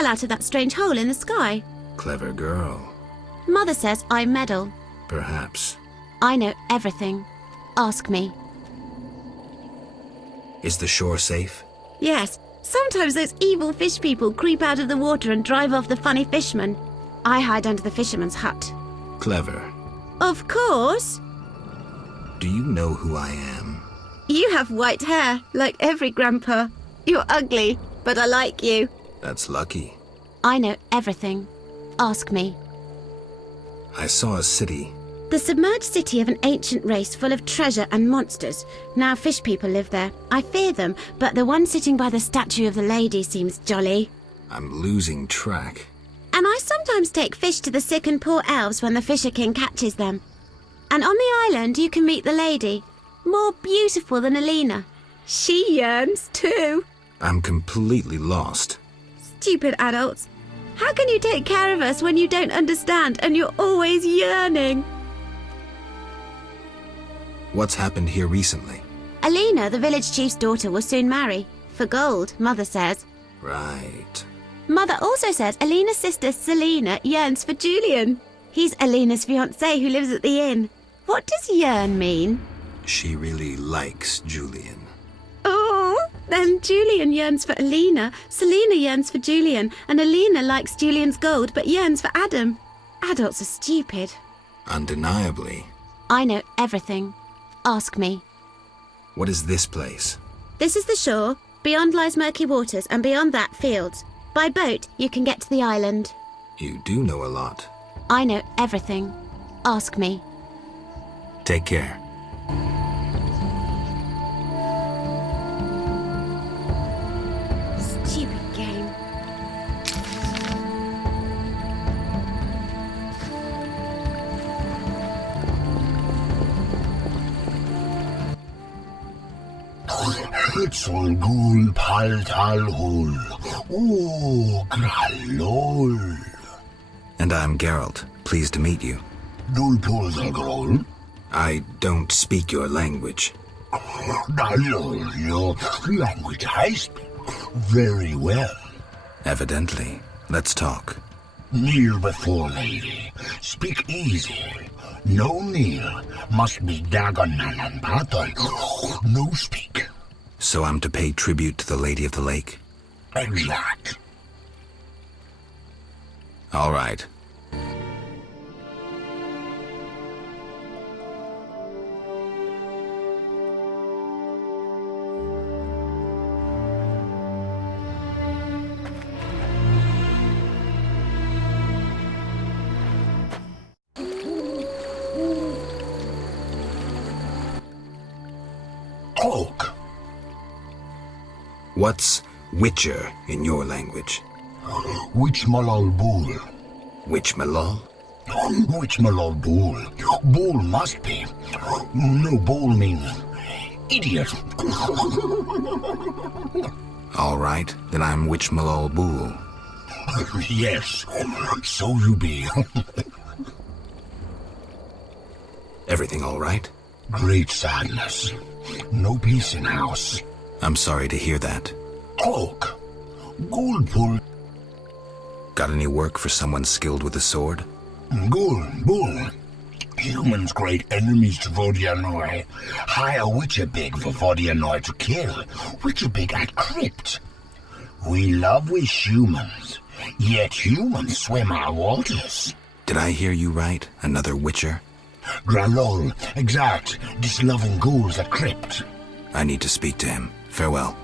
fell out of that strange hole in the sky. Clever girl. Mother says I meddle. Perhaps. I know everything. Ask me. Is the shore safe? Yes, sometimes those evil fish people creep out of the water and drive off the funny fishermen. I hide under the fisherman's hut. Clever. Of course. Do you know who I am? You have white hair, like every grandpa. You're ugly, but I like you. That's lucky. I know everything. Ask me. I saw a city. The submerged city of an ancient race full of treasure and monsters. Now fish people live there. I fear them, but the one sitting by the statue of the lady seems jolly. I'm losing track. And I sometimes take fish to the sick and poor elves when the Fisher King catches them. And on the island you can meet the lady, more beautiful than Alina. She yearns too. I'm completely lost. Stupid adults. How can you take care of us when you don't understand and you're always yearning? What's happened here recently? Alina, the village chief's daughter, will soon marry. For gold, Mother says. Right. Mother also says Alina's sister Selena yearns for Julian. He's Alina's fiancé who lives at the inn. What does yearn mean? She really likes Julian. Oh, then Julian yearns for Alina, Selena yearns for Julian, and Alina likes Julian's gold but yearns for Adam. Adults are stupid. Undeniably. I know everything. Ask me. What is this place? This is the shore. Beyond lies murky waters, and beyond that, fields. By boat, you can get to the island. You do know a lot. I know everything. Ask me. Take care. Stupid game. Hützol gul paltal hul. Oh, gralol. And I'm Geralt. Pleased to meet you. Dul polzagrol. I don't speak your language. Dalol, your language I speak very well. Evidently. Let's talk. Kneel before lady. Speak easy. No kneel. Must be dagonanan patal. No speak. So I'm to pay tribute to the Lady of the Lake? Exact. All right. Talk. What's Witcher in your language? Which malal bull? Which Malol? Which malal bull? Bull must be. No, bull means idiot. All right, then I'm Witch Malol Bool. Yes, so you be. Everything all right? Great sadness. No peace in house. I'm sorry to hear that. Talk. Gold pull. Got any work for someone skilled with a sword? Gold bull. Humans great enemies to Vodianoi. Hire Witcher big for Vodianoi to kill. Witcher big at crypt. We love with humans, yet humans swim our waters. Did I hear you right? Another Witcher? Gralol, exact. This loving ghouls at crypt. I need to speak to him. Farewell.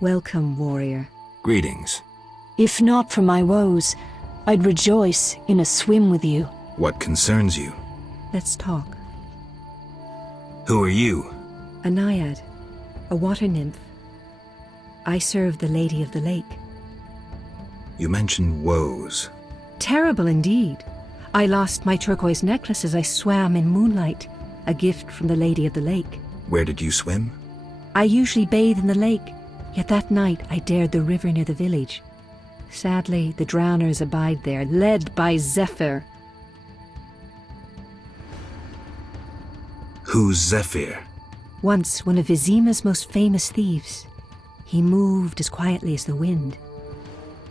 Welcome, warrior. Greetings. If not for my woes, I'd rejoice in a swim with you. What concerns you? Let's talk. Who are you? A naiad, a water nymph. I serve the Lady of the Lake. You mentioned woes. Terrible indeed. I lost my turquoise necklace as I swam in moonlight, a gift from the Lady of the Lake. Where did you swim? I usually bathe in the lake, yet that night I dared the river near the village. Sadly, the drowners abide there, led by Zephyr. Who's Zephyr? Once one of Vizima's most famous thieves. He moved as quietly as the wind,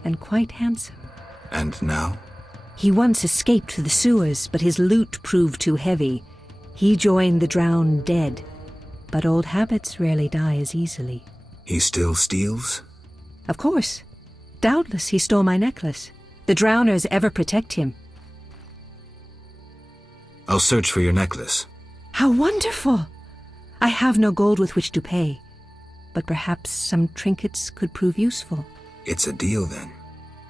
and quite handsome. And now? He once escaped through the sewers, but his loot proved too heavy. He joined the drowned dead, but old habits rarely die as easily. He still steals? Of course. Doubtless he stole my necklace. The drowners ever protect him. I'll search for your necklace. How wonderful! I have no gold with which to pay, but perhaps some trinkets could prove useful. It's a deal, then.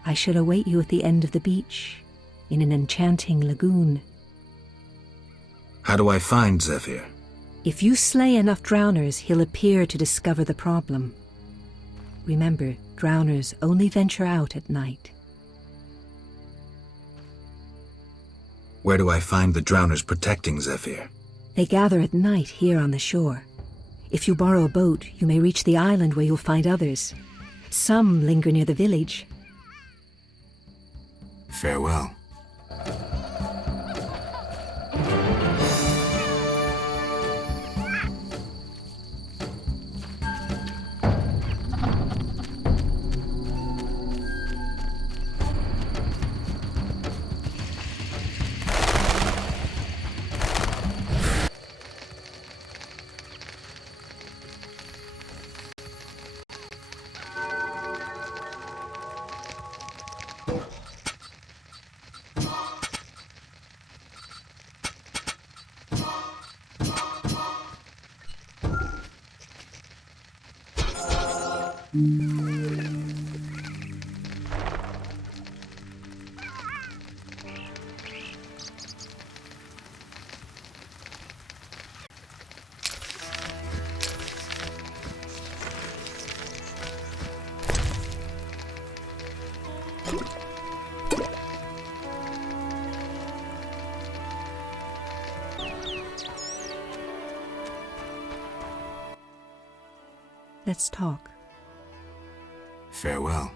I shall await you at the end of the beach, in an enchanting lagoon. How do I find Zephyr? If you slay enough drowners, he'll appear to discover the problem. Remember, drowners only venture out at night. Where do I find the drowners protecting Zephyr? They gather at night here on the shore. If you borrow a boat, you may reach the island where you'll find others. Some linger near the village. Farewell. Let's talk. Farewell.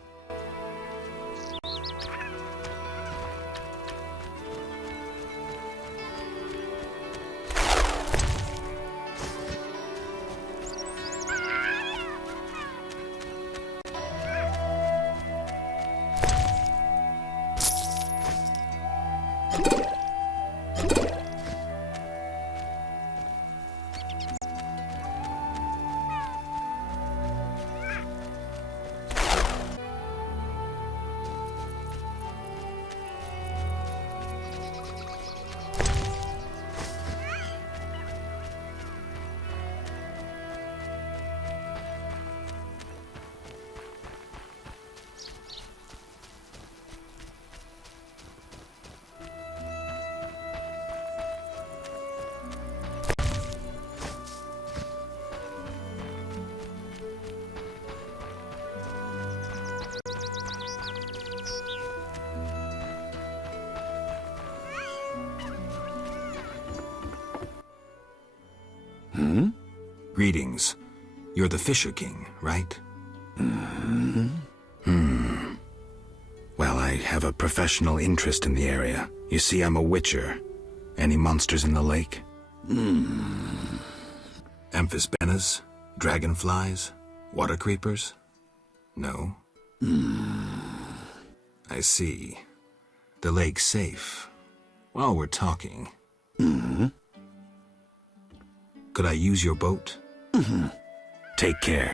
Greetings. You're the Fisher King, right? Well, I have a professional interest in the area. You see, I'm a witcher. Any monsters in the lake? Amphisbaenas? Dragonflies? Water creepers? No? I see. The lake's safe. While we're talking. Could I use your boat? Take care.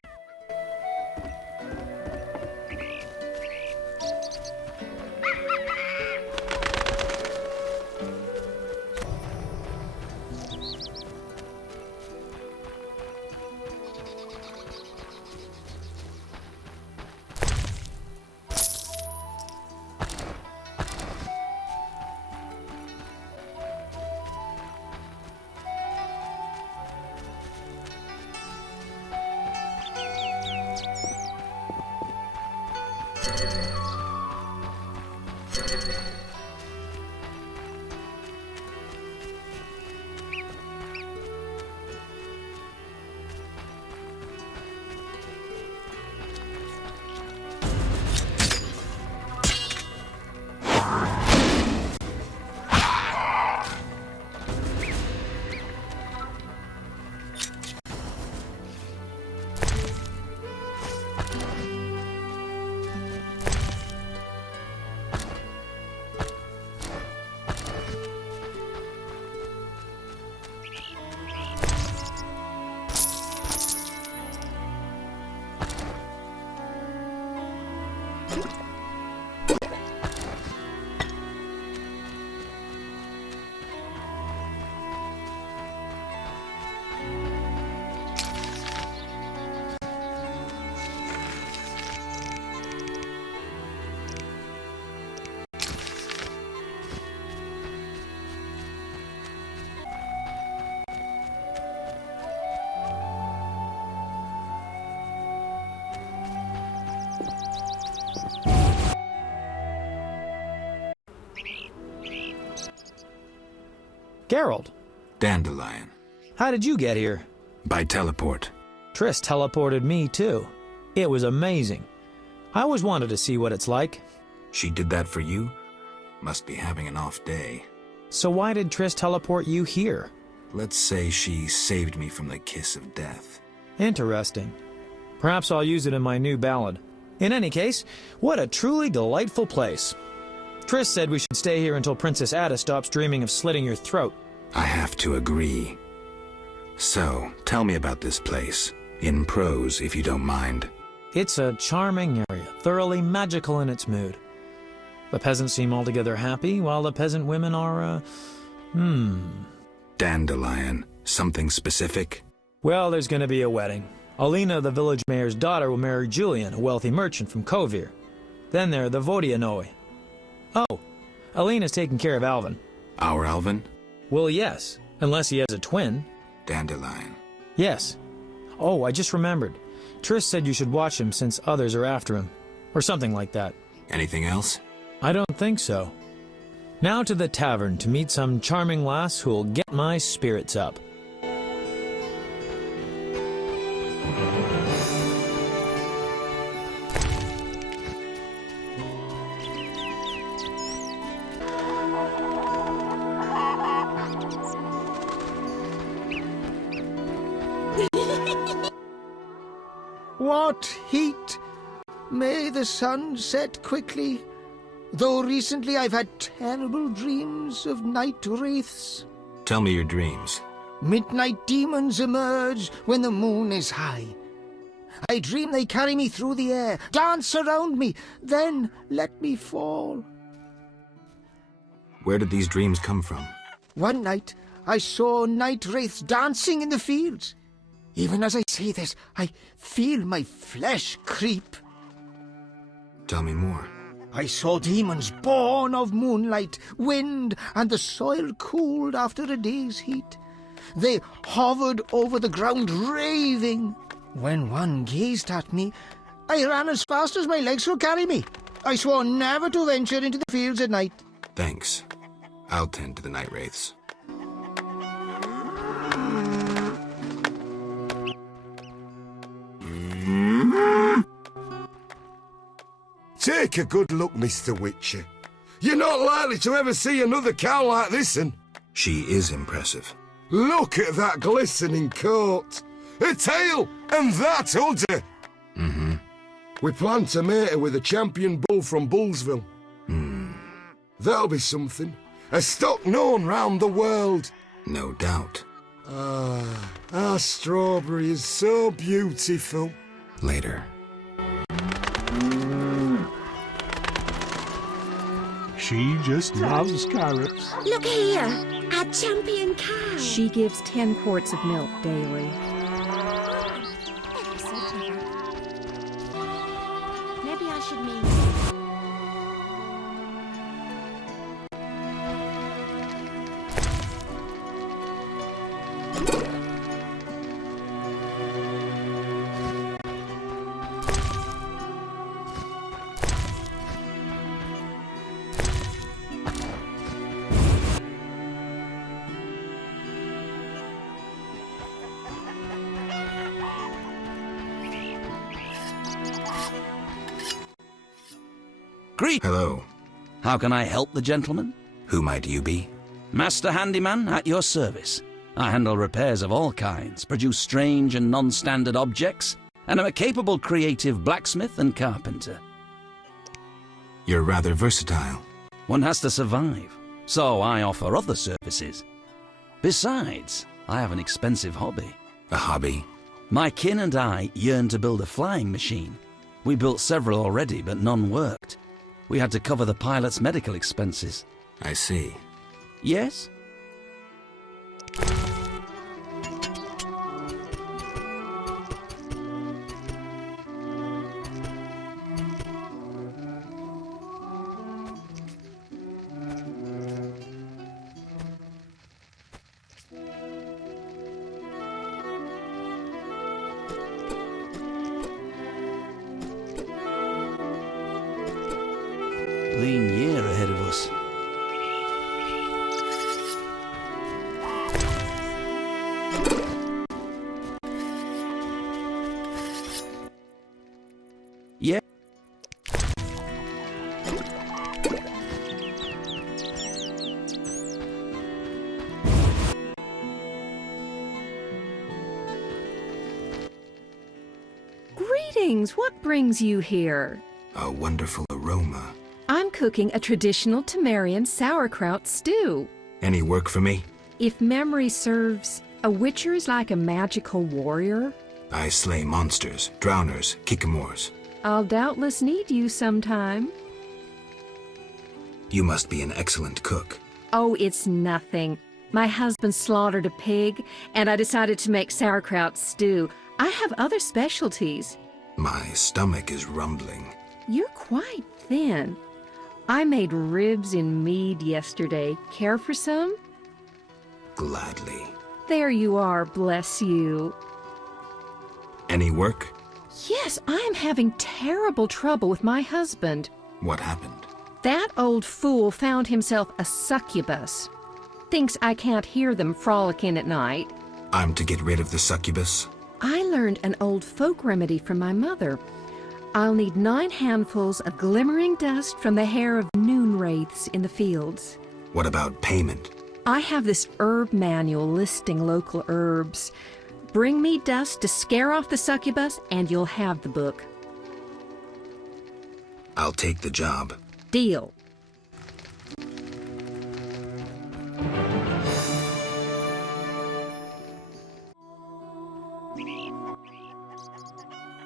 Geralt, Dandelion. how did you get here? By teleport. Triss teleported me, too. It was amazing. I always wanted to see what it's like. She did that for you? Must be having an off day. So why did Triss teleport you here? Let's say she saved me from the kiss of death. Interesting. Perhaps I'll use it in my new ballad. In any case, what a truly delightful place. Triss said we should stay here until Princess Ada stops dreaming of slitting your throat. I have to agree. So, tell me about this place. In prose, if you don't mind. It's a charming area, thoroughly magical in its mood. The peasants seem altogether happy, while the peasant women are, Dandelion. Something specific? Well, there's going to be a wedding. Alina, the village mayor's daughter, will marry Julian, a wealthy merchant from Kovir. Then there are the Vodianoi. Oh, Alina's taking care of Alvin. Our Alvin? Well, yes, unless he has a twin. Dandelion. Yes. Oh, I just remembered. Triss said you should watch him since others are after him. Or something like that. Anything else? I don't think so. Now to the tavern to meet some charming lass who'll get my spirits up. What heat! May the sun set quickly, though recently I've had terrible dreams of night wraiths. Tell me your dreams. Midnight demons emerge when the moon is high. I dream they carry me through the air, dance around me, then let me fall. Where did these dreams come from? One night I saw night wraiths dancing in the fields. Even as I say this, I feel my flesh creep. Tell me more. I saw demons born of moonlight, wind, and the soil cooled after a day's heat. They hovered over the ground, raving. When one gazed at me, I ran as fast as my legs could carry me. I swore never to venture into the fields at night. Thanks. I'll tend to the night wraiths. Take a good look, Mr. Witcher. You're not likely to ever see another cow like this'n. She is impressive. Look at that glistening coat. A tail, and that udder. Mm-hmm. We plan to mate her with a champion bull from Bullsville. That'll be something. A stock known round the world. No doubt. Ah, our strawberry is so beautiful. Later. She just loves carrots. Look here, our champion cow. She gives 10 quarts of milk daily. So clever. Maybe I should mean. Hello. How can I help the gentleman? Who might you be? Master Handyman at your service. I handle repairs of all kinds, produce strange and non-standard objects, and am a capable creative blacksmith and carpenter. You're rather versatile. One has to survive, so I offer other services. Besides, I have an expensive hobby. A hobby? My kin and I yearn to build a flying machine. We built several already, but none worked. We had to cover the pilot's medical expenses. I see. Yes? Lean year ahead of us. Greetings! What brings you here? A wonderful aroma. I'm cooking a traditional Temerian sauerkraut stew. Any work for me? If memory serves, a witcher is like a magical warrior. I slay monsters, drowners, kikimores. I'll doubtless need you sometime. You must be an excellent cook. Oh, it's nothing. My husband slaughtered a pig, and I decided to make sauerkraut stew. I have other specialties. My stomach is rumbling. You're quite thin. I made ribs in mead yesterday. Care for some? Gladly. There you are, bless you. Any work? Yes, I'm having terrible trouble with my husband. What happened? That old fool found himself a succubus. Thinks I can't hear them frolicking at night. I'm to get rid of the succubus? I learned an old folk remedy from my mother. I'll need 9 handfuls of glimmering dust from the hair of noon wraiths in the fields. What about payment? I have this herb manual listing local herbs. Bring me dust to scare off the succubus, and you'll have the book. I'll take the job. Deal.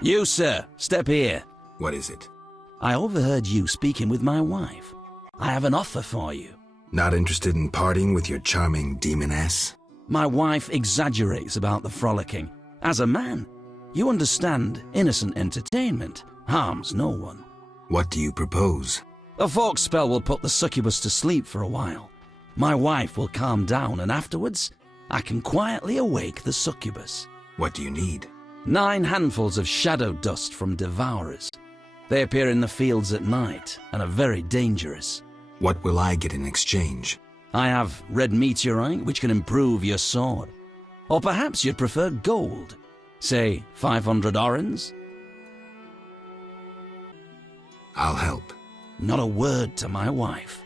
You, sir, step here. What is it? I overheard you speaking with my wife. I have an offer for you. Not interested in partying with your charming demoness? My wife exaggerates about the frolicking. As a man, you understand innocent entertainment harms no one. What do you propose? A fork spell will put the succubus to sleep for a while. My wife will calm down, and afterwards, I can quietly awake the succubus. What do you need? 9 handfuls of shadow dust from devourers. They appear in the fields at night and are very dangerous. What will I get in exchange? I have red meteorite, which can improve your sword. Or perhaps you'd prefer gold. Say 500 orens? I'll help. Not a word to my wife.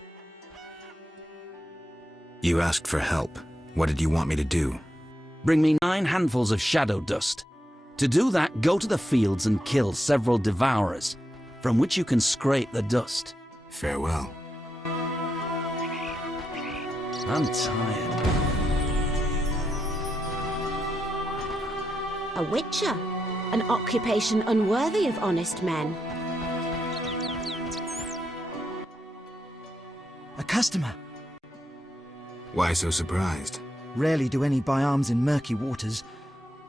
You asked for help. What did you want me to do? Bring me 9 handfuls of shadow dust. To do that, go to the fields and kill several devourers, from which you can scrape the dust. Farewell. I'm tired. A witcher, an occupation unworthy of honest men. A customer. Why so surprised? Rarely do any buy arms in murky waters.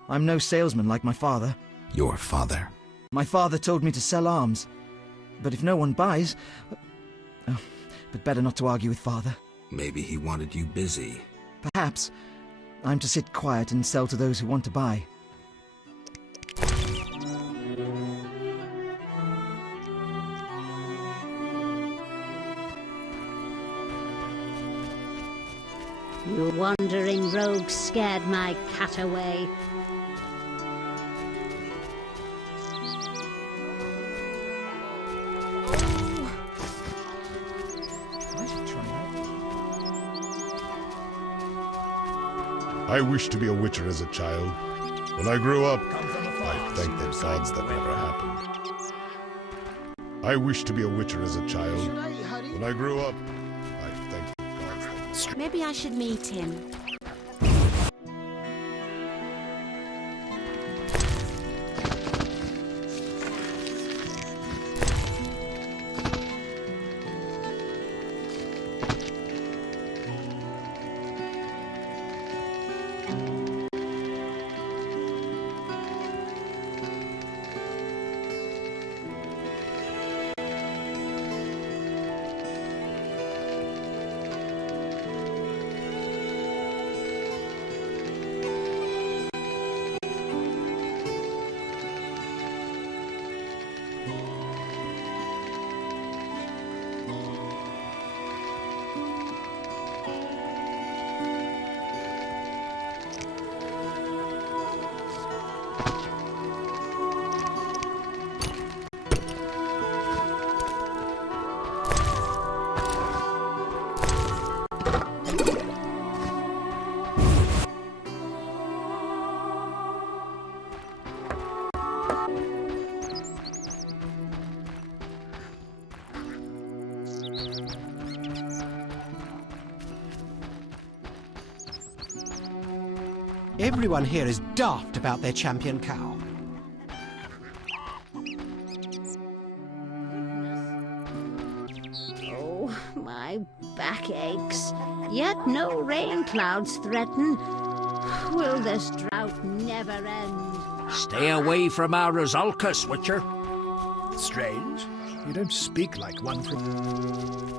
I'm no salesman like my father. Your father? My father told me to sell arms. But if no one buys... Oh, but better not to argue with father. Maybe he wanted you busy. Perhaps. I'm to sit quiet and sell to those who want to buy. You wandering rogue scared my cat away. I wished to be a witcher as a child. When I grew up, I thanked the gods that never happened. I wished to be a witcher as a child. When I grew up, I thanked the gods that... Maybe I should meet him. Everyone here is daft about their champion cow. Oh, my back aches. Yet no rain clouds threaten. Will this drought never end? Stay away from our Rosalkas, Witcher. Strange. You don't speak like one from...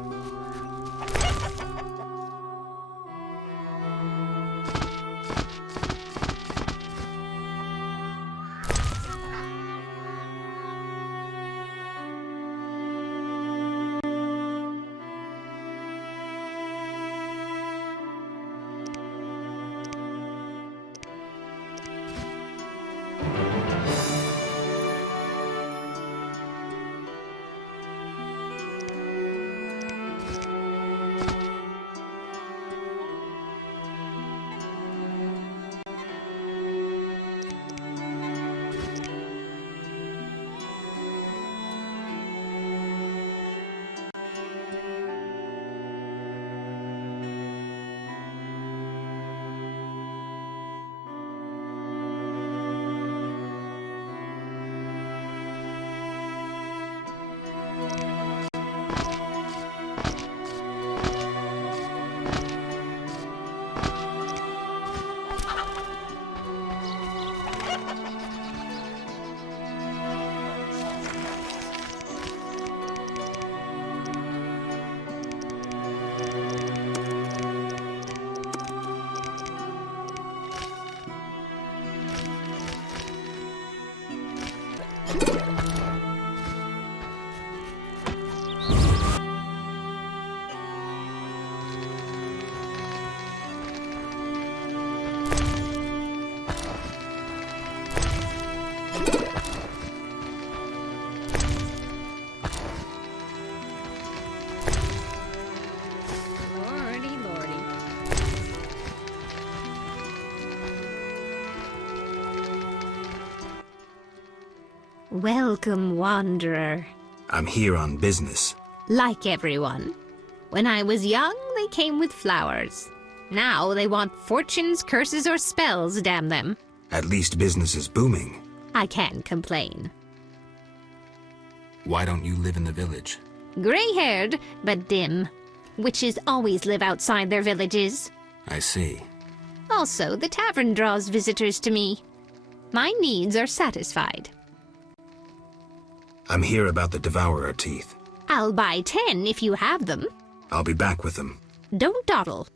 Welcome, wanderer. I'm here on business. Like everyone. When I was young, they came with flowers. Now they want fortunes, curses, or spells, damn them. At least business is booming. I can't complain. Why don't you live in the village? Gray-haired, but dim. Witches always live outside their villages. I see. Also, the tavern draws visitors to me. My needs are satisfied. I'm here about the Devourer teeth. I'll buy 10 if you have them. I'll be back with them. Don't dawdle.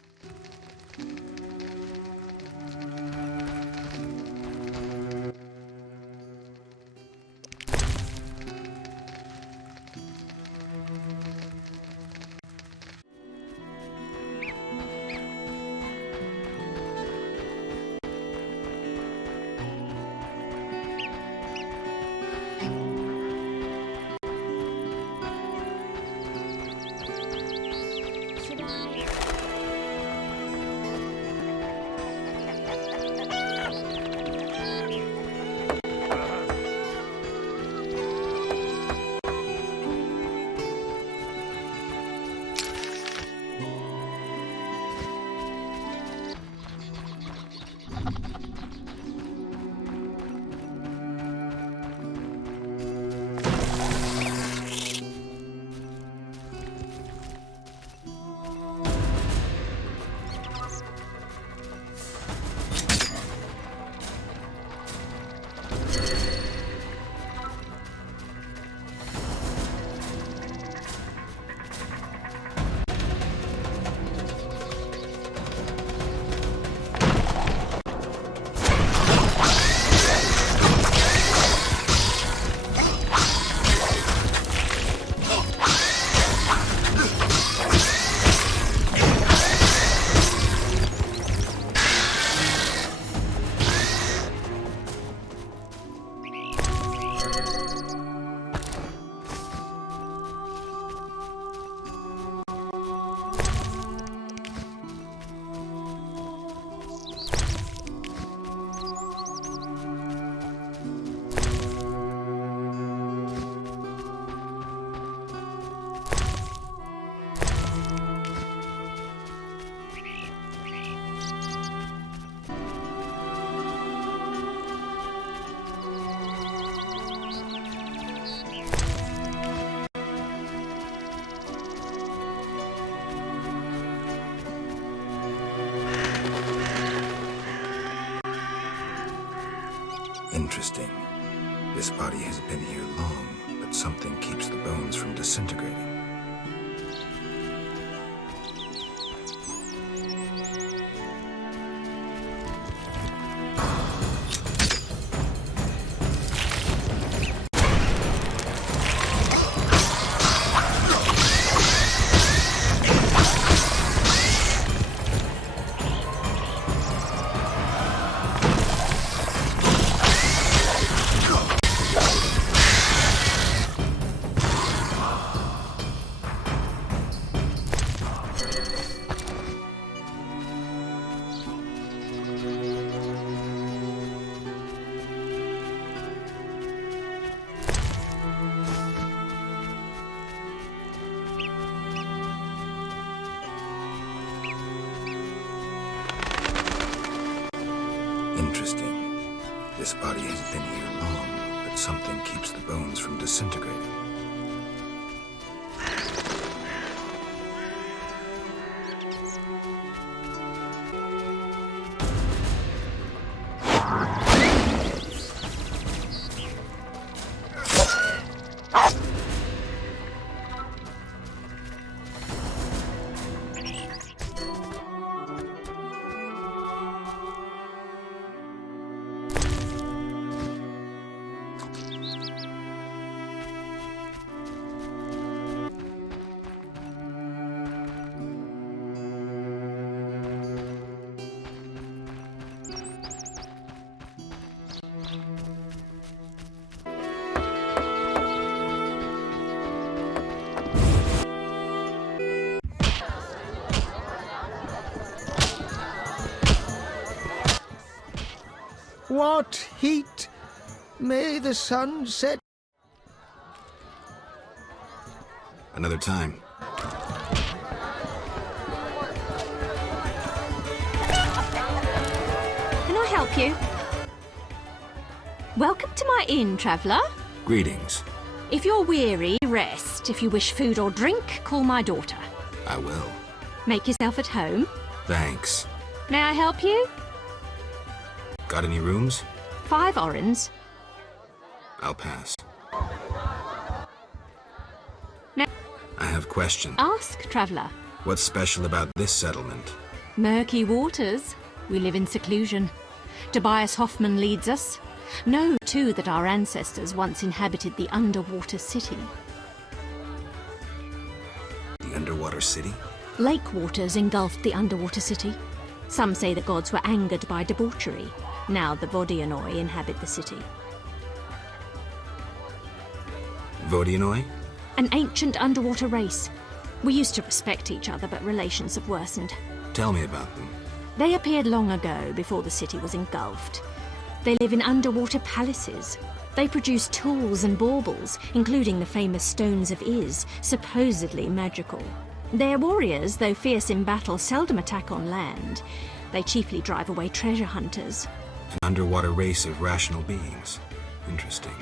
Interesting. This body has been here long, but something keeps the bones from disintegrating. Interesting. This body has been here long, but something keeps the bones from disintegrating. What heat! May the sun set. Another time. Can I help you? Welcome to my inn, traveller. Greetings. If you're weary, rest. If you wish food or drink, call my daughter. I will. Make yourself at home. Thanks. May I help you? Got any rooms? 5 orens. I'll pass. Now, I have questions. ask, traveller. What's special about this settlement? Murky waters. We live in seclusion. Tobias Hoffman leads us. Know, too, that our ancestors once inhabited the underwater city. The underwater city? Lake waters engulfed the underwater city. Some say the gods were angered by debauchery. Now the Vodianoi inhabit the city. Vodianoi? An ancient underwater race. We used to respect each other, but relations have worsened. Tell me about them. They appeared long ago, before the city was engulfed. They live in underwater palaces. They produce tools and baubles, including the famous Stones of Iz, supposedly magical. Their warriors, though fierce in battle, seldom attack on land. They chiefly drive away treasure hunters. An underwater race of rational beings. Interesting.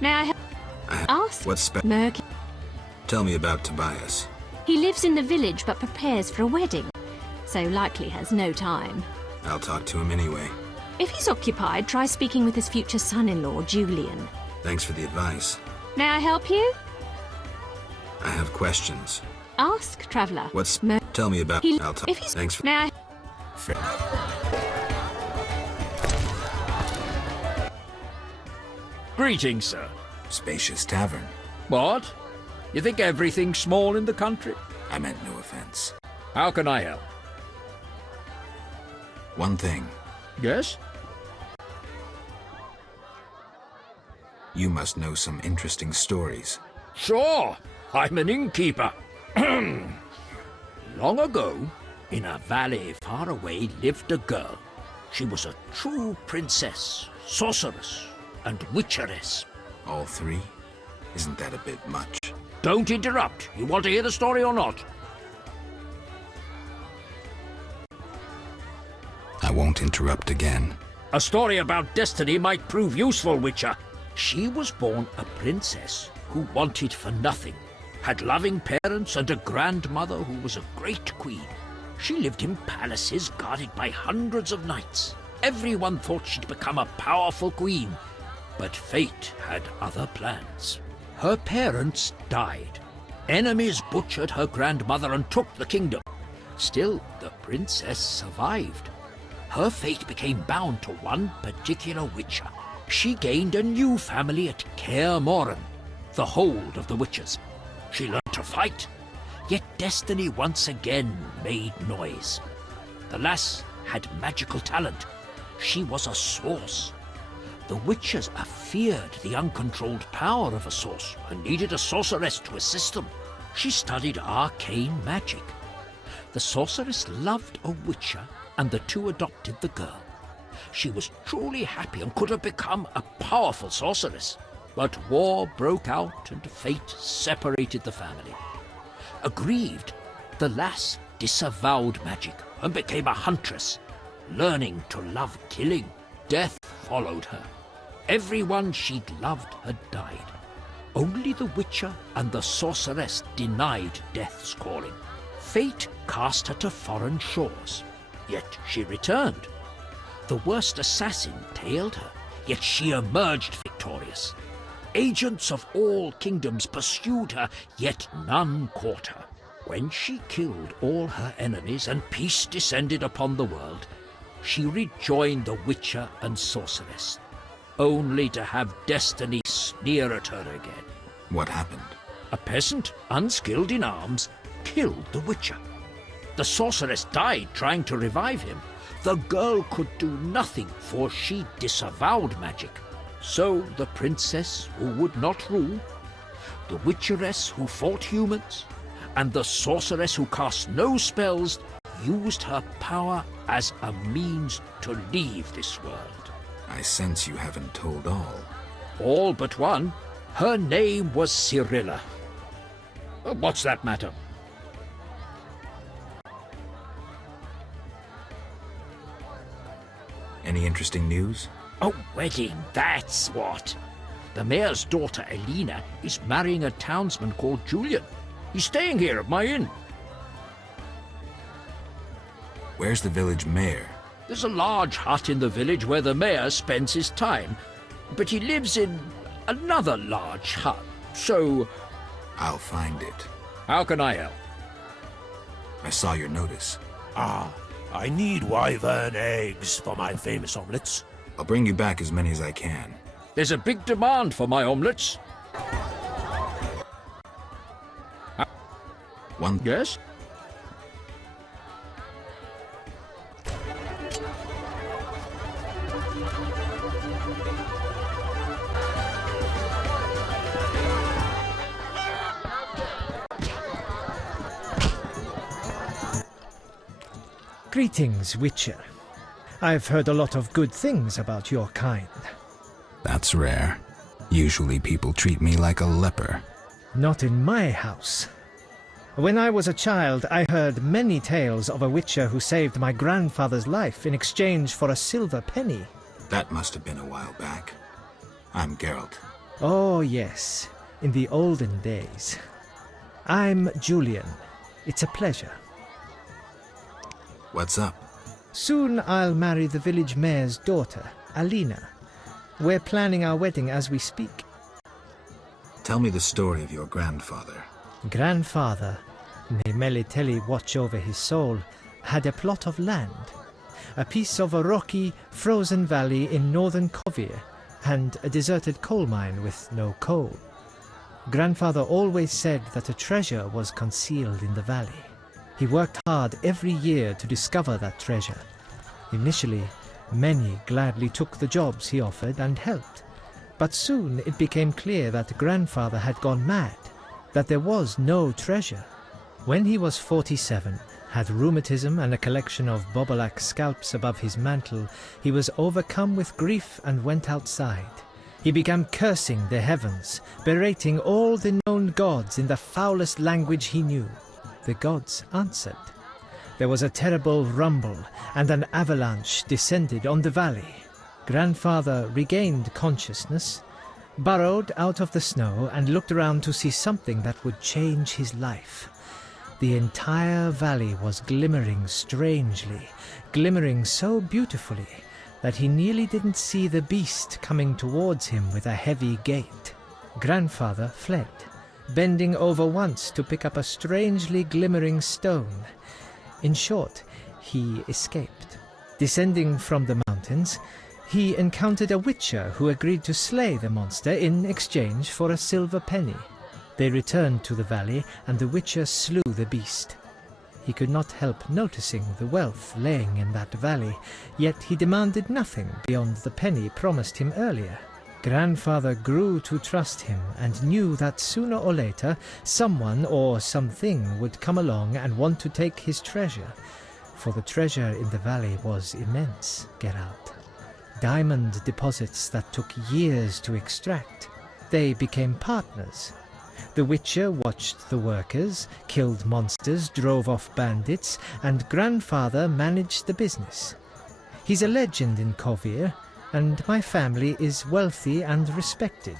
May I ask? What's Murky. Tell me about Tobias. He lives in the village but prepares for a wedding, so likely has no time. I'll talk to him anyway. If he's occupied, try speaking with his future son-in-law, Julian. Thanks for the advice. May I help you? I have questions. Ask, traveller. What's... Tell me about... I'll talk... If he's... Thanks for... May I... Greetings, sir. Spacious tavern. What? You think everything's small in the country? I meant no offense. How can I help? One thing. Yes? You must know some interesting stories. Sure. I'm an innkeeper. Long ago, in a valley far away, lived a girl. She was a true princess, sorceress, and witcheress. All three? Isn't that a bit much? Don't interrupt. You want to hear the story or not? I won't interrupt again. A story about destiny might prove useful, Witcher. She was born a princess who wanted for nothing, had loving parents and a grandmother who was a great queen. She lived in palaces guarded by hundreds of knights. Everyone thought she'd become a powerful queen, but fate had other plans. Her parents died. Enemies butchered her grandmother and took the kingdom. Still, the princess survived. Her fate became bound to one particular witcher. She gained a new family at Kaer Morhen, the hold of the witches. She learned to fight, yet destiny once again made noise. The lass had magical talent. She was a source. The witches feared the uncontrolled power of a source and needed a sorceress to assist them. She studied arcane magic. The sorceress loved a witcher, and the two adopted the girl. She was truly happy and could have become a powerful sorceress. But war broke out and fate separated the family. Aggrieved, the lass disavowed magic and became a huntress, learning to love killing. Death followed her. Everyone she'd loved had died. Only the witcher and the sorceress denied death's calling. Fate cast her to foreign shores, yet she returned. The worst assassin tailed her, yet she emerged victorious. Agents of all kingdoms pursued her, yet none caught her. When she killed all her enemies and peace descended upon the world, she rejoined the witcher and sorceress, only to have destiny sneer at her again. What happened? A peasant, unskilled in arms, killed the witcher. The sorceress died trying to revive him. The girl could do nothing, for she disavowed magic. So the princess who would not rule, the witcheress who fought humans, and the sorceress who cast no spells used her power as a means to leave this world. I sense you haven't told all. All but one. Her name was Cyrilla. What's that matter? Any interesting news? A wedding, that's what. The mayor's daughter, Elena, is marrying a townsman called Julian. He's staying here at my inn. Where's the village mayor? There's a large hut in the village where the mayor spends his time, but he lives in another large hut, so... I'll find it. How can I help? I saw your notice. I need wyvern eggs for my famous omelettes. I'll bring you back as many as I can. There's a big demand for my omelettes. One? Yes? Greetings, Witcher. I've heard a lot of good things about your kind. That's rare. Usually people treat me like a leper. Not in my house. When I was a child, I heard many tales of a witcher who saved my grandfather's life in exchange for a silver penny. That must have been a while back. I'm Geralt. Oh, yes. In the olden days. I'm Julian. It's a pleasure. What's up? Soon I'll marry the village mayor's daughter, Alina. We're planning our wedding as we speak. Tell me the story of your grandfather. Grandfather, may Melitele watch over his soul, had a plot of land. A piece of a rocky, frozen valley in northern Kovir, and a deserted coal mine with no coal. Grandfather always said that a treasure was concealed in the valley. He worked hard every year to discover that treasure. Initially, many gladly took the jobs he offered and helped. But soon it became clear that grandfather had gone mad, that there was no treasure. When he was 47, had rheumatism and a collection of Bobolak scalps above his mantle, he was overcome with grief and went outside. He began cursing the heavens, berating all the known gods in the foulest language he knew. The gods answered. There was a terrible rumble, and an avalanche descended on the valley. Grandfather regained consciousness, burrowed out of the snow, and looked around to see something that would change his life. The entire valley was glimmering strangely, glimmering so beautifully that he nearly didn't see the beast coming towards him with a heavy gait. Grandfather fled, bending over once to pick up a strangely glimmering stone. In short, he escaped. Descending from the mountains, he encountered a witcher who agreed to slay the monster in exchange for a silver penny. They returned to the valley, and the witcher slew the beast. He could not help noticing the wealth laying in that valley, yet he demanded nothing beyond the penny promised him earlier. Grandfather grew to trust him and knew that sooner or later someone or something would come along and want to take his treasure, for the treasure in the valley was immense, Geralt. Diamond deposits that took years to extract. They became partners. The Witcher watched the workers, killed monsters, drove off bandits, and Grandfather managed the business. He's a legend in Kovir, and my family is wealthy and respected.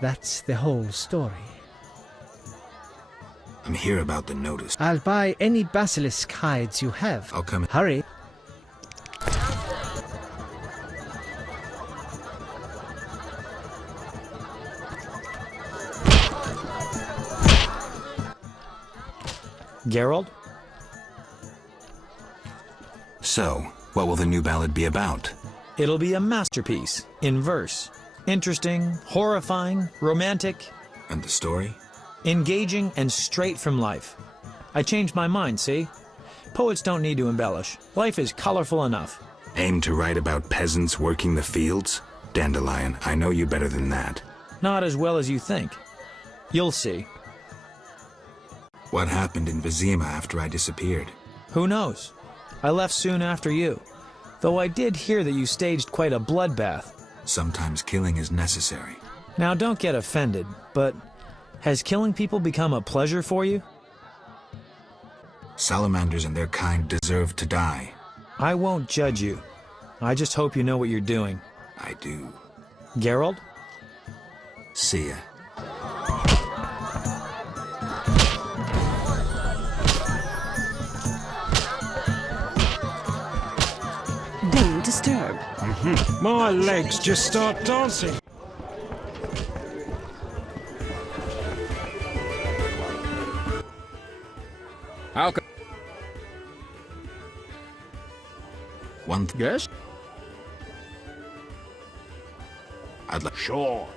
That's the whole story. I'm here about the notice. I'll buy any basilisk hides you have. I'll come in. Hurry. Geralt? So, what will the new ballad be about? It'll be a masterpiece, in verse. Interesting, horrifying, romantic. And the story? Engaging and straight from life. I changed my mind, see? Poets don't need to embellish. Life is colorful enough. Aim to write about peasants working the fields? Dandelion, I know you better than that. Not as well as you think. You'll see. What happened in Vizima after I disappeared? Who knows? I left soon after you. Though I did hear that you staged quite a bloodbath. Sometimes killing is necessary. Now don't get offended, but has killing people become a pleasure for you? Salamanders and their kind deserve to die. I won't judge you. I just hope you know what you're doing. I do. Geralt? See ya. Don't disturb. My legs just start dancing. How come? Yes? I'd like. Sure.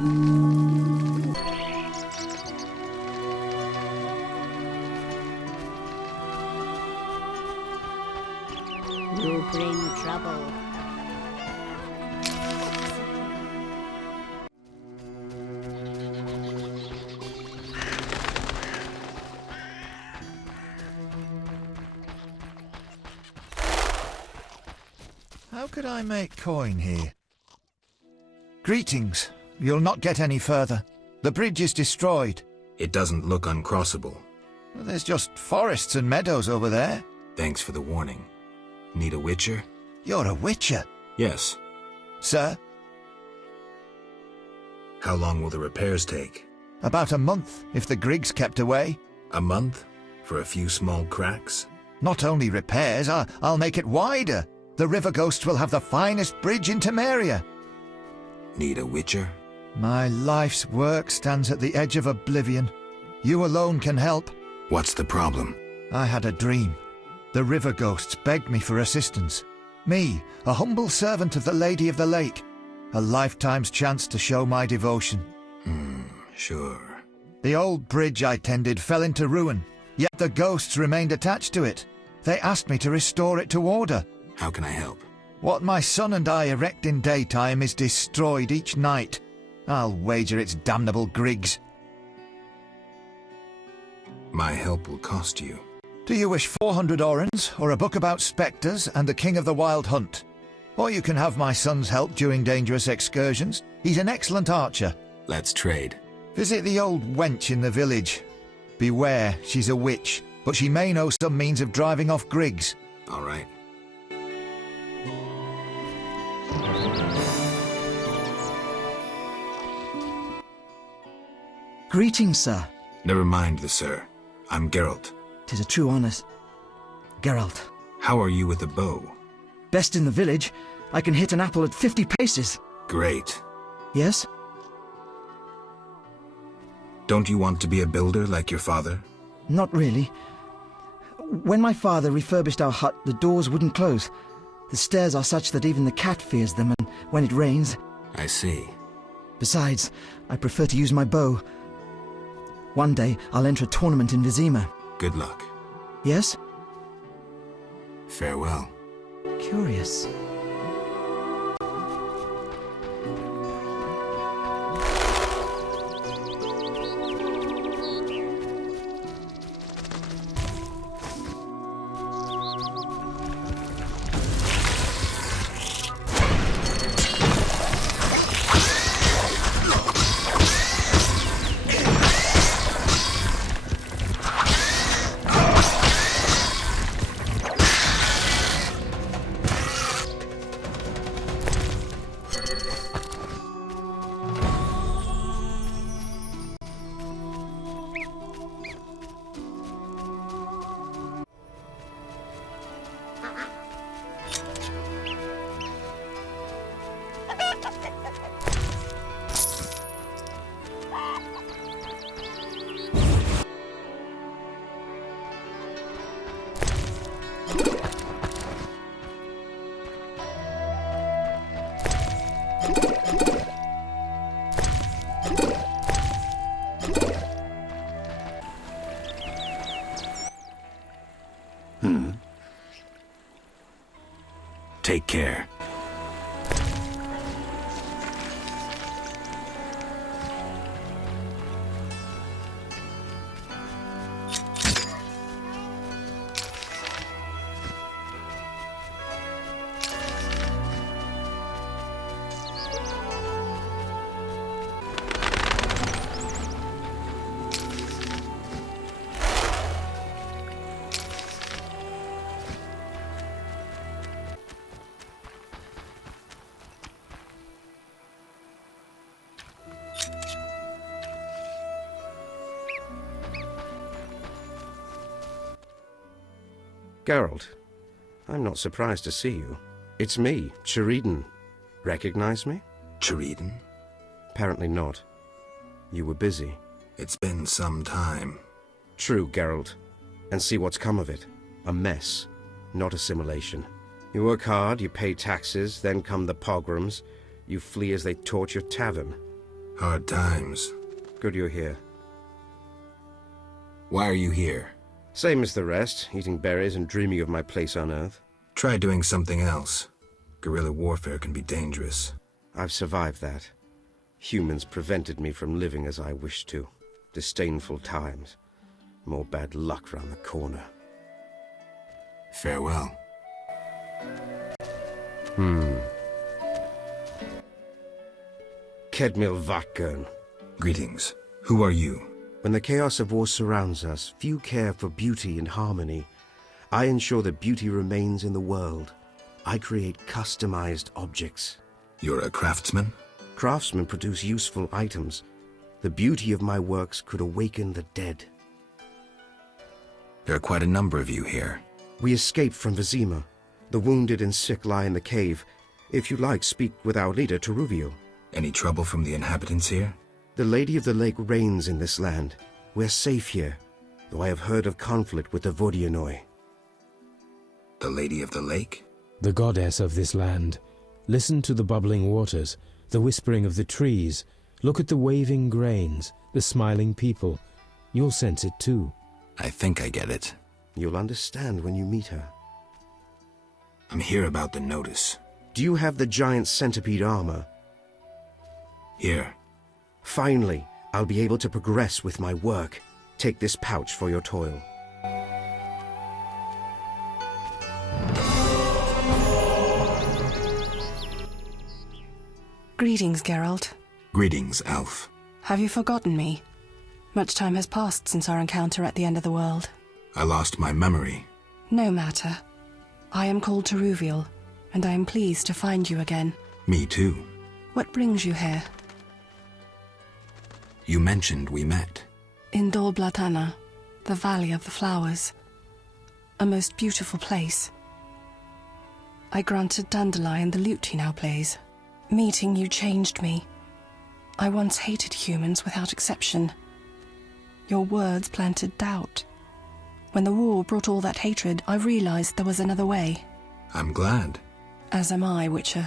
You bring trouble. How could I make coin here? Greetings. You'll not get any further. The bridge is destroyed. It doesn't look uncrossable. Well, there's just forests and meadows over there. Thanks for the warning. Need a witcher? You're a witcher? Yes. Sir? How long will the repairs take? About a month, if the Griggs kept away. A month? For a few small cracks? Not only repairs, I'll make it wider. The river ghosts will have the finest bridge in Temeria. Need a witcher? My life's work stands at the edge of oblivion. You alone can help. What's the problem? I had a dream. The river ghosts begged me for assistance. Me, a humble servant of the Lady of the Lake. A lifetime's chance to show my devotion. Sure. The old bridge I tended fell into ruin, yet the ghosts remained attached to it. They asked me to restore it to order. How can I help? What my son and I erect in daytime is destroyed each night. I'll wager it's damnable Griggs. My help will cost you. Do you wish 400 orens, or a book about spectres and the king of the wild hunt? Or you can have my son's help during dangerous excursions. He's an excellent archer. Let's trade. Visit the old wench in the village. Beware, she's a witch, but she may know some means of driving off Griggs. All right. Greetings, sir. Never mind the sir. I'm Geralt. 'Tis a true honour. Geralt. How are you with the bow? Best in the village. I can hit an apple at 50 paces. Great. Yes? Don't you want to be a builder like your father? Not really. When my father refurbished our hut, the doors wouldn't close. The stairs are such that even the cat fears them, and when it rains... I see. Besides, I prefer to use my bow. One day, I'll enter a tournament in Vizima. Good luck. Yes? Farewell. Curious. Take care. Geralt, I'm not surprised to see you. It's me, Sheridan. Recognize me? Sheridan? Apparently not. You were busy. It's been some time. True, Geralt. And see what's come of it. A mess, not assimilation. You work hard, you pay taxes, then come the pogroms. You flee as they torch your tavern. Hard times. Good you're here. Why are you here? Same as the rest, eating berries and dreaming of my place on Earth. Try doing something else. Guerrilla warfare can be dangerous. I've survived that. Humans prevented me from living as I wished to. Disdainful times. More bad luck round the corner. Farewell. Kedmil Vatgern. Greetings. Who are you? When the chaos of war surrounds us, few care for beauty and harmony. I ensure that beauty remains in the world. I create customized objects. You're a craftsman? Craftsmen produce useful items. The beauty of my works could awaken the dead. There are quite a number of you here. We escaped from Vizima. The wounded and sick lie in the cave. If you like, speak with our leader, Teruvio. Any trouble from the inhabitants here? The Lady of the Lake reigns in this land. We're safe here, though I have heard of conflict with the Vodianoi. The Lady of the Lake? The goddess of this land. Listen to the bubbling waters, the whispering of the trees. Look at the waving grains, the smiling people. You'll sense it too. I think I get it. You'll understand when you meet her. I'm here about the notice. Do you have the giant centipede armor? Here. Finally, I'll be able to progress with my work. Take this pouch for your toil. Greetings, Geralt. Greetings, Elf. Have you forgotten me? Much time has passed since our encounter at the end of the world. I lost my memory. No matter. I am called Teruviel, and I am pleased to find you again. Me too. What brings you here? You mentioned we met. In Dol Blatana, the Valley of the Flowers. A most beautiful place. I granted Dandelion the lute he now plays. Meeting you changed me. I once hated humans without exception. Your words planted doubt. When the war brought all that hatred, I realized there was another way. I'm glad. As am I, Witcher.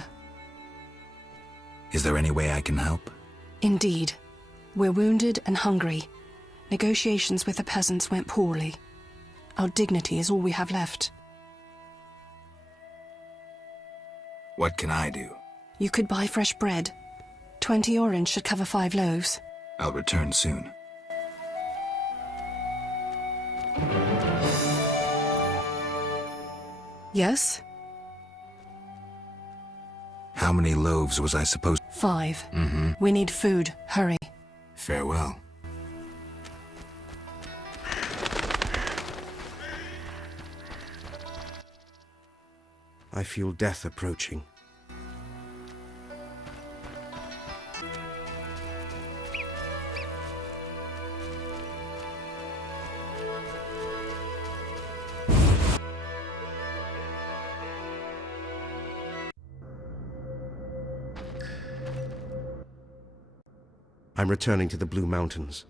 Is there any way I can help? Indeed. We're wounded and hungry. Negotiations with the peasants went poorly. Our dignity is all we have left. What can I do? You could buy fresh bread. 20 orange should cover 5 loaves. I'll return soon. Yes? How many loaves was I supposed? 5. We need food. Hurry. Farewell. I feel death approaching. I'm returning to the Blue Mountains.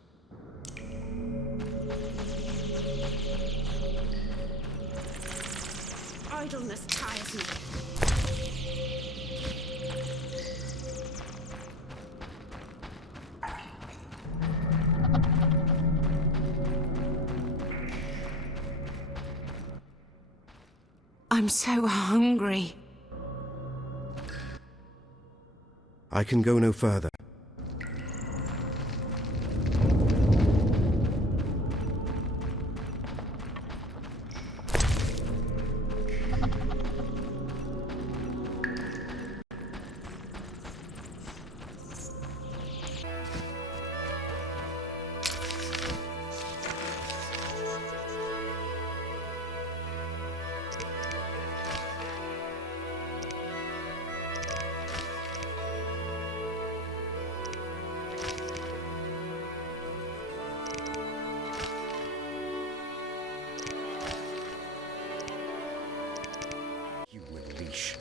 Idleness tires me. I'm so hungry. I can go no further. Leash.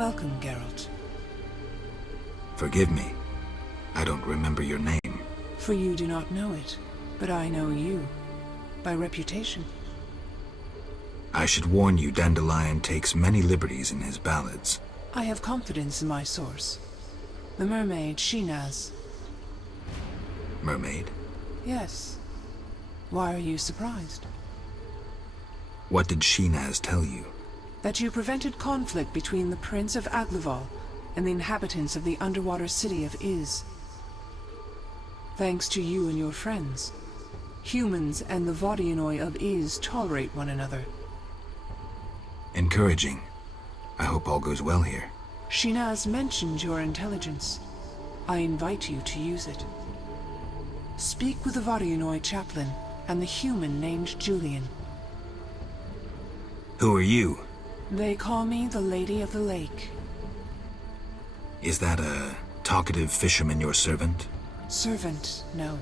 Welcome, Geralt. Forgive me. I don't remember your name. For you do not know it, but I know you. By reputation. I should warn you, Dandelion takes many liberties in his ballads. I have confidence in my source. The mermaid, Shinaz. Mermaid? Yes. Why are you surprised? What did Shinaz tell you? That you prevented conflict between the Prince of Aglaval and the inhabitants of the underwater city of Iz. Thanks to you and your friends, humans and the Vodianoi of Iz tolerate one another. Encouraging. I hope all goes well here. Shinaz mentioned your intelligence. I invite you to use it. Speak with the Vodianoi chaplain and the human named Julian. Who are you? They call me the Lady of the Lake. Is that a talkative fisherman your servant? Servant, no.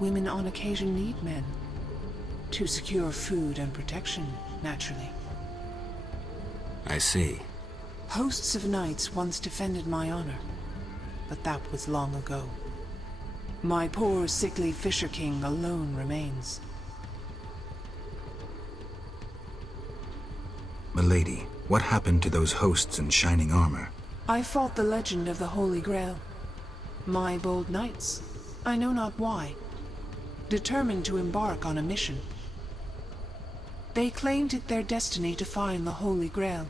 Women on occasion need men. To secure food and protection, naturally. I see. Hosts of knights once defended my honor, but that was long ago. My poor, sickly Fisher King alone remains. Milady, what happened to those hosts in shining armor? I fought the legend of the Holy Grail. My bold knights, I know not why, determined to embark on a mission. They claimed it their destiny to find the Holy Grail.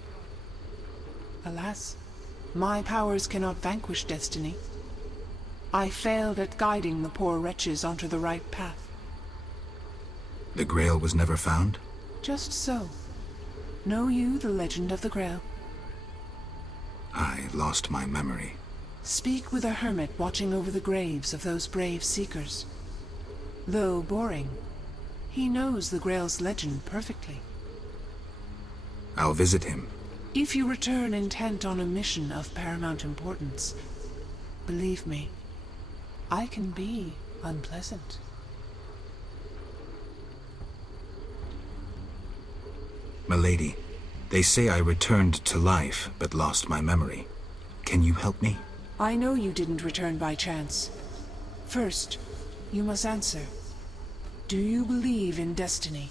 Alas, my powers cannot vanquish destiny. I failed at guiding the poor wretches onto the right path. The Grail was never found? Just so. Know you the legend of the Grail? I lost my memory. Speak with a hermit watching over the graves of those brave seekers. Though boring, he knows the Grail's legend perfectly. I'll visit him. If you return intent on a mission of paramount importance, believe me, I can be unpleasant. Milady, they say I returned to life, but lost my memory. Can you help me? I know you didn't return by chance. First, you must answer. Do you believe in destiny?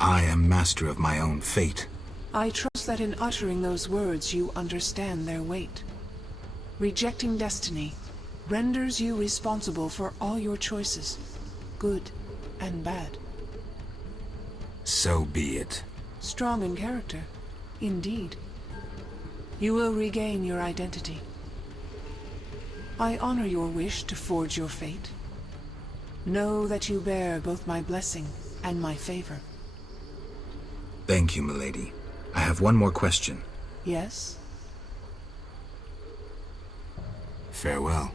I am master of my own fate. I trust that in uttering those words you understand their weight. Rejecting destiny renders you responsible for all your choices, good and bad. So be it. Strong in character, indeed. You will regain your identity. I honor your wish to forge your fate. Know that you bear both my blessing and my favor. Thank you, milady. I have one more question. Yes? Farewell.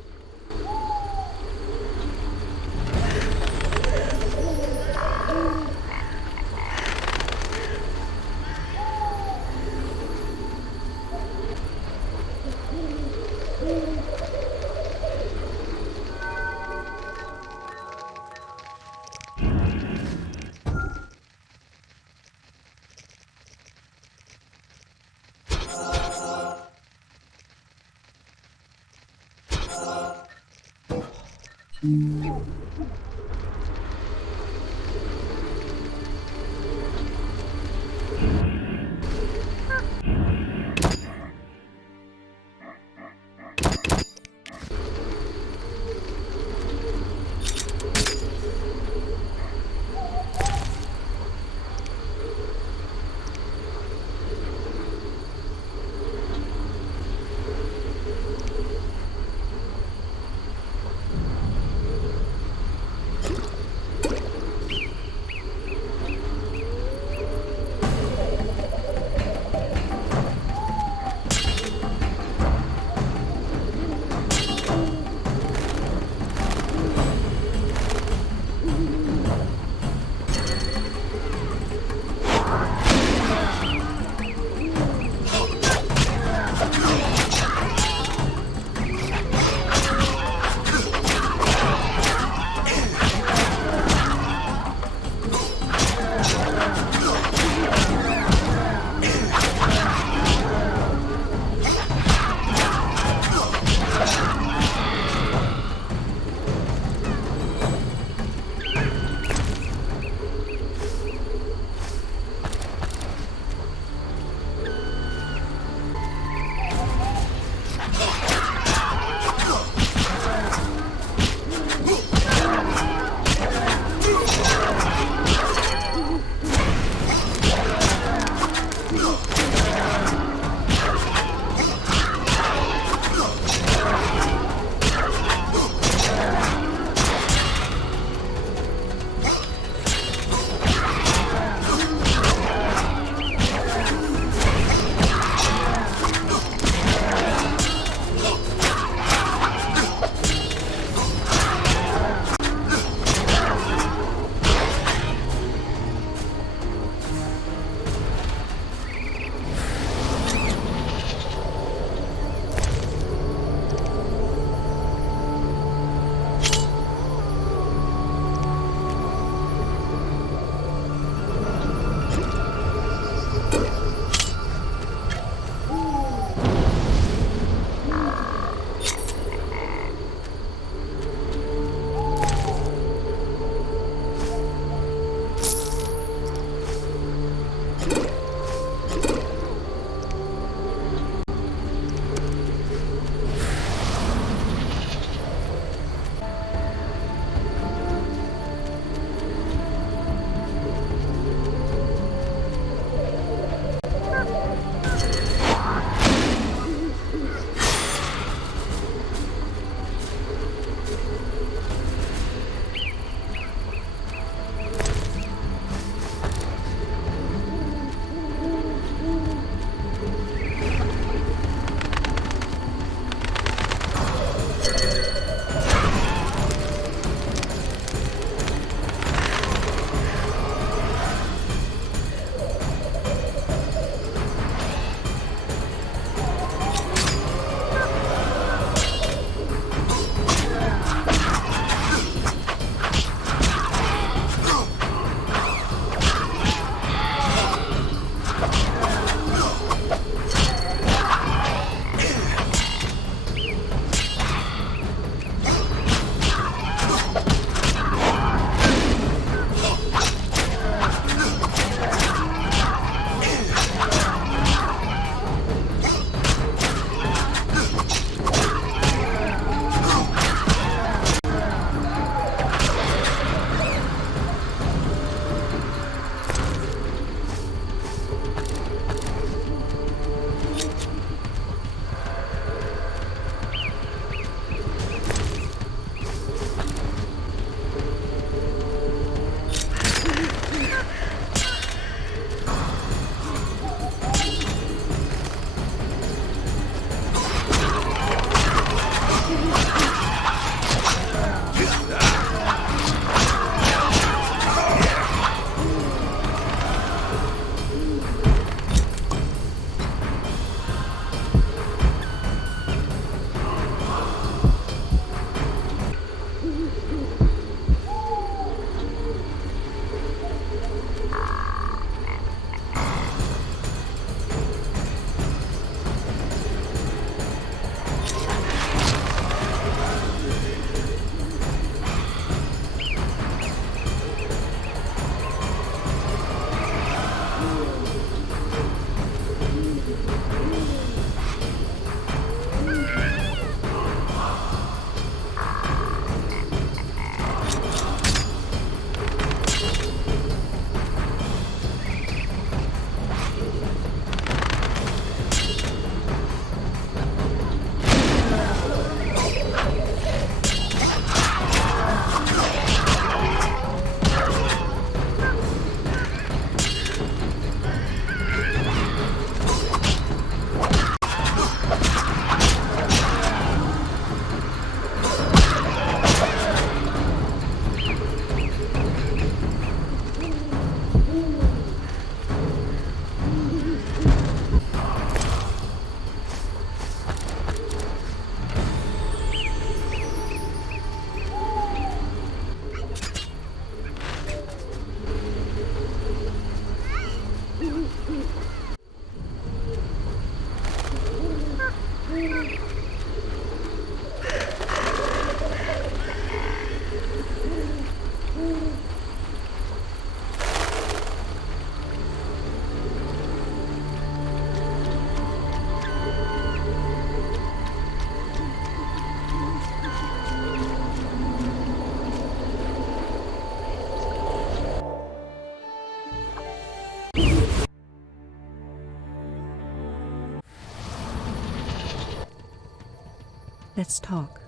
Let's talk.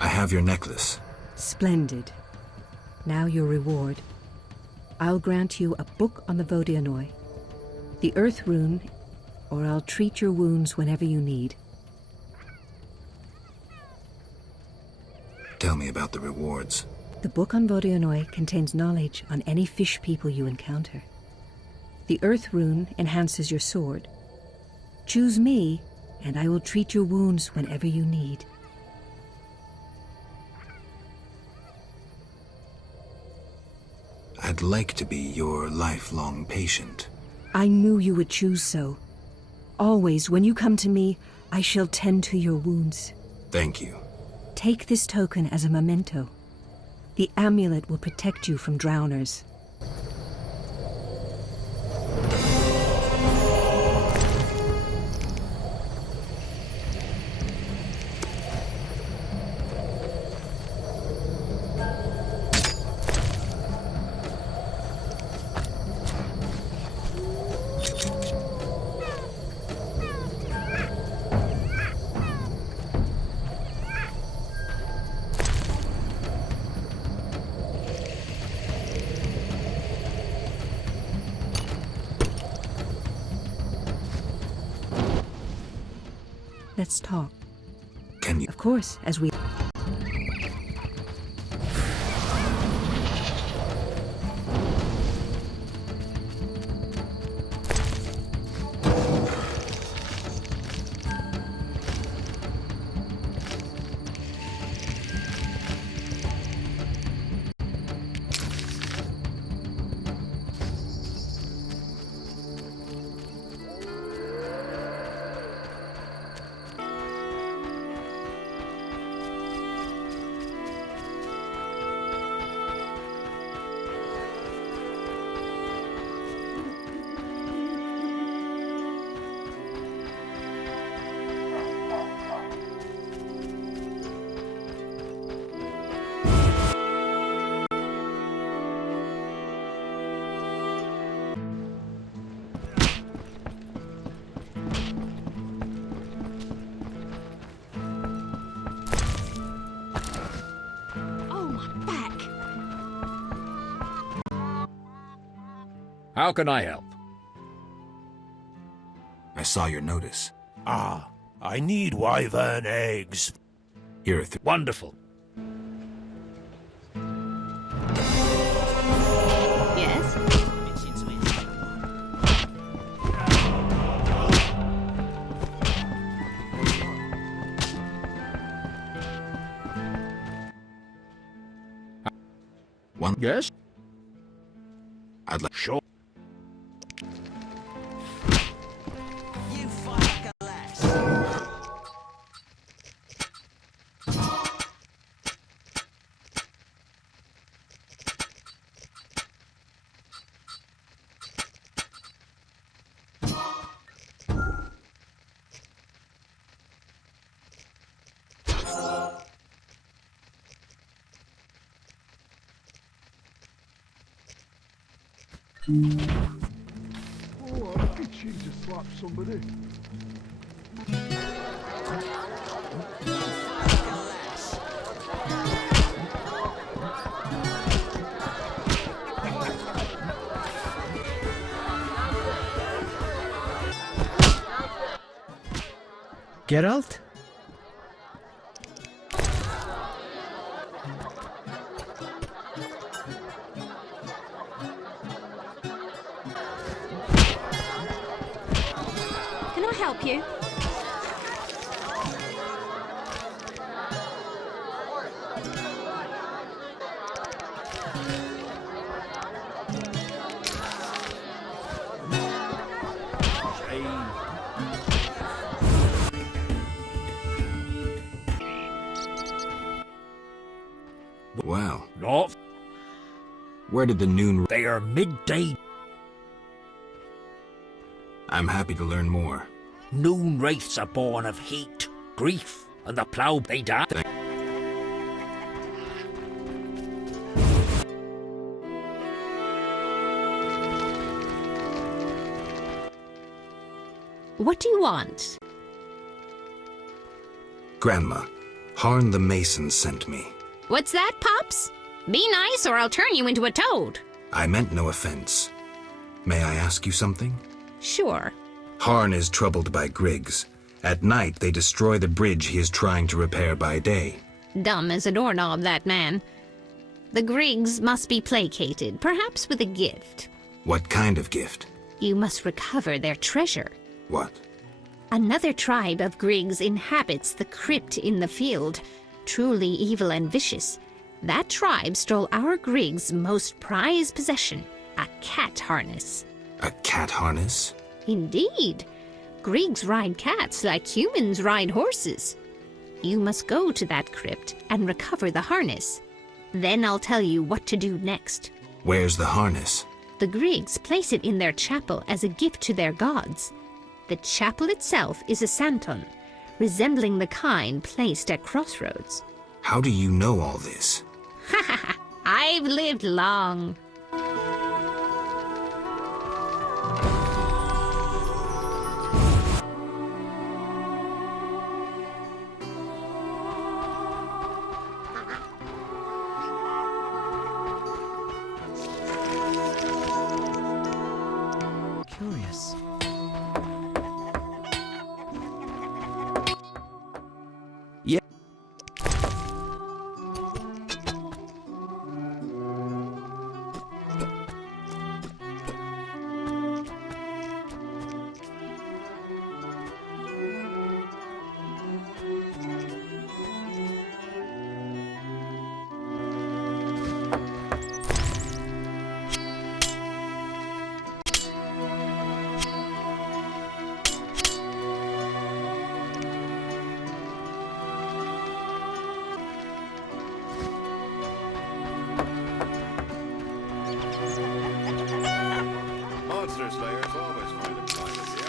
I have your necklace. Splendid. Now your reward. I'll grant you a book on the Vodyanoi, the Earth Rune, or I'll treat your wounds whenever you need. Tell me about the rewards. The book on Vodyanoi contains knowledge on any fish people you encounter. The Earth Rune enhances your sword. Choose me, and I will treat your wounds whenever you need. I'd like to be your lifelong patient. I knew you would choose so. Always, when you come to me, I shall tend to your wounds. Thank you. Take this token as a memento. The amulet will protect you from drowners. Let's talk. Can you? Of course, as we... How can I help? I saw your notice. Ah, I need wyvern eggs. Here are Wonderful. Yes? One? Yes? I'd like... Sure. You fight like a lass. Oh, I'm itching to slap somebody. Geralt? Can I help you? Wow. Not. Where did the noon... They are midday. I'm happy to learn more. Noon wraiths are born of hate, grief, and the plough they die. What do you want? Grandma, Harn the Mason sent me. What's that, Pops? Be nice or I'll turn you into a toad. I meant no offense. May I ask you something? Sure. Harn is troubled by Griggs. At night, they destroy the bridge he is trying to repair by day. Dumb as a doorknob, that man. The Griggs must be placated, perhaps with a gift. What kind of gift? You must recover their treasure. What? Another tribe of Griggs inhabits the crypt in the field, truly evil and vicious. That tribe stole our Griggs' most prized possession, a cat harness. A cat harness? Indeed. Griggs ride cats like humans ride horses. You must go to that crypt and recover the harness. Then I'll tell you what to do next. Where's the harness? The Griggs place it in their chapel as a gift to their gods. The chapel itself is a santon, resembling the kind placed at crossroads. How do you know all this? Ha ha ha! I've lived long. Curious. Yeah. Monster slayers always find employment here.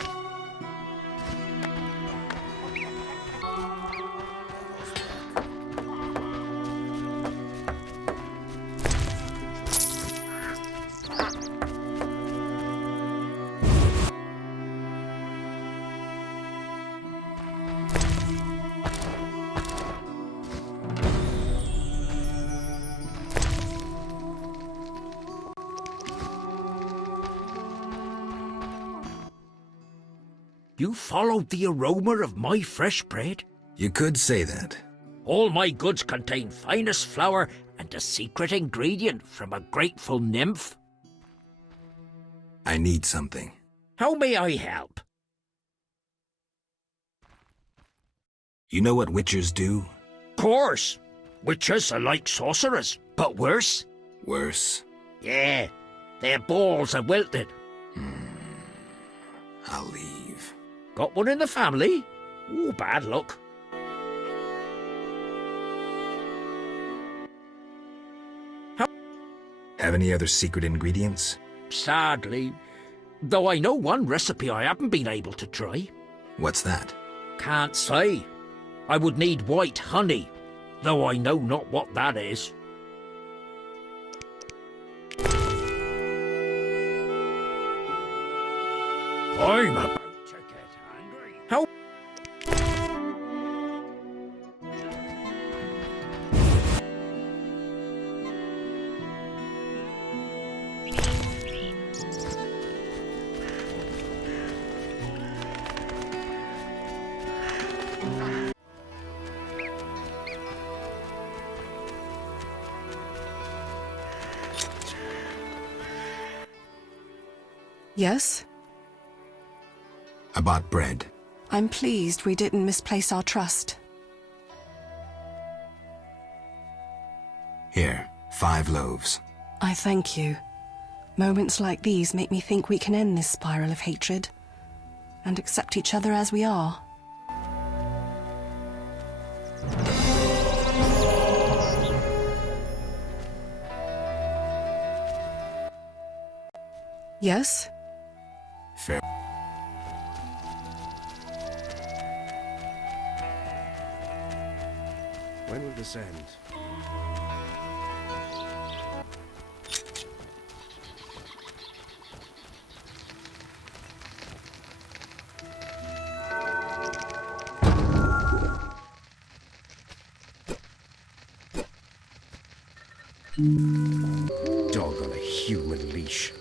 You followed the aroma of my fresh bread? You could say that. All my goods contain finest flour and a secret ingredient from a grateful nymph. I need something. How may I help? You know what witchers do? Course. Witches are like sorcerers, but worse. Worse? Yeah, their balls are wilted. I'll leave. Got one in the family? Ooh, bad luck. Have any other secret ingredients? Sadly. Though I know one recipe I haven't been able to try. What's that? Can't say. I would need white honey, though I know not what that is. I'm about to get angry. How? Yes? I bought bread. I'm pleased we didn't misplace our trust. Here, 5 loaves. I thank you. Moments like these make me think we can end this spiral of hatred and accept each other as we are. Yes? Fair. When will this end? Dog on a human leash.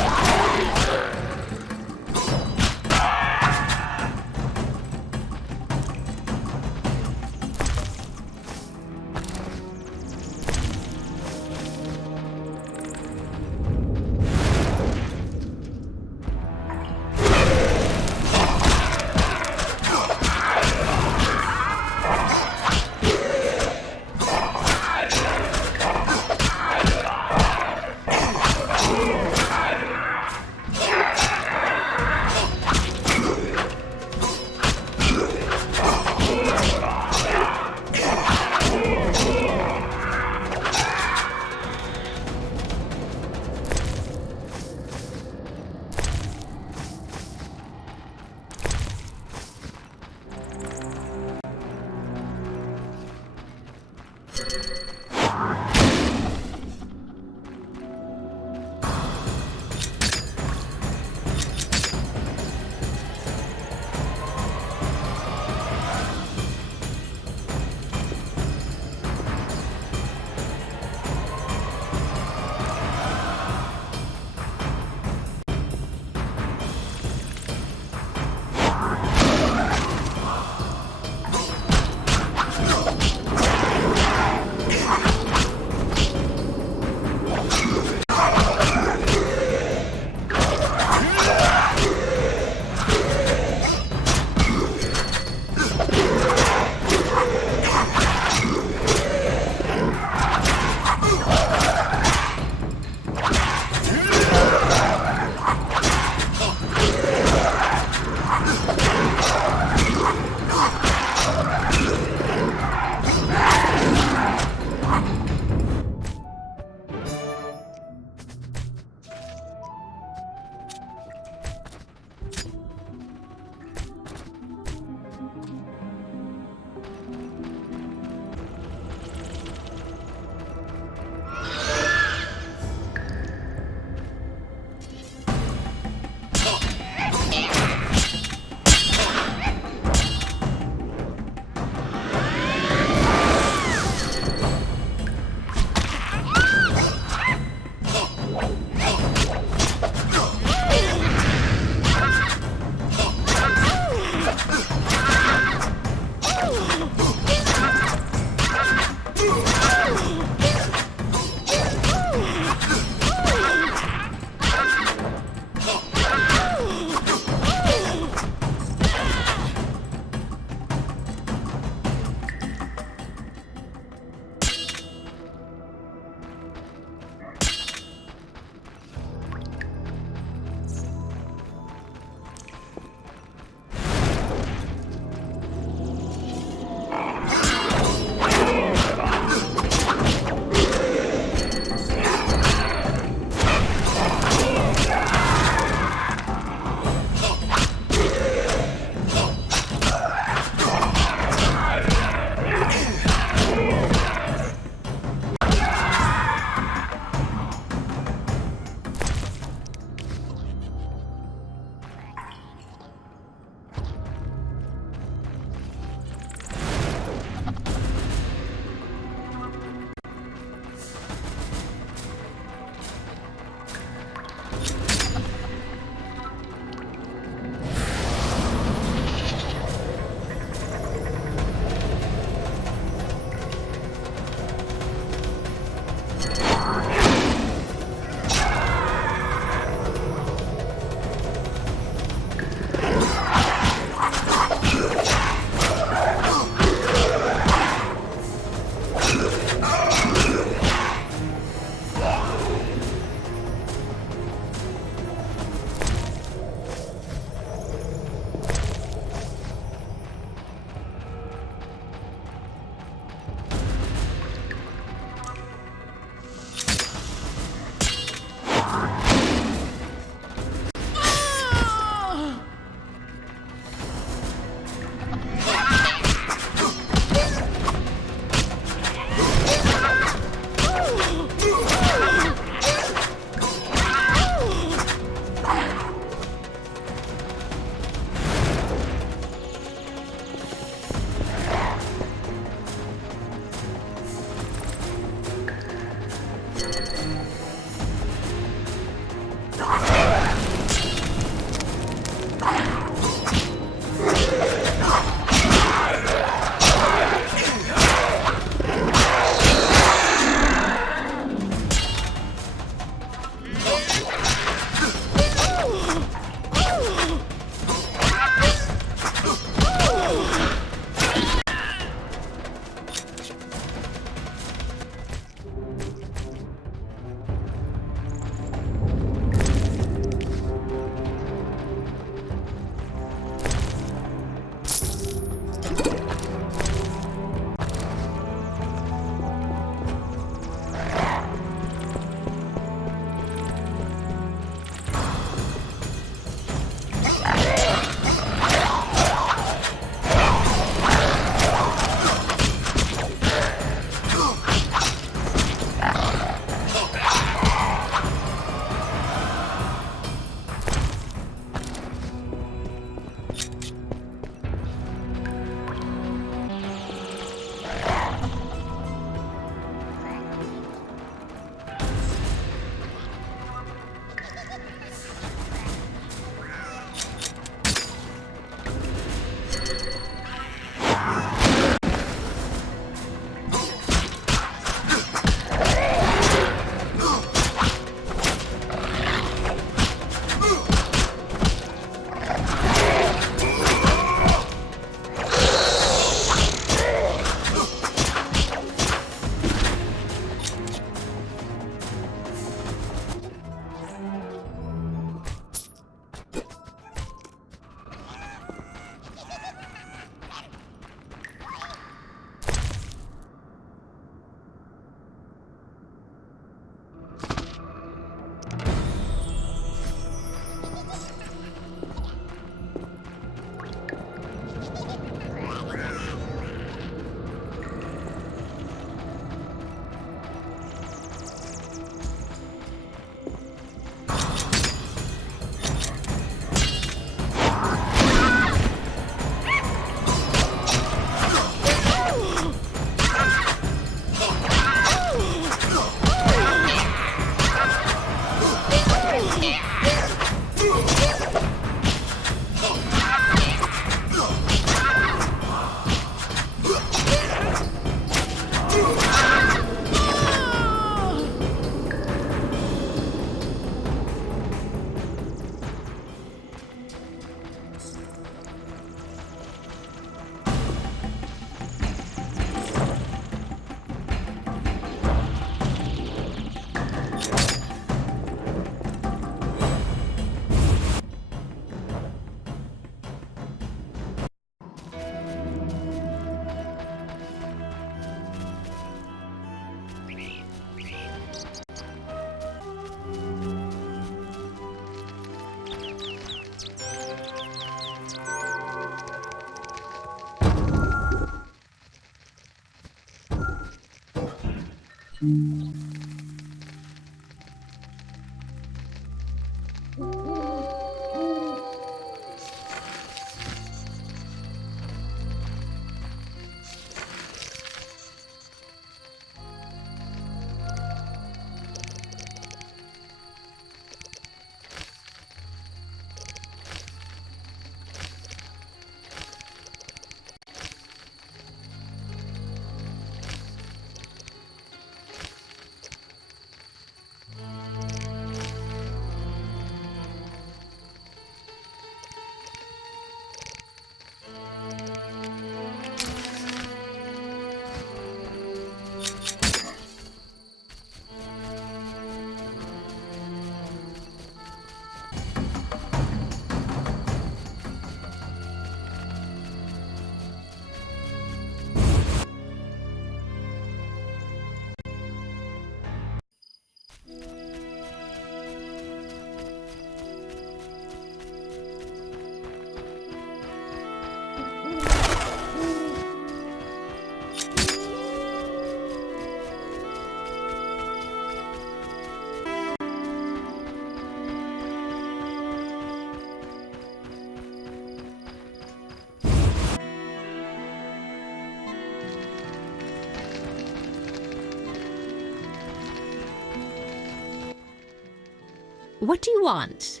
What do you want?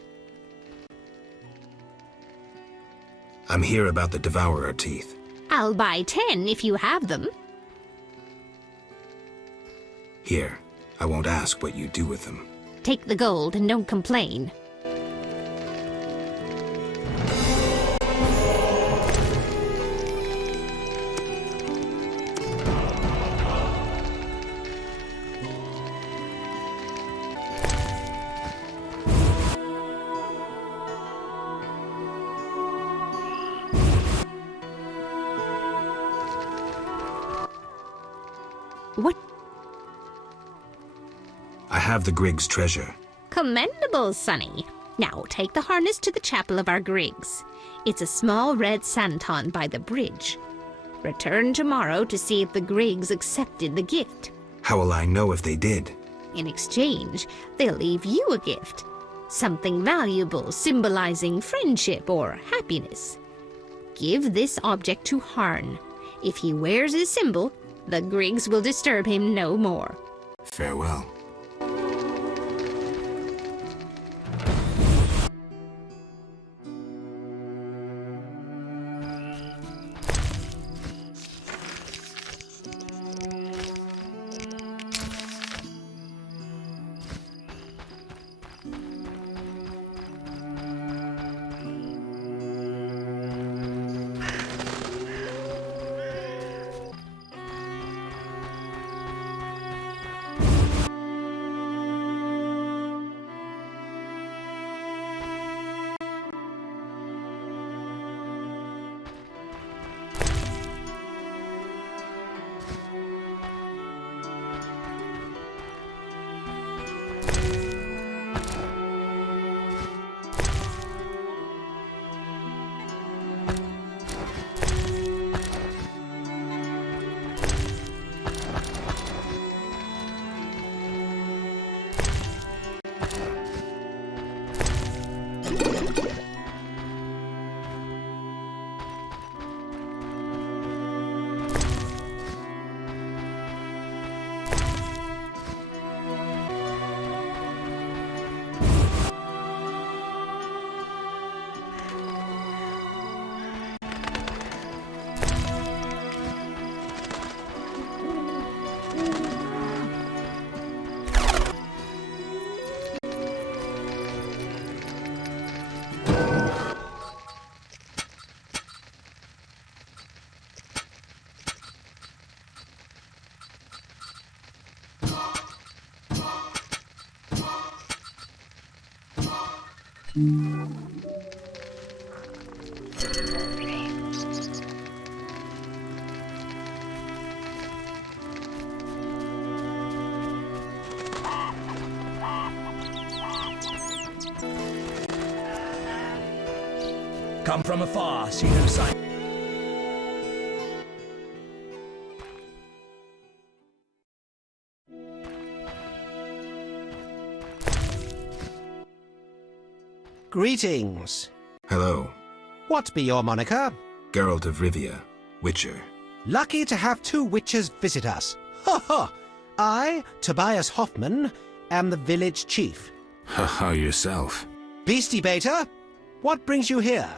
I'm here about the devourer teeth. I'll buy 10 if you have them. Here, I won't ask what you do with them. Take the gold and don't complain. What? I have the Grig's treasure. Commendable, Sonny. Now take the harness to the chapel of our Griggs. It's a small red santon by the bridge. Return tomorrow to see if the Griggs accepted the gift. How will I know if they did? In exchange, they'll leave you a gift. Something valuable symbolizing friendship or happiness. Give this object to Harn. If he wears his symbol, the Griggs will disturb him no more. Farewell. Come from afar, see no sign. Greetings. Hello. What be your moniker? Geralt of Rivia, Witcher. Lucky to have two witches visit us. Ha ha! I, Tobias Hoffman, am the village chief. Haha, yourself. Beastie Beta, what brings you here?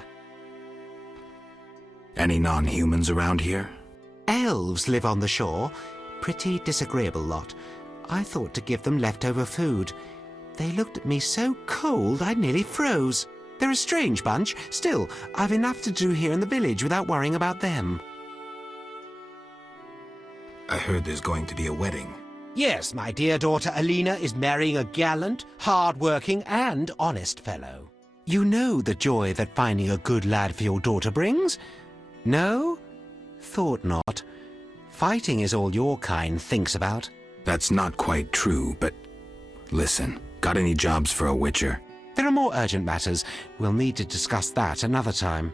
Any non-humans around here? Elves live on the shore. Pretty disagreeable lot. I thought to give them leftover food. They looked at me so cold I nearly froze. They're a strange bunch. Still, I've enough to do here in the village without worrying about them. I heard there's going to be a wedding. Yes, my dear daughter Alina is marrying a gallant, hard-working and honest fellow. You know the joy that finding a good lad for your daughter brings? No? Thought not. Fighting is all your kind thinks about. That's not quite true, but listen, got any jobs for a witcher? There are more urgent matters. We'll need to discuss that another time.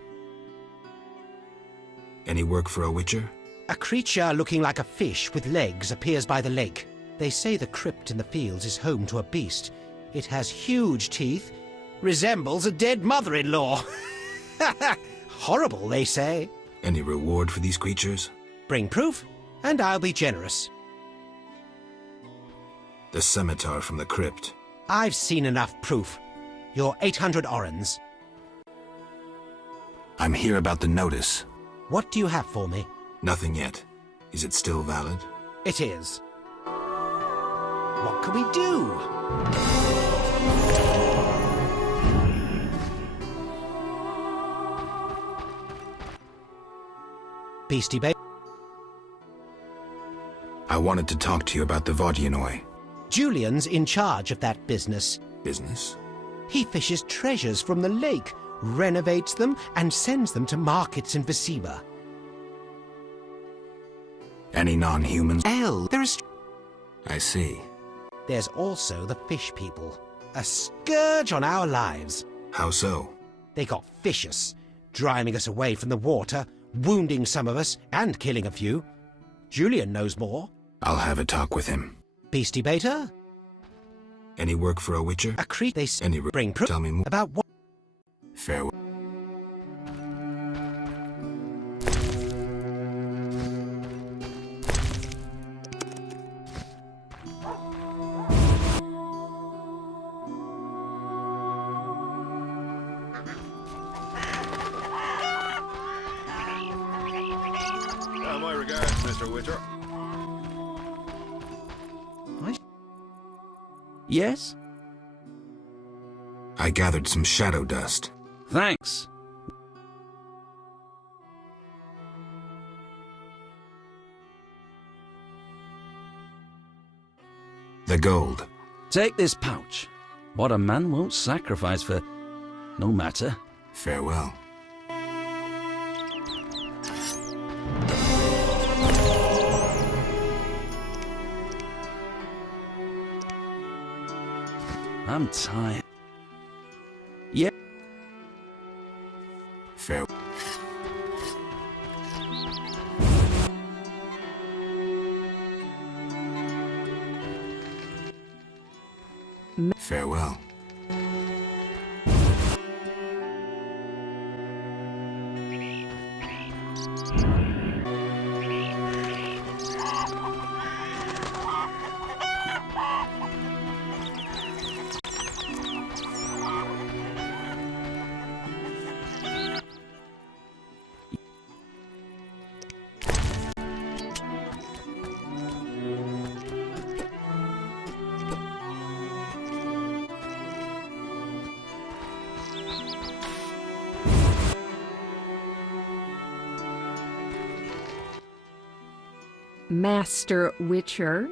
Any work for a witcher? A creature looking like a fish with legs appears by the lake. They say the crypt in the fields is home to a beast. It has huge teeth, resembles a dead mother-in-law. Horrible, they say. Any reward for these creatures? Bring proof, and I'll be generous. The scimitar from the crypt. I've seen enough proof. Your 800 orens. I'm here about the notice. What do you have for me? Nothing yet. Is it still valid? It is. What can we do? Beastie Bay. I wanted to talk to you about the Vodyanoi. Julian's in charge of that business. Business? He fishes treasures from the lake, renovates them, and sends them to markets in Visiba. Any non-humans? There is... I see. There's also the fish people. A scourge on our lives. How so? They got vicious, driving us away from the water, wounding some of us, and killing a few. Julian knows more. I'll have a talk with him. Beastie Beta? Any work for a witcher? A creep they bring proof. Tell me more. About what? Farewell. My regards, Mr. Witcher. Yes? I gathered some shadow dust. Thanks. The gold. Take this pouch. What a man won't sacrifice for... no matter. Farewell. I'm tired. Yeah. Farewell. Farewell. Master Witcher.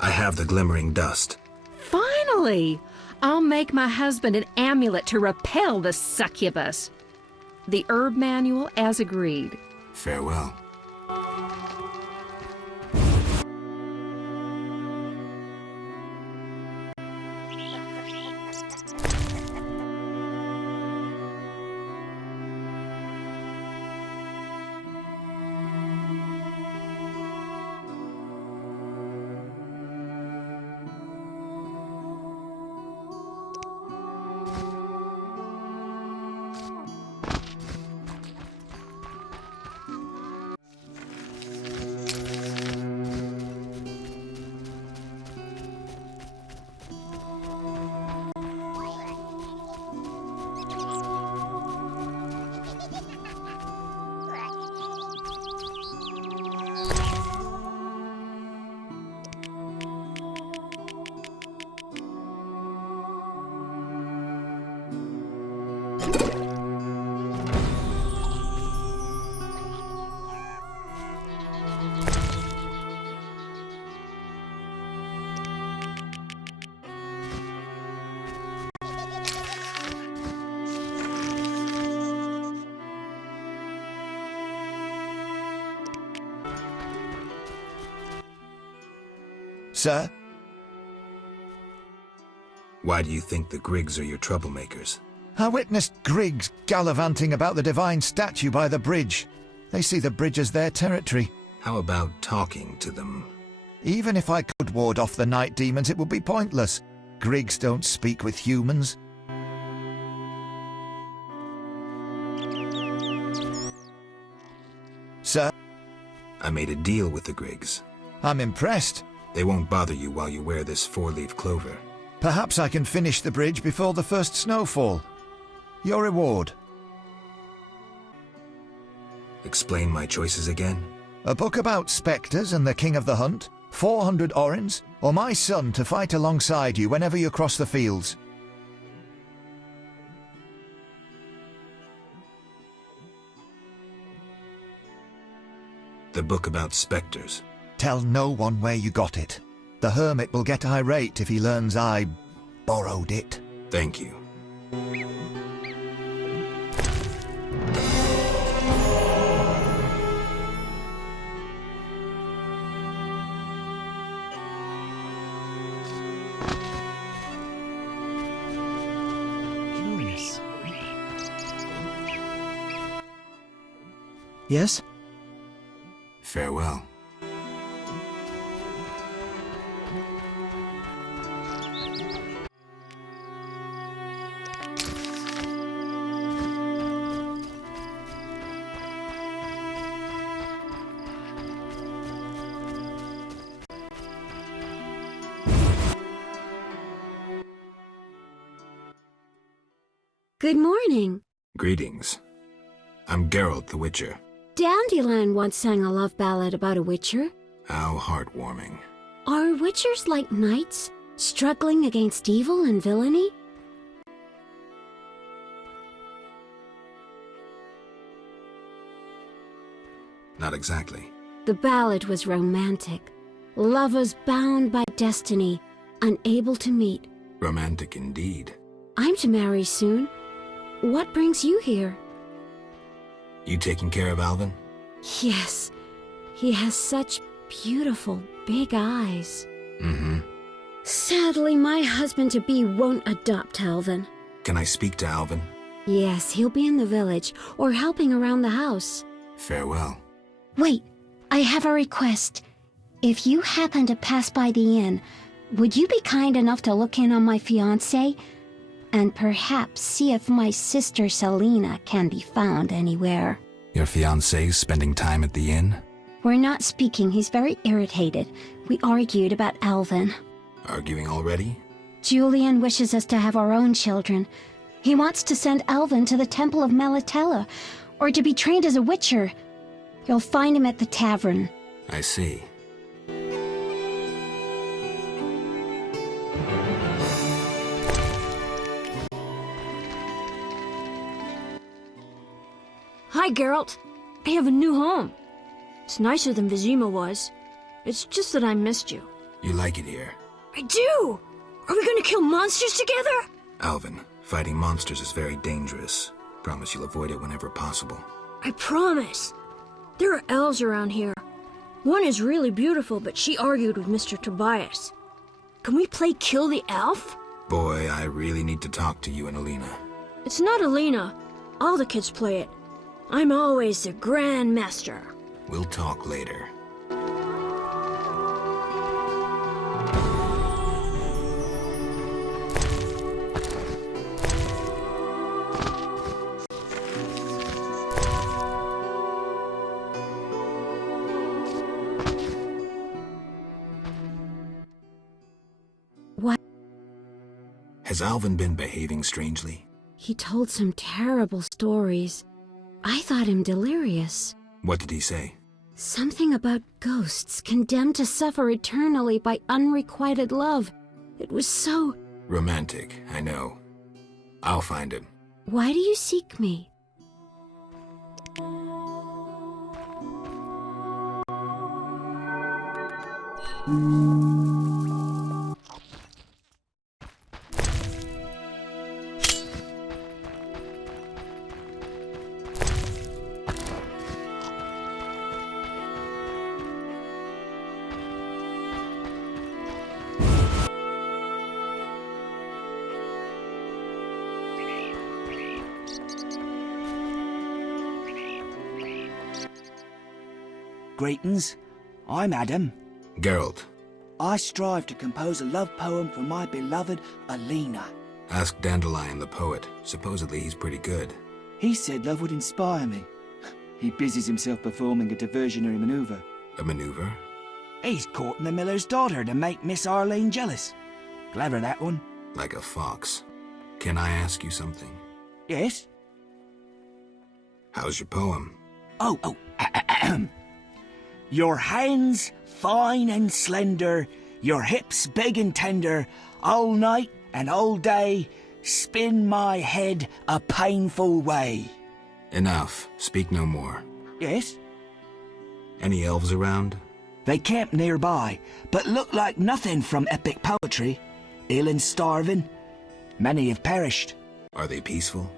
I have the glimmering dust. Finally! I'll make my husband an amulet to repel the succubus. The herb manual as agreed. Farewell. Sir? Why do you think the Griggs are your troublemakers? I witnessed Griggs gallivanting about the divine statue by the bridge. They see the bridge as their territory. How about talking to them? Even if I could ward off the night demons, it would be pointless. Griggs don't speak with humans. Sir? I made a deal with the Griggs. I'm impressed. They won't bother you while you wear this four-leaf clover. Perhaps I can finish the bridge before the first snowfall. Your reward. Explain my choices again. A book about spectres and the king of the hunt, 400 orens, or my son to fight alongside you whenever you cross the fields. The book about spectres. Tell no one where you got it. The hermit will get irate if he learns I borrowed it. Thank you. Curious. Yes? Farewell. Good morning. Greetings. I'm Geralt the Witcher. Dandelion once sang a love ballad about a witcher. How heartwarming. Are witchers like knights, struggling against evil and villainy? Not exactly. The ballad was romantic. Lovers bound by destiny, unable to meet. Romantic indeed. I'm to marry soon. What brings you here? You taking care of Alvin? Yes. He has such beautiful, big eyes. Mm-hmm. Sadly, my husband-to-be won't adopt Alvin. Can I speak to Alvin? Yes, he'll be in the village, or helping around the house. Farewell. Wait, I have a request. If you happen to pass by the inn, would you be kind enough to look in on my fiancé? And perhaps see if my sister Selena can be found anywhere. Your fiancé's spending time at the inn? We're not speaking. He's very irritated. We argued about Alvin. Arguing already? Julian wishes us to have our own children. He wants to send Alvin to the Temple of Melitella, or to be trained as a witcher. You'll find him at the tavern. I see. Hi, Geralt. I have a new home. It's nicer than Vizima was. It's just that I missed you. You like it here? I do! Are we gonna kill monsters together? Alvin, fighting monsters is very dangerous. Promise you'll avoid it whenever possible. I promise. There are elves around here. One is really beautiful, but she argued with Mr. Tobias. Can we play Kill the Elf? Boy, I really need to talk to you and Alina. It's not Alina. All the kids play it. I'm always the Grand Master. We'll talk later. What? Has Alvin been behaving strangely? He told some terrible stories. I thought him delirious. What did he say? Something about ghosts condemned to suffer eternally by unrequited love. It was so... Romantic, I know. I'll find him. Why do you seek me? Greetings, I'm Adam. Geralt, I strive to compose a love poem for my beloved Alina. ask Dandelion the poet. Supposedly he's pretty good. He said love would inspire me. He busies himself performing a diversionary maneuver. A maneuver? He's courting the miller's daughter to make Miss Arlene jealous. Clever, that one. Like a fox. Can I ask you something? Yes? How's your poem? Your hands fine and slender, your hips big and tender, all night and all day, spin my head a painful way. Enough. Speak no more. Yes? Any elves around? They camp nearby, but look like nothing from epic poetry. Ill and starving. Many have perished. Are they peaceful?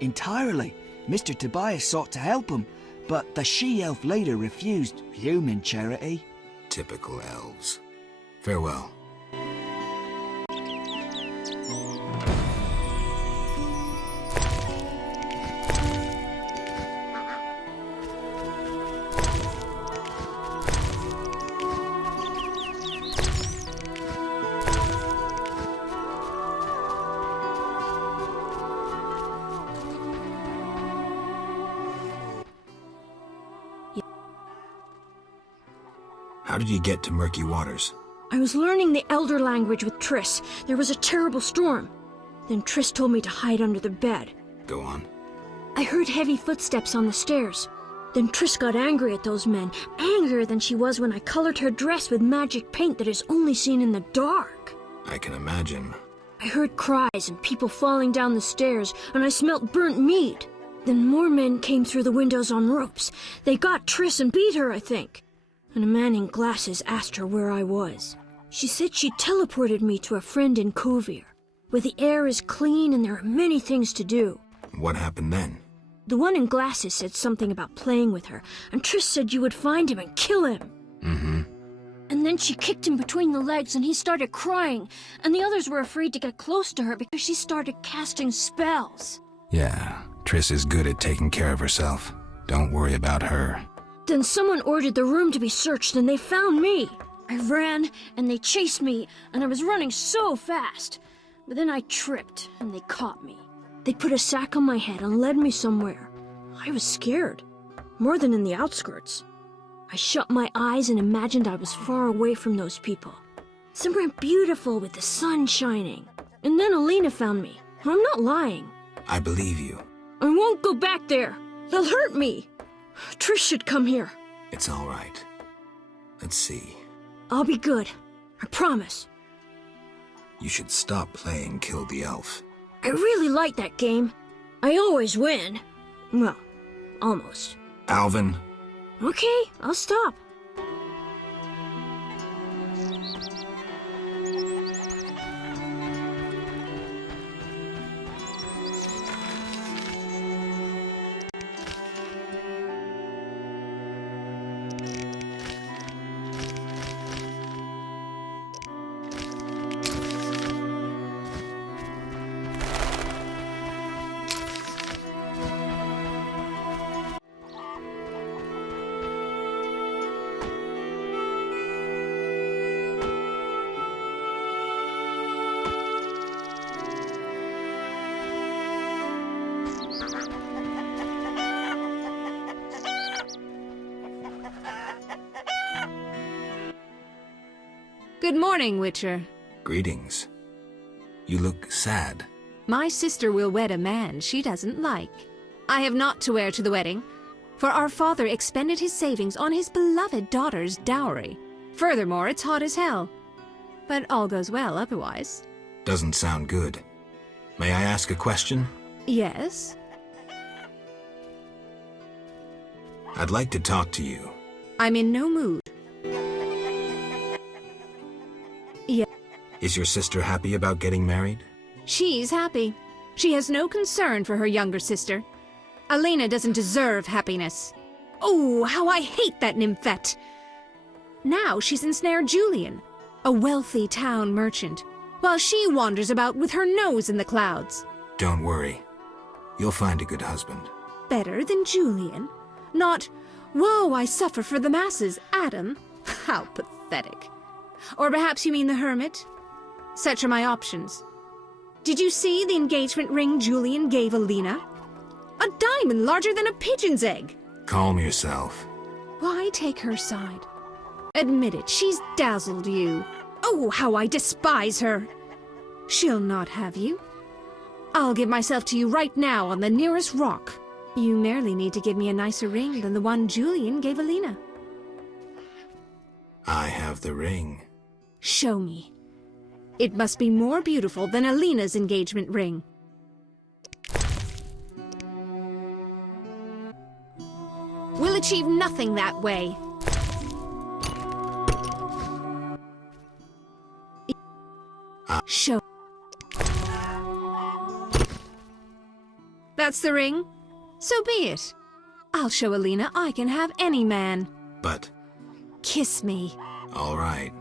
Entirely. Mr. Tobias sought to help them, but the she-elf later refused human charity. Typical elves. Farewell. How did you get to murky waters? I was learning the Elder language with Triss. There was a terrible storm. Then Triss told me to hide under the bed. Go on. I heard heavy footsteps on the stairs. Then Triss got angry at those men, angrier than she was when I colored her dress with magic paint that is only seen in the dark. I can imagine. I heard cries and people falling down the stairs, and I smelt burnt meat. Then more men came through the windows on ropes. They got Triss and beat her, I think. And a man in glasses asked her where I was. She said she teleported me to a friend in Kovir, where the air is clean and there are many things to do. What happened then? The one in glasses said something about playing with her, and Triss said you would find him and kill him. Mm-hmm. And then she kicked him between the legs and he started crying, and the others were afraid to get close to her because she started casting spells. Yeah, Triss is good at taking care of herself. Don't worry about her. Then someone ordered the room to be searched and they found me. I ran and they chased me and I was running so fast. But then I tripped and they caught me. They put a sack on my head and led me somewhere. I was scared, more than in the outskirts. I shut my eyes and imagined I was far away from those people. Somewhere beautiful with the sun shining. And then Alina found me. I'm not lying. I believe you. I won't go back there. They'll hurt me. Trish should come here. It's all right. Let's see. I'll be good. I promise. You should stop playing Kill the Elf. I really like that game. I always win. Well, almost. Alvin. Okay, I'll stop. Good morning, Witcher. Greetings. You look sad. My sister will wed a man she doesn't like. I have naught to wear to the wedding, for our father expended his savings on his beloved daughter's dowry. Furthermore, it's hot as hell. But all goes well otherwise. Doesn't sound good. May I ask a question? Yes? I'd like to talk to you. I'm in no mood. Yeah. Is your sister happy about getting married? She's happy. She has no concern for her younger sister. Alina doesn't deserve happiness. Oh, how I hate that nymphette! Now she's ensnared Julian, a wealthy town merchant, while she wanders about with her nose in the clouds. Don't worry. You'll find a good husband. Better than Julian? Not, woe, I suffer for the masses, Adam. How pathetic. Or perhaps you mean the hermit? Such are my options. Did you see the engagement ring Julian gave Alina? A diamond larger than a pigeon's egg. Calm yourself. Why take her side? Admit it, she's dazzled you. Oh, how I despise her. She'll not have you. I'll give myself to you right now on the nearest rock. You merely need to give me a nicer ring than the one Julian gave Alina. I have the ring. Show me. It must be more beautiful than Alina's engagement ring. We'll achieve nothing that way. Show. That's the ring? So be it. I'll show Alina I can have any man. But... Kiss me. All right.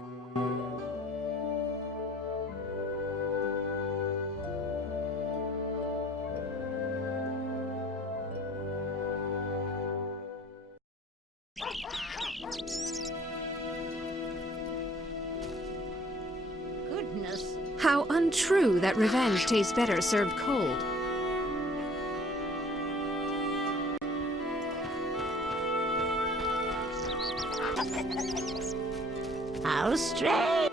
Goodness. How untrue that revenge tastes better served cold. How strange.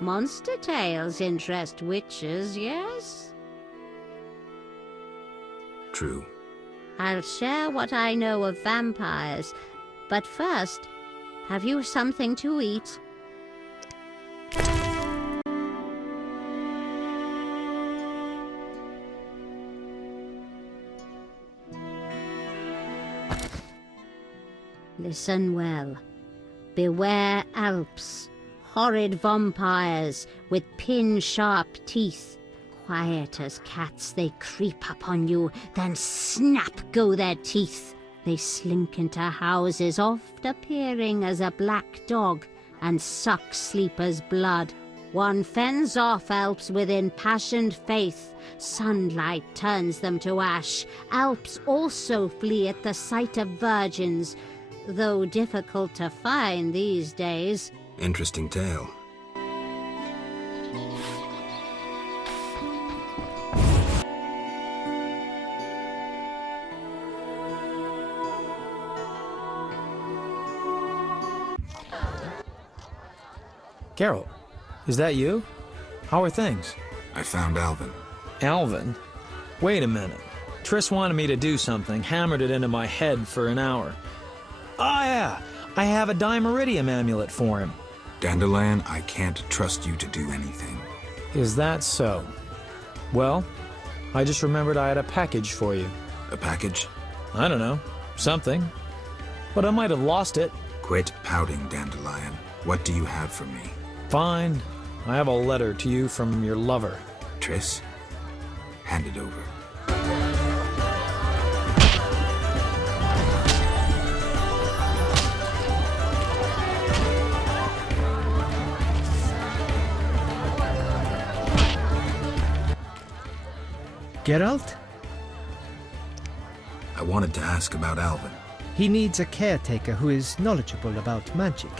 Monster tales interest witches, yes? True. I'll share what I know of vampires, but first, have you something to eat? Listen well. Beware Alps, horrid vampires with pin-sharp teeth. Quiet as cats, they creep upon you, then snap go their teeth. They slink into houses, oft appearing as a black dog, and suck sleepers' blood. One fends off Alps with impassioned faith. Sunlight turns them to ash. Alps also flee at the sight of virgins, though difficult to find these days. Interesting tale. Carol, is that you? How are things? I found Alvin. Alvin? Wait a minute. Triss wanted me to do something, hammered it into my head for an hour. Oh yeah, I have a Dimeridium amulet for him. Dandelion, I can't trust you to do anything. Is that so? Well, I just remembered I had a package for you. A package? I don't know, something. But I might have lost it. Quit pouting, Dandelion. What do you have for me? Fine. I have a letter to you from your lover. Triss, hand it over. Geralt? I wanted to ask about Alvin. He needs a caretaker who is knowledgeable about magic.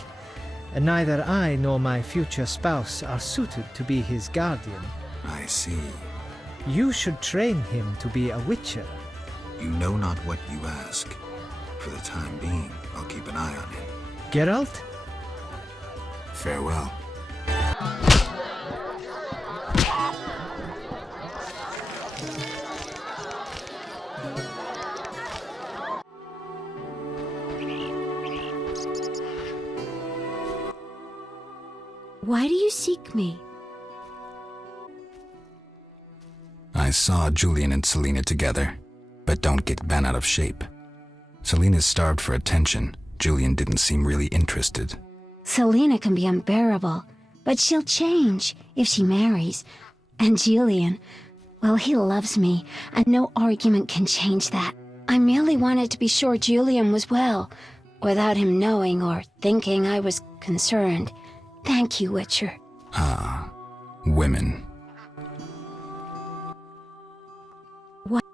And neither I nor my future spouse are suited to be his guardian. I see. You should train him to be a witcher. You know not what you ask. For the time being, I'll keep an eye on him. Geralt? Farewell. Why do you seek me? I saw Julian and Selena together, but don't get bent out of shape. Selena's starved for attention. Julian didn't seem really interested. Selena can be unbearable, but she'll change if she marries. And Julian, well, he loves me, and no argument can change that. I merely wanted to be sure Julian was well, without him knowing or thinking I was concerned. Thank you, Witcher. Ah, women. What?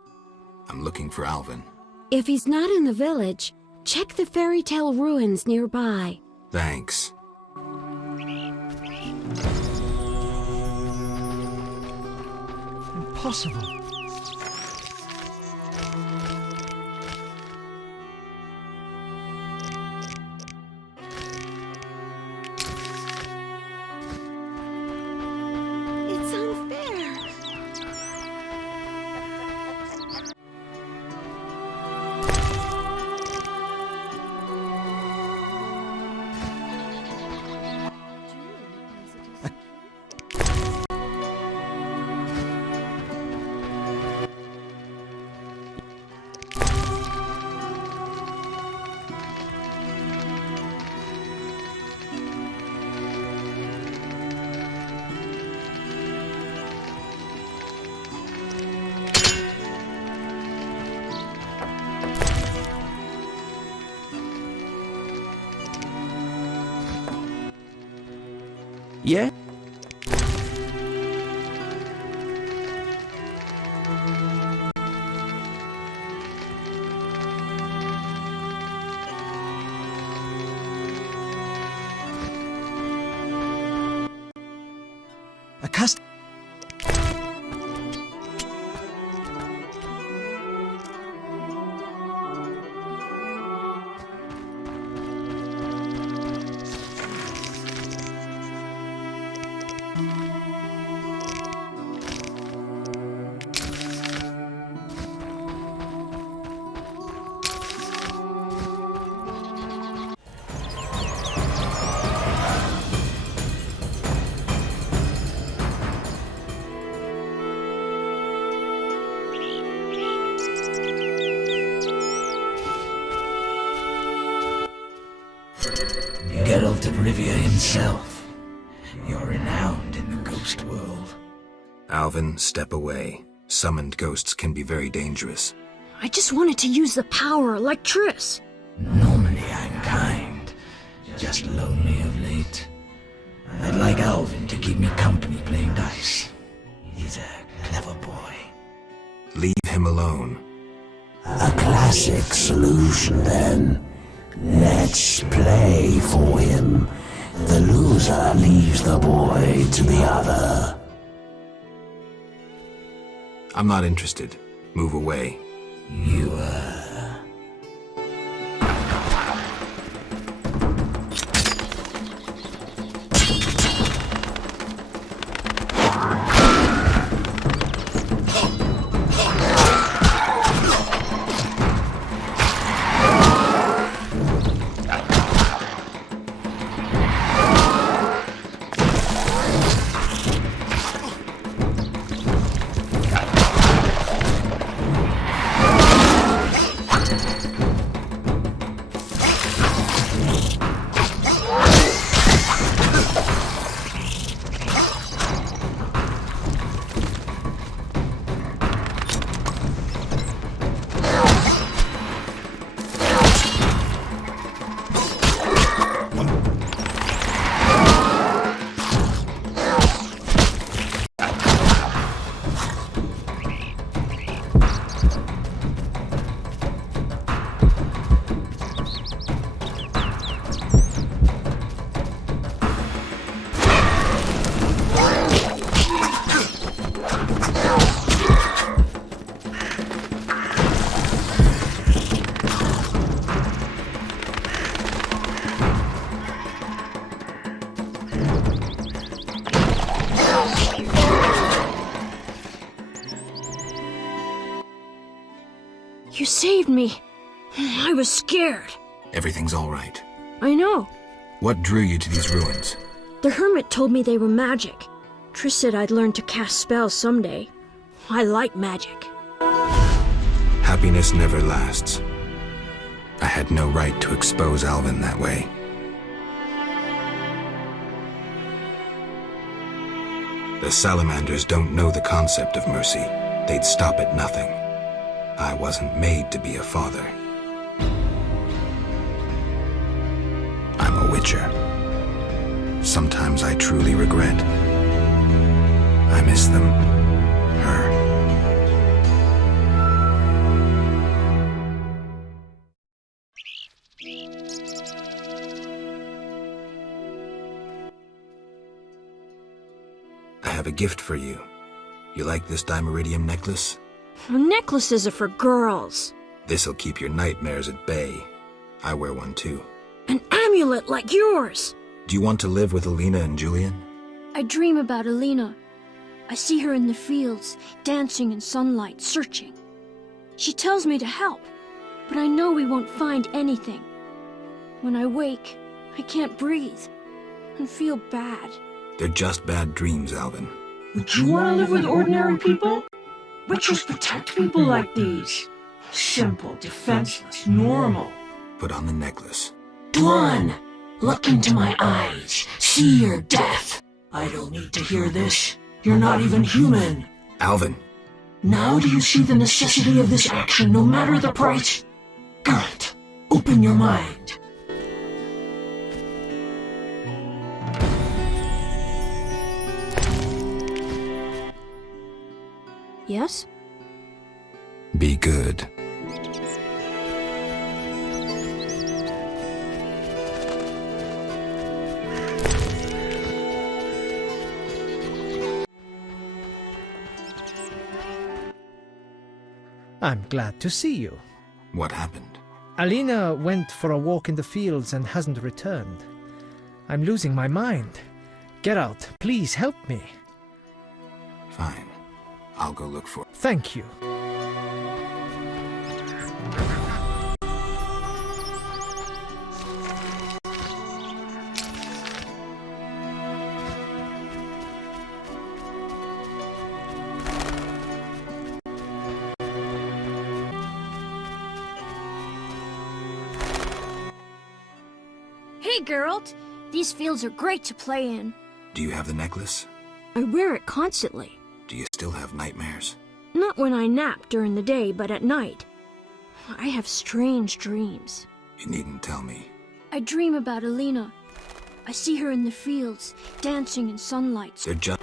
I'm looking for Alvin. If he's not in the village, check the fairy tale ruins nearby. Thanks. Impossible. It's unfair. Yeah? A custom. Geralt of Rivia himself. You're renowned in the ghost world. Alvin, step away. Summoned ghosts can be very dangerous. I just wanted to use the power like Triss. Normally I'm kind, just lonely of late. I'd like Alvin to keep me company playing dice. He's a clever boy. Leave him alone. A classic solution then. Let's play for him. The loser leaves the boy to the other. I'm not interested. Move away. You, You saved me. I was scared. Everything's all right. I know. What drew you to these ruins? The hermit told me they were magic. Triss said I'd learn to cast spells someday. I like magic. Happiness never lasts. I had no right to expose Alvin that way. The salamanders don't know the concept of mercy. They'd stop at nothing. I wasn't made to be a father. I'm a witcher. Sometimes I truly regret. I miss them. Her. I have a gift for you. You like this dimeridium necklace? Necklaces are for girls. This'll keep your nightmares at bay. I wear one too. An amulet like yours. Do you want to live with Alina and Julian? I dream about Alina. I see her in the fields, dancing in sunlight, searching. She tells me to help, but I know we won't find anything. When I wake, I can't breathe and feel bad. They're just bad dreams, Alvin. Would you want to live with ordinary people? Witchers protect people like these. Simple, defenseless, normal. Put on the necklace. Dwan, look into my eyes. See your death. I don't need to hear this. You're not even human. Alvin. Now do you see the necessity of this action, no matter the price? Garrett, open your mind. Yes? Be good. I'm glad to see you. What happened? Alina went for a walk in the fields and hasn't returned. I'm losing my mind. Get out. Please help me. Fine. I'll go look for... Thank you. Hey, Geralt. These fields are great to play in. Do you have the necklace? I wear it constantly. Do you still have nightmares? Not when I nap during the day, but at night. I have strange dreams. You needn't tell me. I dream about Alina. I see her in the fields, dancing in sunlight. They're just...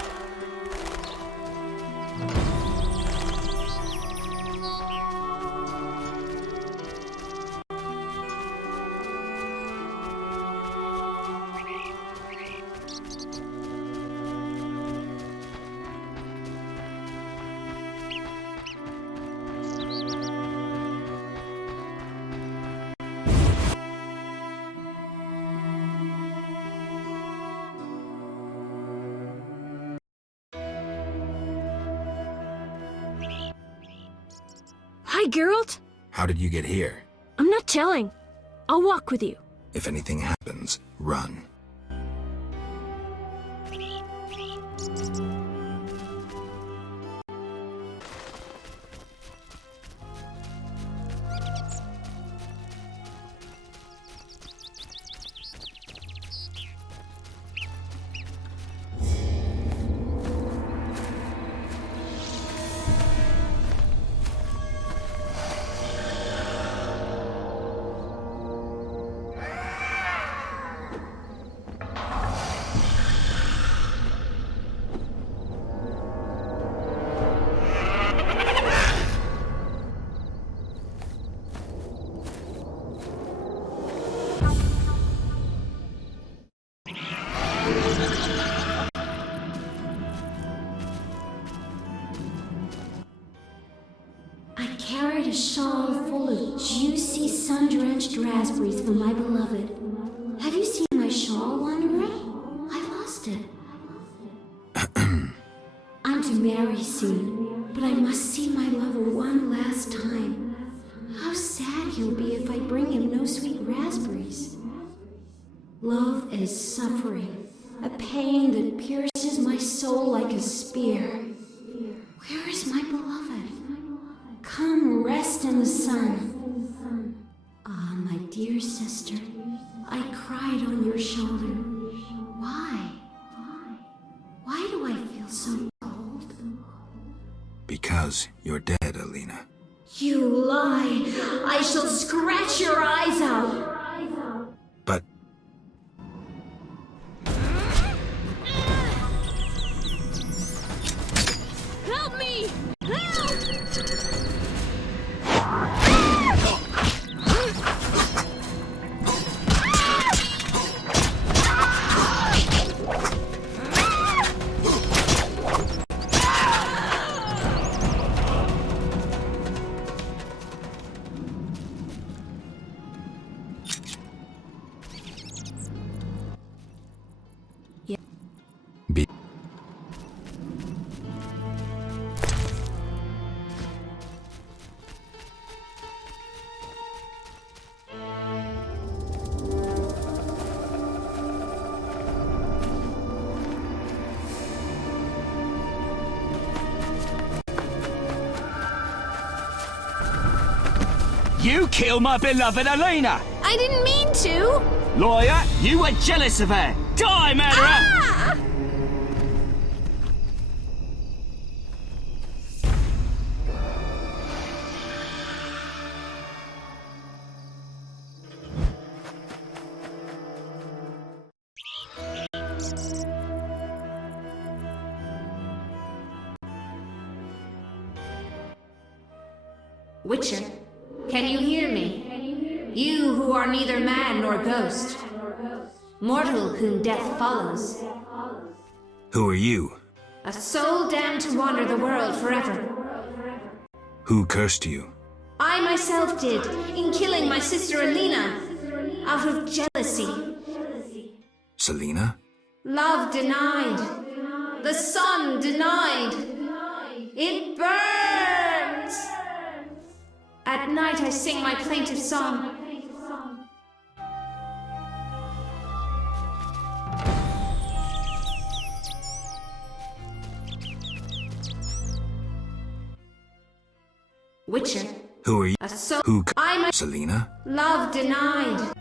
Hi, Geralt. How did you get here? I'm not telling. I'll walk with you. If anything happens, run. Carried a shawl full of juicy, sun-drenched raspberries for my beloved. Have you seen my shawl, Wanderer? I lost it. I'm to marry soon, but I must see my lover one last time. How sad he'll be if I bring him no sweet raspberries. Love is suffering, a pain that pierces my soul like a spear. Where is my beloved? Come rest in the sun. Ah, my dear sister, I cried on your shoulder. Why? Why do I feel so cold? Because you're dead, Alina. You lie! I shall scratch your eyes out! But Help me! Help! be You killed my beloved Alina! I didn't mean to! Lawyer, you were jealous of her! Die, murderer! Ah! Witcher, can you hear me? You who are neither man nor ghost, mortal whom death follows, Who are you? a soul damned to wander the world forever. Who cursed you? I myself did, in killing my sister Alina, out of jealousy. Selena? Love denied. The sun denied. It burns! At night I sing my plaintive song. Witcher. Who are you? A soul. Who? I'm a Selena? love denied.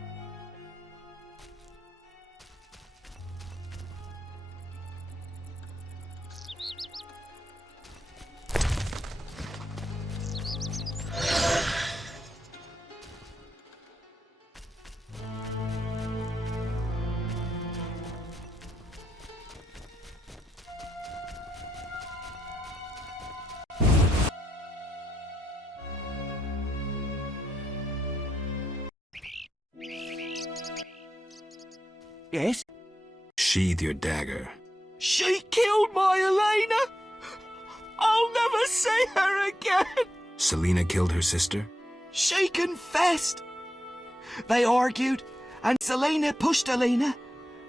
Yes? Sheathe your dagger. She killed my Alina! I'll never see her again! Selena killed her sister? She confessed! They argued, and Selena pushed Alina.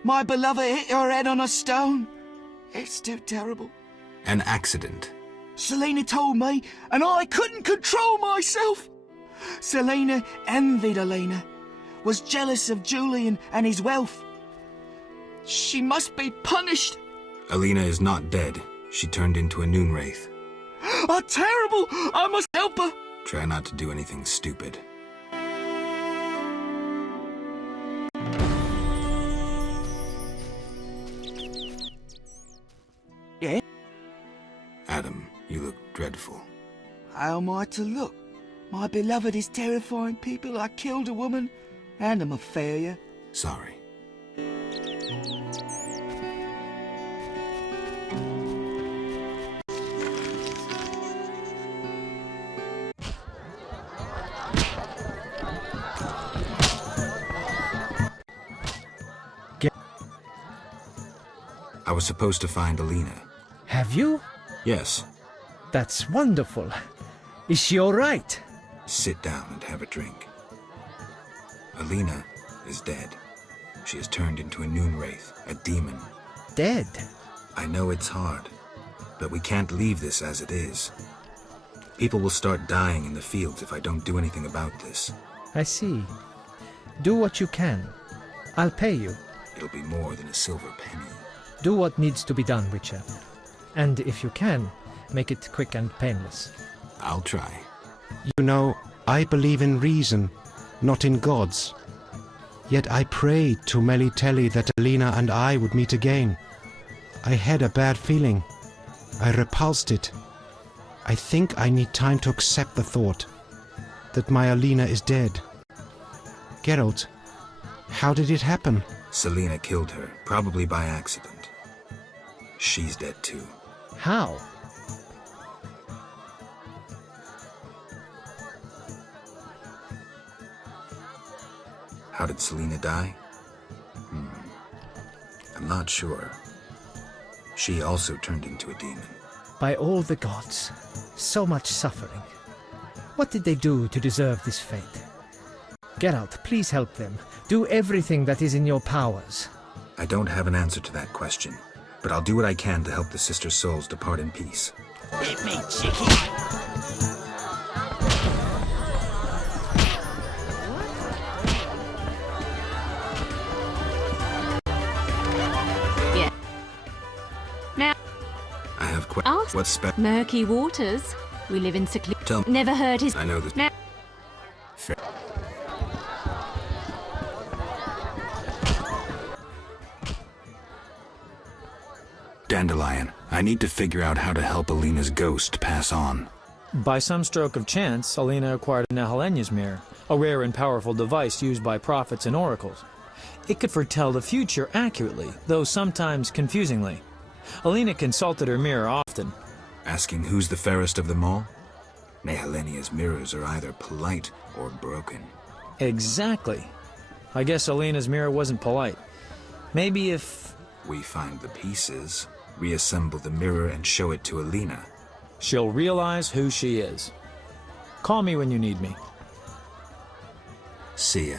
My beloved hit her head on a stone. It's too terrible. An accident. Selena told me, and I couldn't control myself. Selena envied Alina, was jealous of Julian and his wealth. She must be punished. Alina is not dead. She turned into a noon wraith. Oh, terrible! I must help her. Try not to do anything stupid. Yeah? Adam, you look dreadful. How am I to look? My beloved is terrifying people. I killed a woman, and I'm a failure. Sorry. I was supposed to find Alina. Have you? Yes. That's wonderful. Is she all right? Sit down and have a drink. Alina is dead. She has turned into a noon wraith, a demon. Dead? I know it's hard, but we can't leave this as it is. People will start dying in the fields if I don't do anything about this. I see. Do what you can. I'll pay you. It'll be more than a silver penny. Do what needs to be done, Witcher. And if you can, Make it quick and painless. I'll try. You know, I believe in reason, not in gods. Yet I prayed to Melitelli that Alina and I would meet again. I had a bad feeling. I repulsed it. I think I need time to accept the thought that my Alina is dead. Geralt, how did it happen? Selena killed her, probably by accident. She's dead too. How? How did Selena die? I'm not sure. She also turned into a demon. By all the gods, so much suffering. What did they do to deserve this fate? Geralt, please help them. Do everything that is in your powers. I don't have an answer to that question, but I'll do what I can to help the sister souls depart in peace. Hit me, chicky! Yeah. Now, I have ask what's murky waters. We live in seclusion. Tell me. Never heard his. I know this. Now. Fair. Dandelion, I need to figure out how to help Alina's ghost pass on. By some stroke of chance, Alina acquired a Nehelenya's mirror, a rare and powerful device used by prophets and oracles. It could foretell the future accurately, though sometimes confusingly. Alina consulted her mirror often. Asking who's the fairest of them all? Nehelenya's mirrors are either polite or broken. Exactly. I guess Alina's mirror wasn't polite. Maybe if we find the pieces, reassemble the mirror and show it to Alina, she'll realize who she is. Call me when you need me. See ya.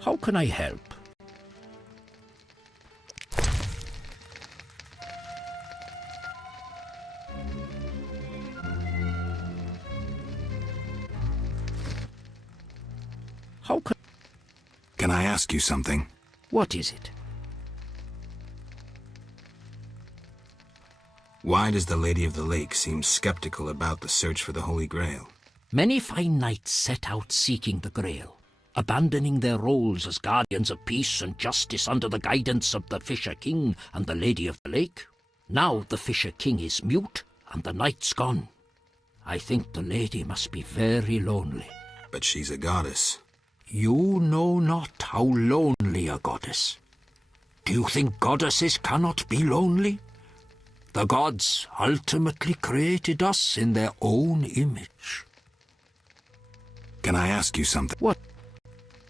How can I help? How Can I ask you something? What is it? Why does the Lady of the Lake seem skeptical about the search for the Holy Grail? Many fine knights set out seeking the Grail, abandoning their roles as guardians of peace and justice under the guidance of the Fisher King and the Lady of the Lake. Now the Fisher King is mute and the knight's gone. I think the lady must be very lonely. But she's a goddess. You know not how lonely a goddess. Do you think goddesses cannot be lonely? The gods ultimately created us in their own image. Can I ask you something? What?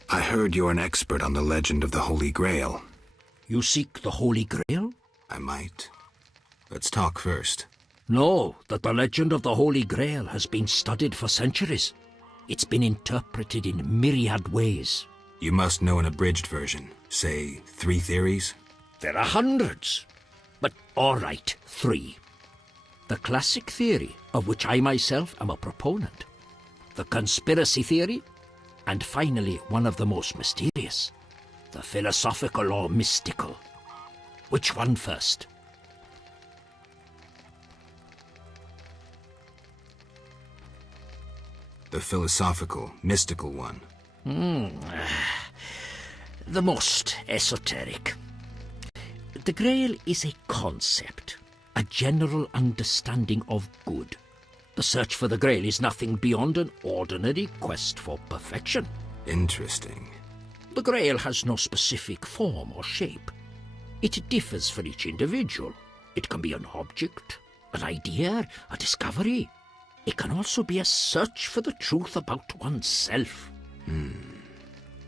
I heard you're an expert on the legend of the Holy Grail. You seek the Holy Grail? I might. Let's talk first. Know that the legend of the Holy Grail has been studied for centuries. It's been interpreted in myriad ways. You must know an abridged version. Say, 3 theories? There are hundreds. But all right, 3. The classic theory, of which I myself am a proponent. The conspiracy theory. And finally, one of the most mysterious. The philosophical or mystical. Which one first? The philosophical, mystical one. The most esoteric. The Grail is a concept, a general understanding of good. The search for the Grail is nothing beyond an ordinary quest for perfection. Interesting. The Grail has no specific form or shape. It differs for each individual. It can be an object, an idea, a discovery. It can also be a search for the truth about oneself.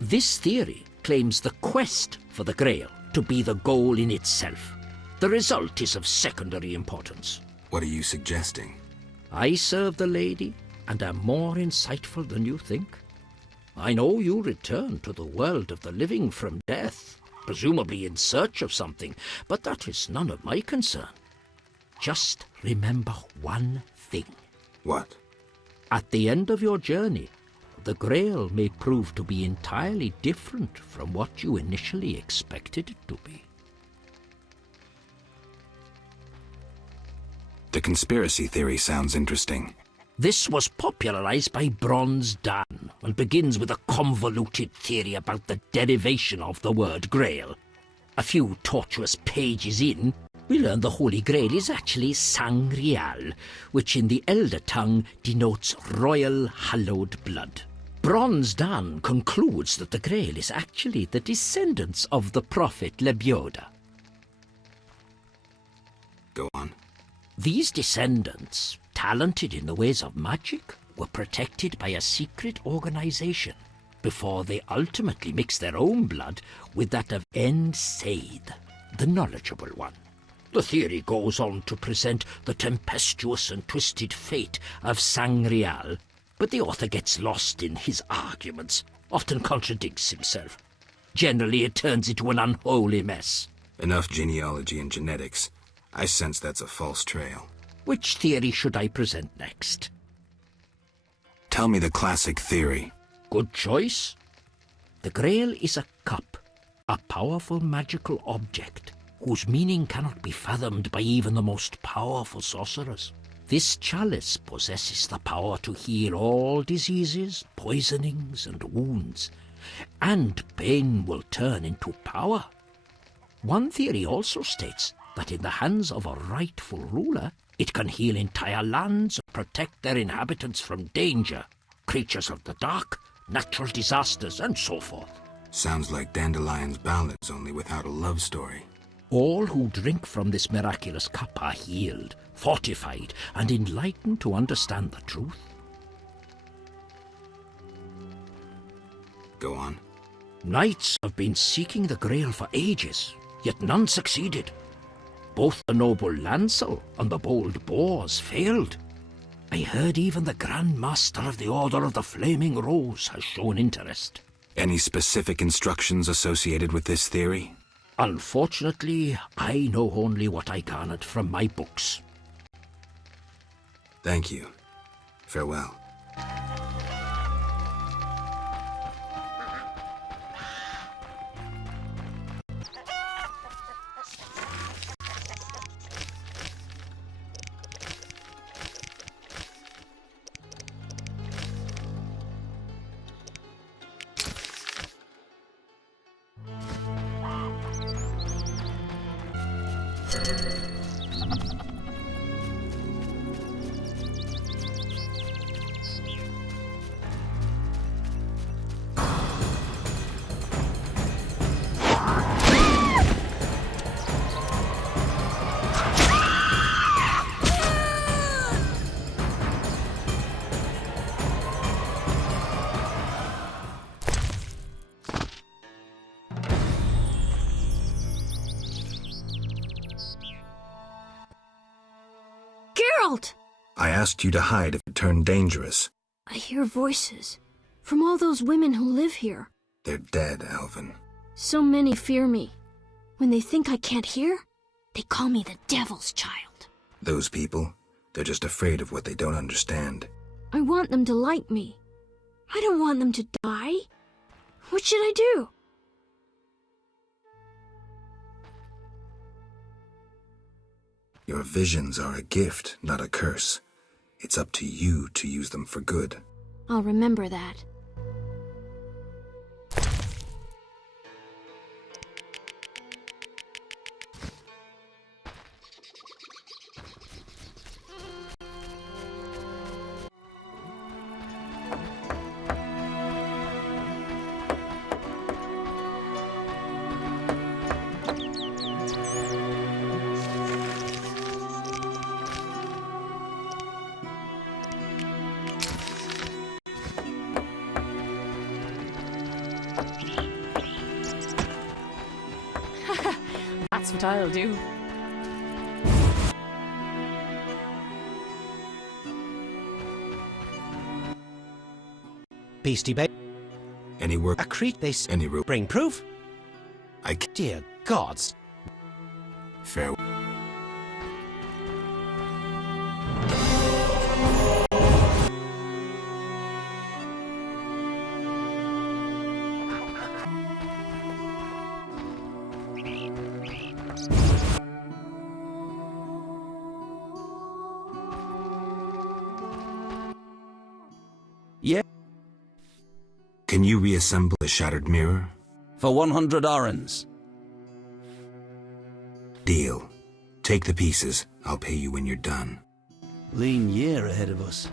This theory claims the quest for the Grail to be the goal in itself. The result is of secondary importance. What are you suggesting? I serve the lady and am more insightful than you think. I know you return to the world of the living from death, presumably in search of something, but that is none of my concern. Just remember one thing. What? At the end of your journey, the Grail may prove to be entirely different from what you initially expected it to be. The conspiracy theory sounds interesting. This was popularized by Bronze Dan and begins with a convoluted theory about the derivation of the word Grail. A few tortuous pages in, we learn the Holy Grail is actually Sangreal, which in the Elder tongue denotes royal hallowed blood. Bronze Dan concludes that the Grail is actually the descendants of the prophet Lebioda. Go on. These descendants, talented in the ways of magic, were protected by a secret organization before they ultimately mixed their own blood with that of Said, the knowledgeable one. The theory goes on to present the tempestuous and twisted fate of Sangreal, but the author gets lost in his arguments, often contradicts himself. Generally, it turns into an unholy mess. Enough genealogy and genetics. I sense that's a false trail. Which theory should I present next? Tell me the classic theory. Good choice. The Grail is a cup, a powerful magical object whose meaning cannot be fathomed by even the most powerful sorcerers. This chalice possesses the power to heal all diseases, poisonings, and wounds, and pain will turn into power. One theory also states that in the hands of a rightful ruler, it can heal entire lands and protect their inhabitants from danger, creatures of the dark, natural disasters, and so forth. Sounds like Dandelion's ballads, only without a love story. All who drink from this miraculous cup are healed, fortified, and enlightened to understand the truth. Go on. Knights have been seeking the Grail for ages, yet none succeeded. Both the noble Lancel and the bold Boars failed. I heard even the Grand Master of the Order of the Flaming Rose has shown interest. Any specific instructions associated with this theory? Unfortunately, I know only what I garnered from my books. Thank you. Farewell. I asked you to hide if it turned dangerous. I hear voices from all those women who live here. They're dead, Alvin. So many fear me. When they think I can't hear, they call me the Devil's Child. Those people, they're just afraid of what they don't understand. I want them to like me. I don't want them to die. What should I do? Your visions are a gift, not a curse. It's up to you to use them for good. I'll remember that. That's what I'll do. Beastie Bay. Any work? A creep they any room? Bring proof? Dear gods. Farewell. Yeah. Can you reassemble the shattered mirror? For 100 orens. Deal. Take the pieces. I'll pay you when you're done. Lean year ahead of us.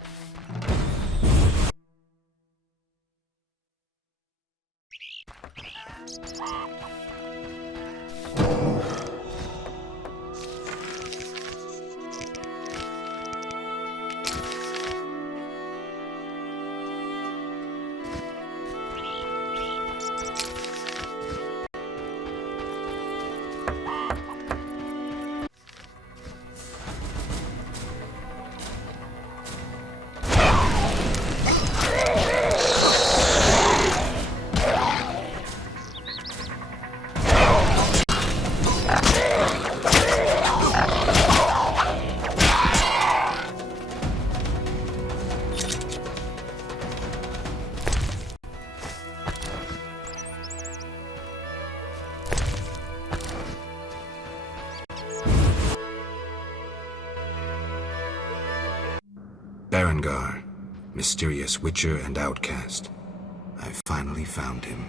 Berengar, mysterious witcher and outcast. I've finally found him.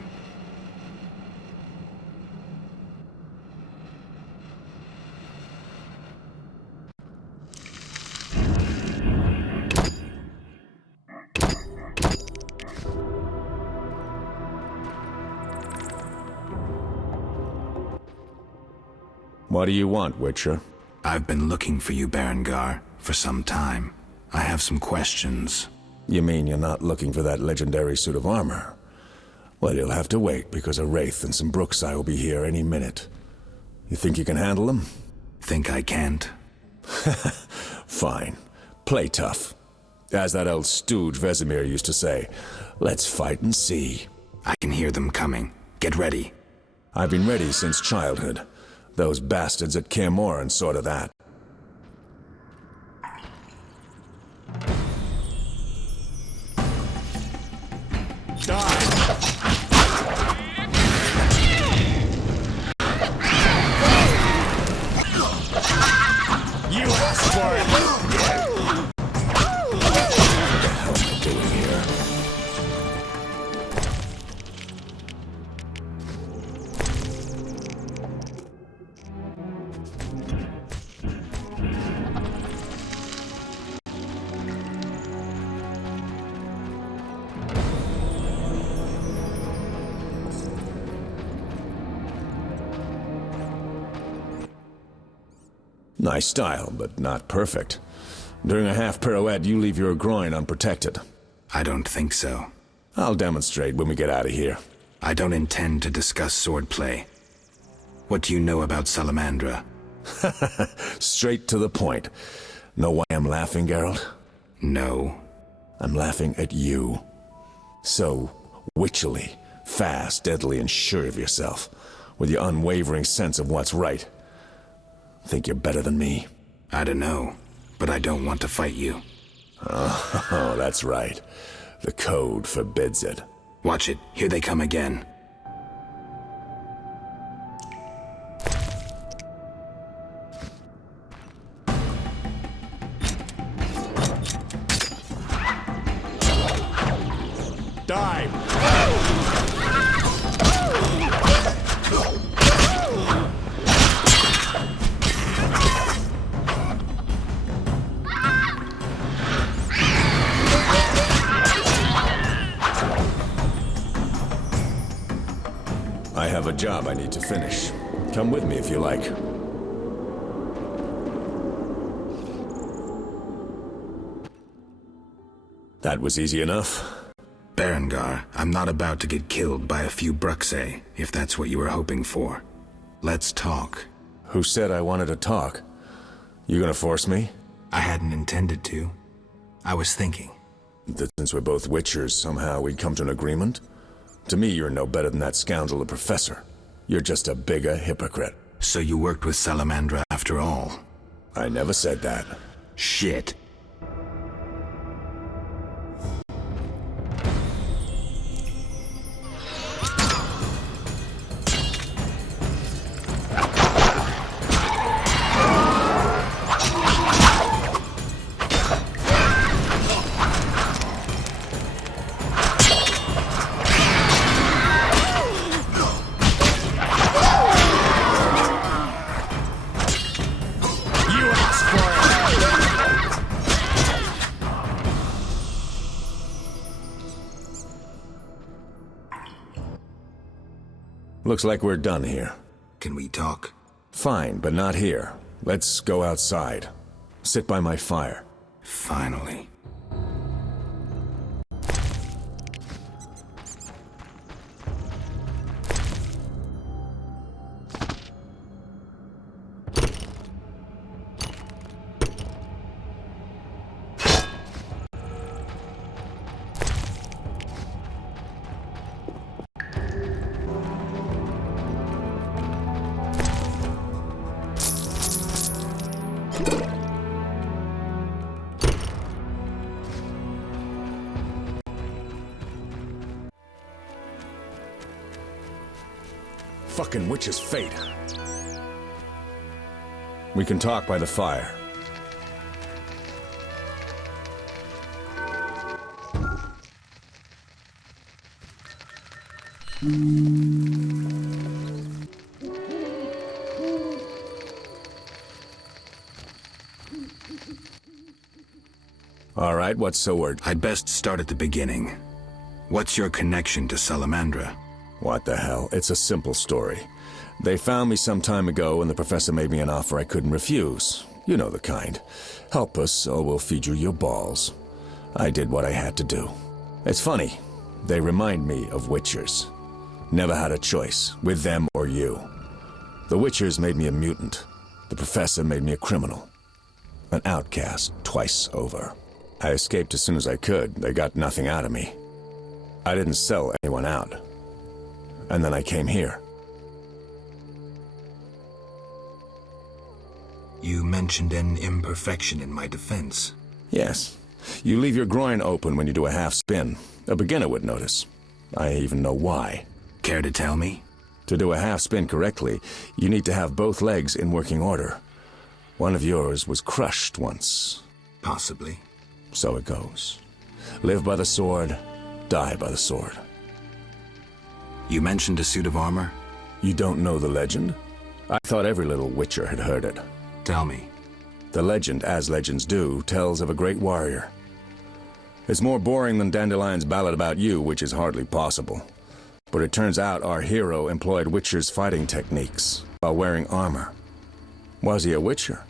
What do you want, Witcher? I've been looking for you, Berengar, for some time. I have some questions. You mean you're not looking for that legendary suit of armor? Well, you'll have to wait, because a Wraith and some Brooksai will be here any minute. You think you can handle them? Think I can't? Fine. Play tough. As that old stooge Vesemir used to say, let's fight and see. I can hear them coming. Get ready. I've been ready since childhood. Those bastards at Kaer Morhen saw to that. You asked for it! What the hell am I doing here? Nice style, but not perfect. During a half pirouette, you leave your groin unprotected. I don't think so. I'll demonstrate when we get out of here. I don't intend to discuss swordplay. What do you know about Salamandra? Straight to the point. Know why I'm laughing, Geralt? No. I'm laughing at you. So witchily, fast, deadly, and sure of yourself, with your unwavering sense of what's right. Think you're better than me? I don't know, but I don't want to fight you. Oh, that's right. The code forbids it. Watch it. Here they come again. Dive! I have a job I need to finish. Come with me if you like. That was easy enough. Berengar, I'm not about to get killed by a few Bruxae, if that's what you were hoping for. Let's talk. Who said I wanted to talk? You gonna force me? I hadn't intended to. I was thinking. That since we're both Witchers, somehow we'd come to an agreement? To me, you're no better than that scoundrel, the Professor. You're just a bigger hypocrite. So you worked with Salamandra after all? I never said that. Shit. Looks like we're done here. Can we talk? Fine, but not here. Let's go outside. Sit by my fire. Finally. Fucking witch's fate. We can talk by the fire. All right, what's so word? I'd best start at the beginning. What's your connection to Salamandra? What the hell? It's a simple story. They found me some time ago and the professor made me an offer I couldn't refuse. You know the kind. Help us or we'll feed you your balls. I did what I had to do. It's funny. They remind me of Witchers. Never had a choice, with them or you. The Witchers made me a mutant. The professor made me a criminal. An outcast twice over. I escaped as soon as I could. They got nothing out of me. I didn't sell anyone out. And then I came here. You mentioned an imperfection in my defense. Yes. You leave your groin open when you do a half spin. A beginner would notice. I even know why. Care to tell me? To do a half spin correctly, you need to have both legs in working order. One of yours was crushed once. Possibly. So it goes. Live by the sword, die by the sword. You mentioned a suit of armor? You don't know the legend? I thought every little witcher had heard it. Tell me. The legend, as legends do, tells of a great warrior. It's more boring than Dandelion's ballad about you, which is hardly possible. But it turns out our hero employed witchers' fighting techniques while wearing armor. Was he a witcher?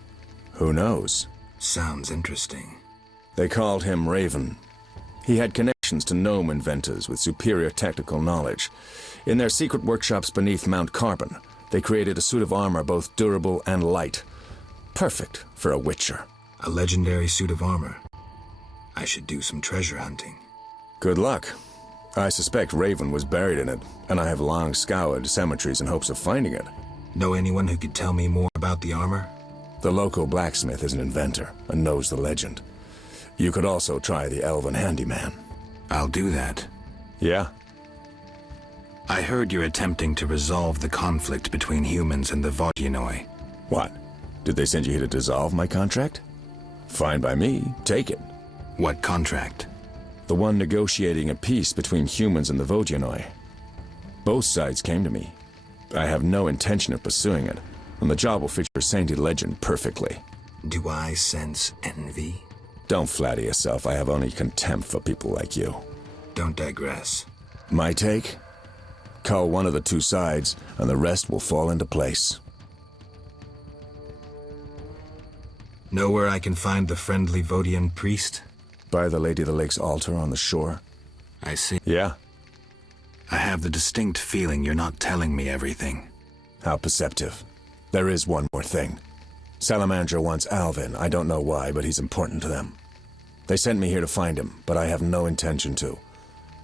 Who knows? Sounds interesting. They called him Raven. He had connections to gnome inventors with superior technical knowledge. In their secret workshops beneath Mount Carbon, they created a suit of armor both durable and light. Perfect for a witcher. A legendary suit of armor. I should do some treasure hunting. Good luck. I suspect Raven was buried in it, and I have long scoured cemeteries in hopes of finding it. Know anyone who could tell me more about the armor? The local blacksmith is an inventor and knows the legend. You could also try the elven handyman. I'll do that. Yeah? I heard you're attempting to resolve the conflict between humans and the Vodyanoi. What? Did they send you here to dissolve my contract? Fine by me. Take it. What contract? The one negotiating a peace between humans and the Vodyanoi. Both sides came to me. I have no intention of pursuing it, and the job will fit your sainted legend perfectly. Do I sense envy? Don't flatter yourself. I have only contempt for people like you. Don't digress. My take? Cull one of the two sides, and the rest will fall into place. Know where I can find the friendly Vodian priest? By the Lady of the Lake's altar on the shore. I see. Yeah? I have the distinct feeling you're not telling me everything. How perceptive. There is one more thing. Salamander wants Alvin. I don't know why, but he's important to them. They sent me here to find him, but I have no intention to.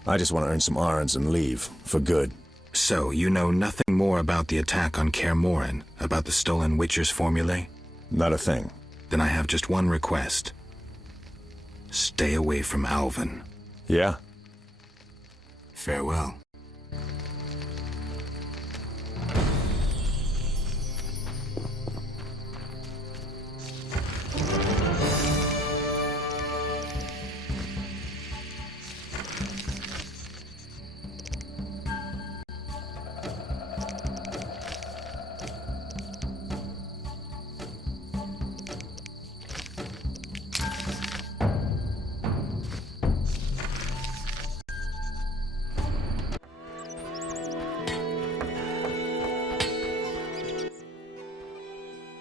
I just want to earn some arons and leave, for good. So, you know nothing more about the attack on Kaer Morhen, about the stolen Witcher's formulae? Not a thing. Then I have just one request. Stay away from Alvin. Yeah? Farewell.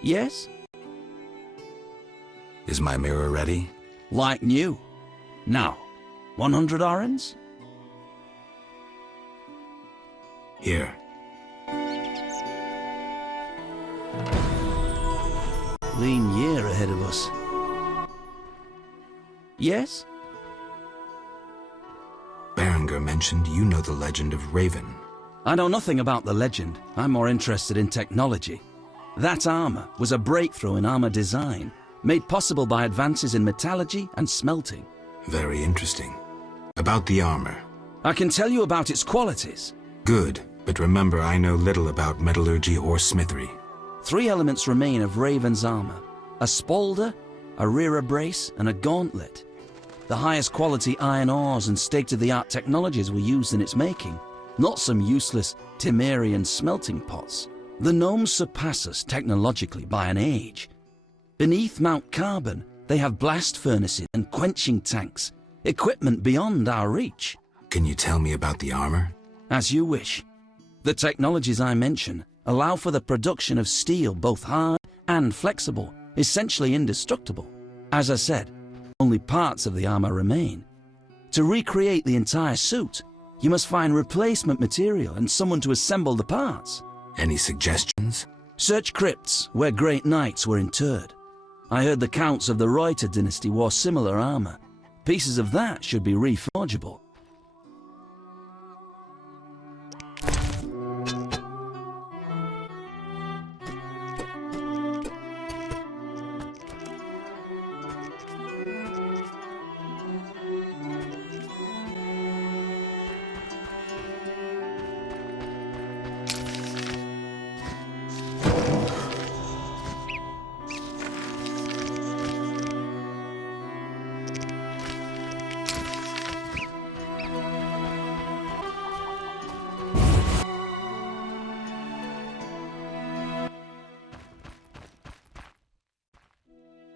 Yes? Is my mirror ready? Like new. Now, 100 arons? Here. Lean year ahead of us. Yes? Berenger mentioned you know the legend of Raven. I know nothing about the legend. I'm more interested in technology. That armor was a breakthrough in armor design, made possible by advances in metallurgy and smelting. Very interesting. About the armor. I can tell you about its qualities. Good, but remember I know little about metallurgy or smithery. 3 elements remain of Raven's armor: a spalder, a rear brace, and a gauntlet. The highest quality iron ores and state-of-the-art technologies were used in its making, not some useless Temerian smelting pots. The gnomes surpass us technologically by an age. Beneath Mount Carbon, they have blast furnaces and quenching tanks, equipment beyond our reach. Can you tell me about the armor? As you wish. The technologies I mention allow for the production of steel both hard and flexible, essentially indestructible. As I said, only parts of the armor remain. To recreate the entire suit, you must find replacement material and someone to assemble the parts. Any suggestions? Search crypts where great knights were interred. I heard the counts of the Reuter dynasty wore similar armor. Pieces of that should be reforgeable.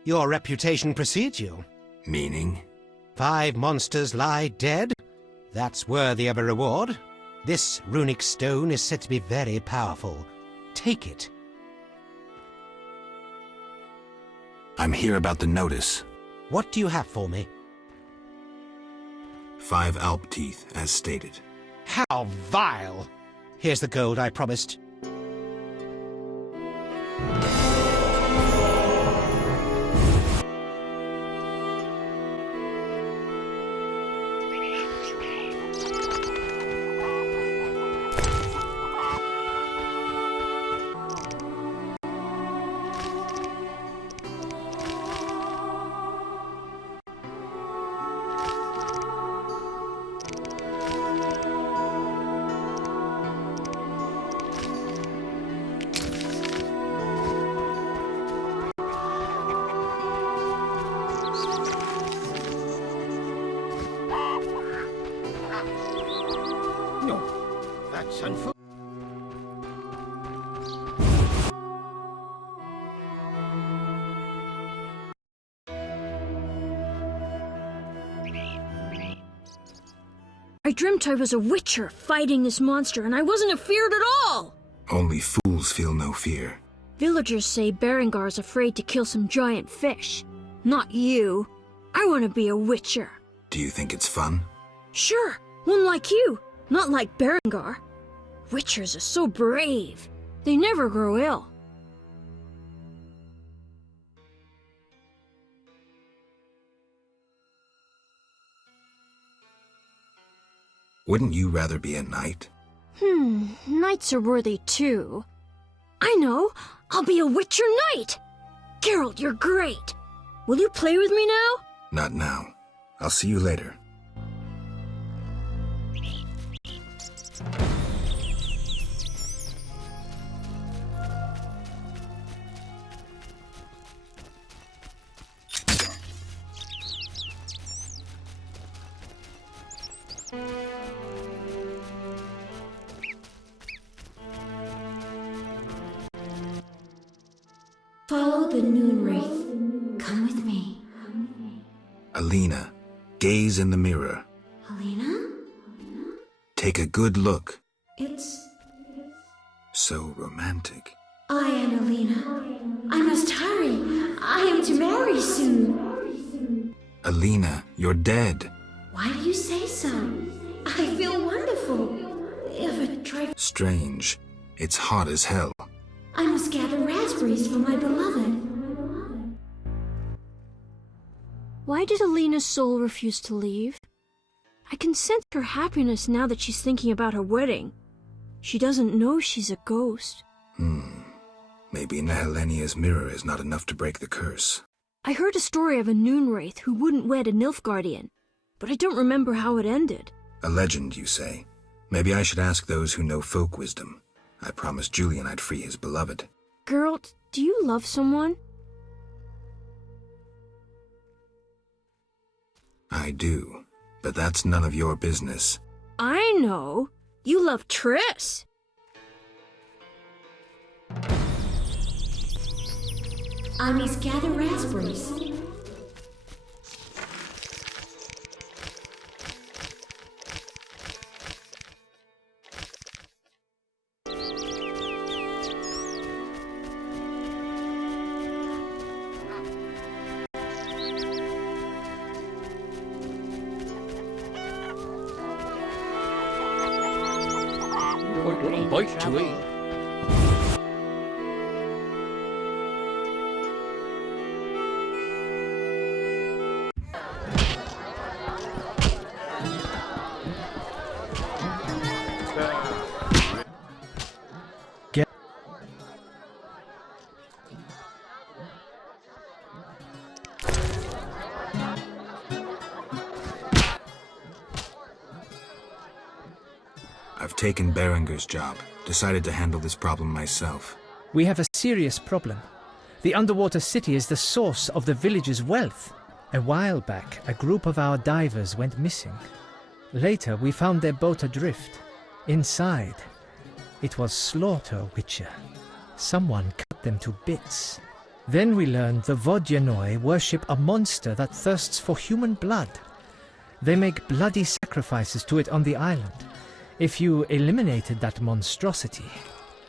Your reputation precedes you. Meaning? 5 monsters lie dead. That's worthy of a reward. This runic stone is said to be very powerful. Take it. I'm here about the notice. What do you have for me? 5 Alp teeth, as stated. How vile! Here's the gold I promised. I dreamt I was a witcher fighting this monster, and I wasn't afeared at all! Only fools feel no fear. Villagers say Berengar's afraid to kill some giant fish. Not you. I want to be a witcher. Do you think it's fun? Sure, one like you, not like Berengar. Witchers are so brave. They never grow ill. Wouldn't you rather be a knight? Knights are worthy too. I know, I'll be a witcher knight! Geralt, you're great! Will you play with me now? Not now. I'll see you later. Follow the noon wraith. Come with me. Alina, gaze in the mirror. Alina? Take a good look. It's... So romantic. I am Alina. I must hurry. I am to marry soon. Alina, you're dead. Why do you say so? I feel wonderful. If a trifle... Strange. It's hot as hell. I must gather raspberries for my beloved. Why did Alina's soul refuse to leave? I can sense her happiness now that she's thinking about her wedding. She doesn't know she's a ghost. Maybe Nehelenia's mirror is not enough to break the curse. I heard a story of a noon wraith who wouldn't wed a Nilfgaardian, but I don't remember how it ended. A legend, you say? Maybe I should ask those who know folk wisdom. I promised Julian I'd free his beloved. Geralt, do you love someone? I do, but that's none of your business. I know. You love Triss. I must gather raspberries. Bite to eat. I've taken Berenger's job. Decided to handle this problem myself. We have a serious problem. The underwater city is the source of the village's wealth. A while back, a group of our divers went missing. Later, we found their boat adrift. Inside, it was Slaughter Witcher. Someone cut them to bits. Then we learned the Vodyanoi worship a monster that thirsts for human blood. They make bloody sacrifices to it on the island. If you eliminated that monstrosity...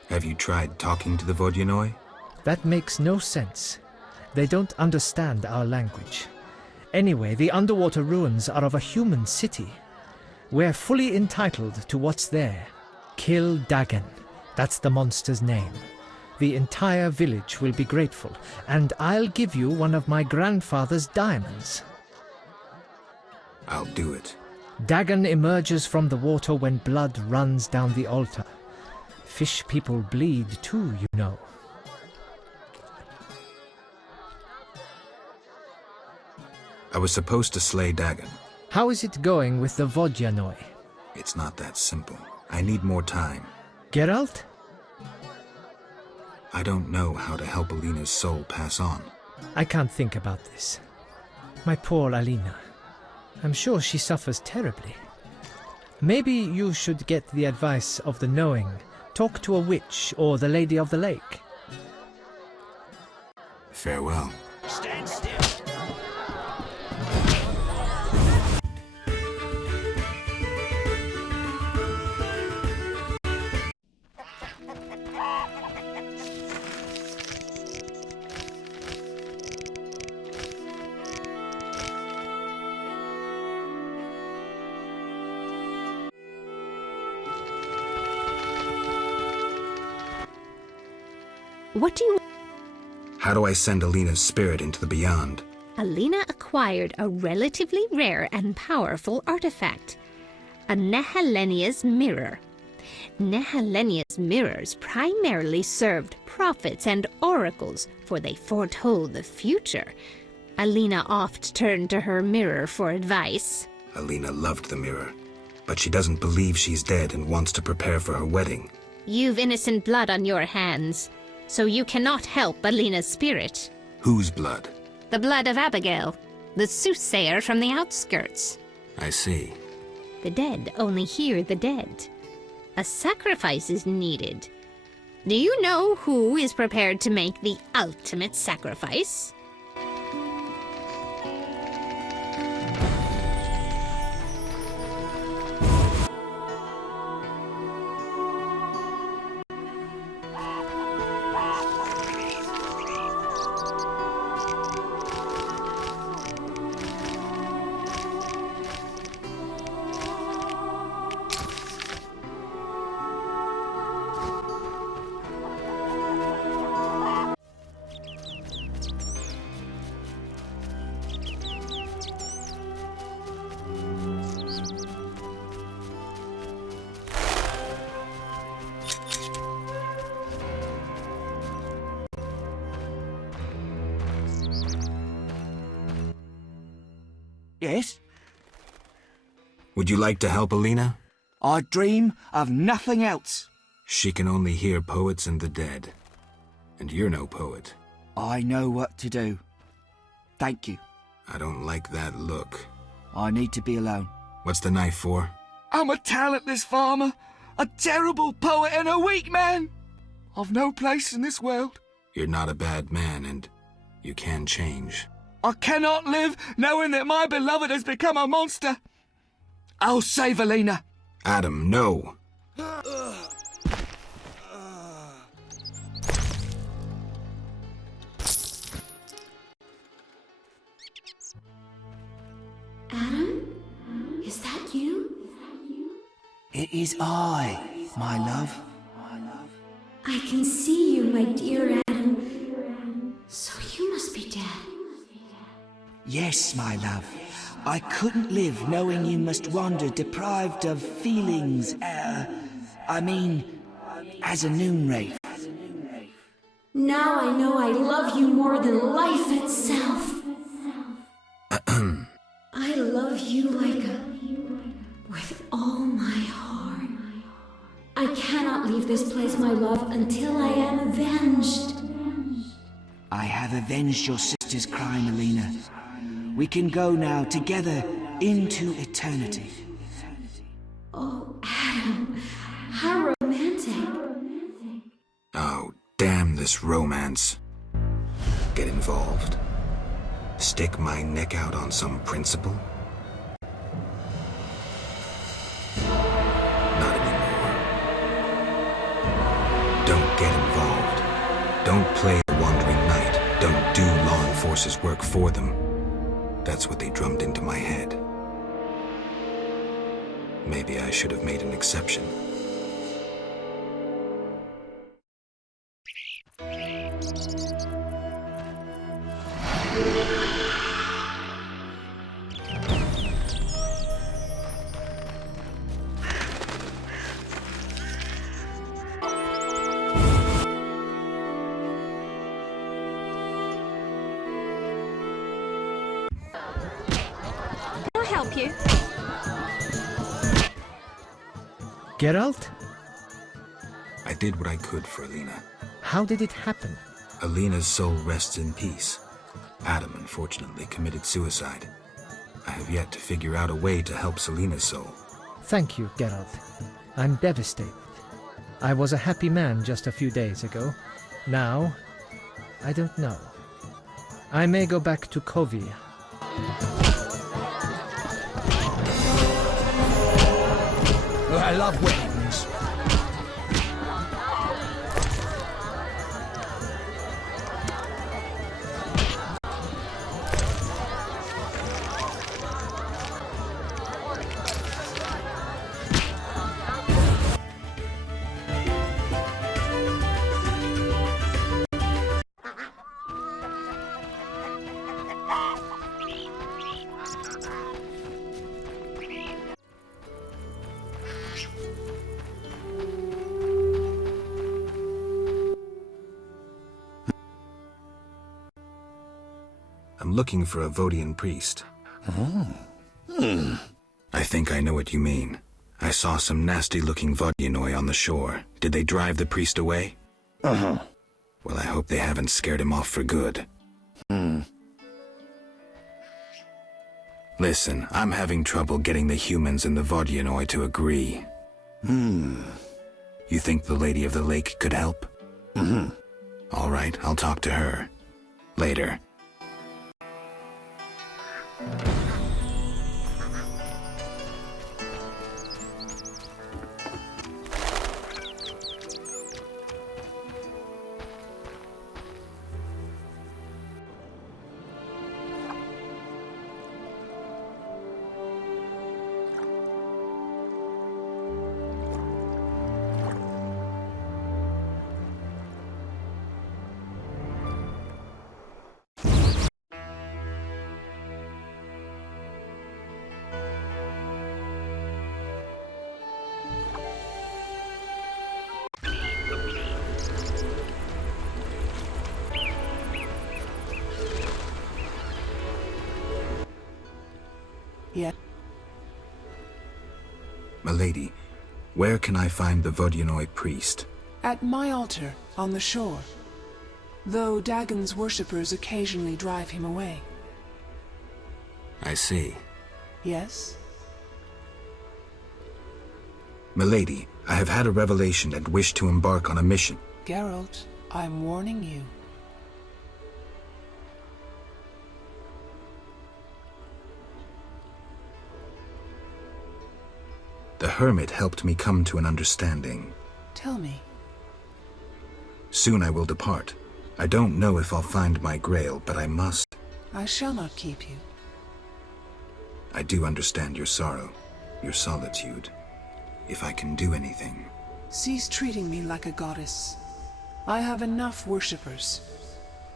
Have you tried talking to the Vodyanoi? That makes no sense. They don't understand our language. Anyway, the underwater ruins are of a human city. We're fully entitled to what's there. Kill Dagon. That's the monster's name. The entire village will be grateful, and I'll give you one of my grandfather's diamonds. I'll do it. Dagon emerges from the water when blood runs down the altar. Fish people bleed too, you know. I was supposed to slay Dagon. How is it going with the Vodyanoi? It's not that simple. I need more time. Geralt? I don't know how to help Alina's soul pass on. I can't think about this. My poor Alina. I'm sure she suffers terribly. Maybe you should get the advice of the knowing. Talk to a witch or the Lady of the Lake. Farewell. Stand still. What do you... How do I send Alina's spirit into the beyond? Alina acquired a relatively rare and powerful artifact, a Nehelenia's mirror. Nehelenia's mirrors primarily served prophets and oracles, for they foretold the future. Alina oft turned to her mirror for advice. Alina loved the mirror, but she doesn't believe she's dead and wants to prepare for her wedding. You've innocent blood on your hands, so you cannot help Alina's spirit. Whose blood? The blood of Abigail, the soothsayer from the outskirts. I see. The dead only hear the dead. A sacrifice is needed. Do you know who is prepared to make the ultimate sacrifice? Yes? Would you like to help Alina? I dream of nothing else. She can only hear poets and the dead. And you're no poet. I know what to do. Thank you. I don't like that look. I need to be alone. What's the knife for? I'm a talentless farmer, a terrible poet and a weak man. I've no place in this world. You're not a bad man, and you can change. I cannot live knowing that my beloved has become a monster. I'll save Alina. Adam, no. Adam? Is that you? It is I, my love. I can see you, my dear Adam. So you must be dead. Yes, my love. I couldn't live knowing you must wander deprived of feelings. As a noon wraith. Now I know I love you more than life itself. I love you with all my heart. I cannot leave this place, my love, until I am avenged. I have avenged your sister's crime, Alina. We can go now together into eternity. Oh, Adam, how romantic. Oh, damn this romance. Get involved? Stick my neck out on some principle? Not anymore. Don't get involved. Don't play the wandering knight. Don't do law enforcement's work for them. That's what they drummed into my head. Maybe I should have made an exception. Can I help you? Geralt? I did what I could for Alina. How did it happen? Alina's soul rests in peace. Adam, unfortunately, committed suicide. I have yet to figure out a way to help Selina's soul. Thank you, Geralt. I'm devastated. I was a happy man just a few days ago. Now, I don't know. I may go back to Kovia. I love weddings. I'm looking for a Vodian priest. I think I know what you mean. I saw some nasty-looking Vodianoi on the shore. Did they drive the priest away? Well, I hope they haven't scared him off for good. Listen, I'm having trouble getting the humans and the Vodianoi to agree. You think the Lady of the Lake could help? All right, I'll talk to her. Later. Yeah. Milady, where can I find the Vodianoi priest? At my altar, on the shore. Though Dagon's worshippers occasionally drive him away. I see. Yes? Milady, I have had a revelation and wish to embark on a mission. Geralt, I'm warning you. The hermit helped me come to an understanding. Tell me. Soon I will depart. I don't know if I'll find my grail, but I must. I shall not keep you. I do understand your sorrow, your solitude. If I can do anything. Cease treating me like a goddess. I have enough worshippers.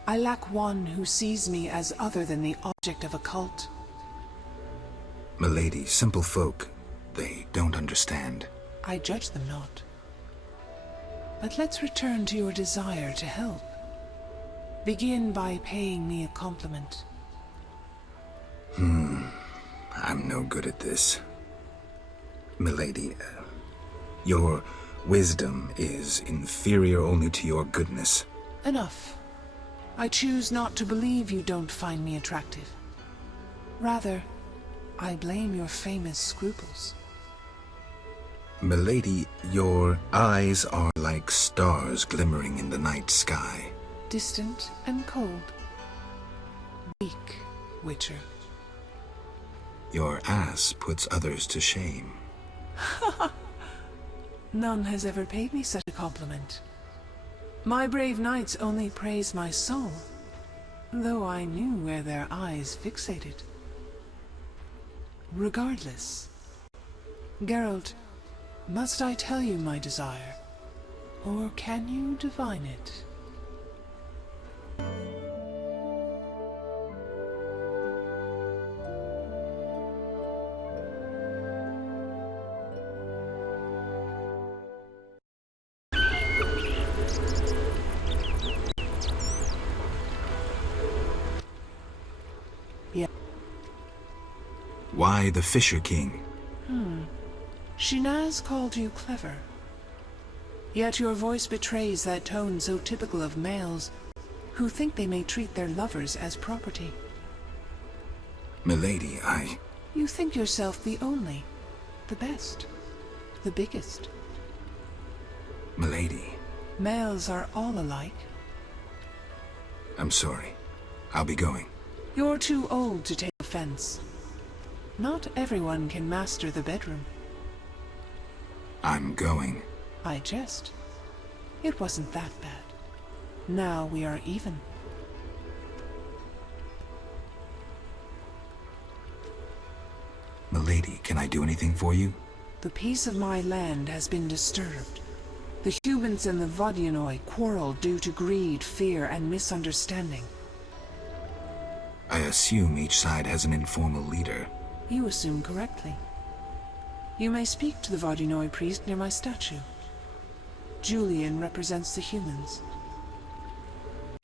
I lack one who sees me as other than the object of a cult. Milady, simple folk, they don't understand. I judge them not. But let's return to your desire to help. Begin by paying me a compliment. I'm no good at this. Milady, your Wisdom is inferior only to your goodness. Enough. I choose not to believe you don't find me attractive. Rather, I blame your famous scruples. Milady, your eyes are like stars glimmering in the night sky. Distant and cold. Weak, Witcher. Your ass puts others to shame. None has ever paid me such a compliment. My brave knights only praise my soul, though I knew where their eyes fixated. Regardless, Geralt, must I tell you my desire, or can you divine it? Why the Fisher King? Shinaz called you clever. Yet your voice betrays that tone so typical of males who think they may treat their lovers as property. Milady, You think yourself the only, the best, the biggest. Milady. Males are all alike. I'm sorry. I'll be going. You're too old to take offense. Not everyone can master the bedroom. I'm going. I jest. It wasn't that bad. Now we are even. Milady, can I do anything for you? The peace of my land has been disturbed. The humans and the Vodyanoi quarrel due to greed, fear, and misunderstanding. I assume each side has an informal leader. You assume correctly. You may speak to the Vodyanoi priest near my statue. Julian represents the humans.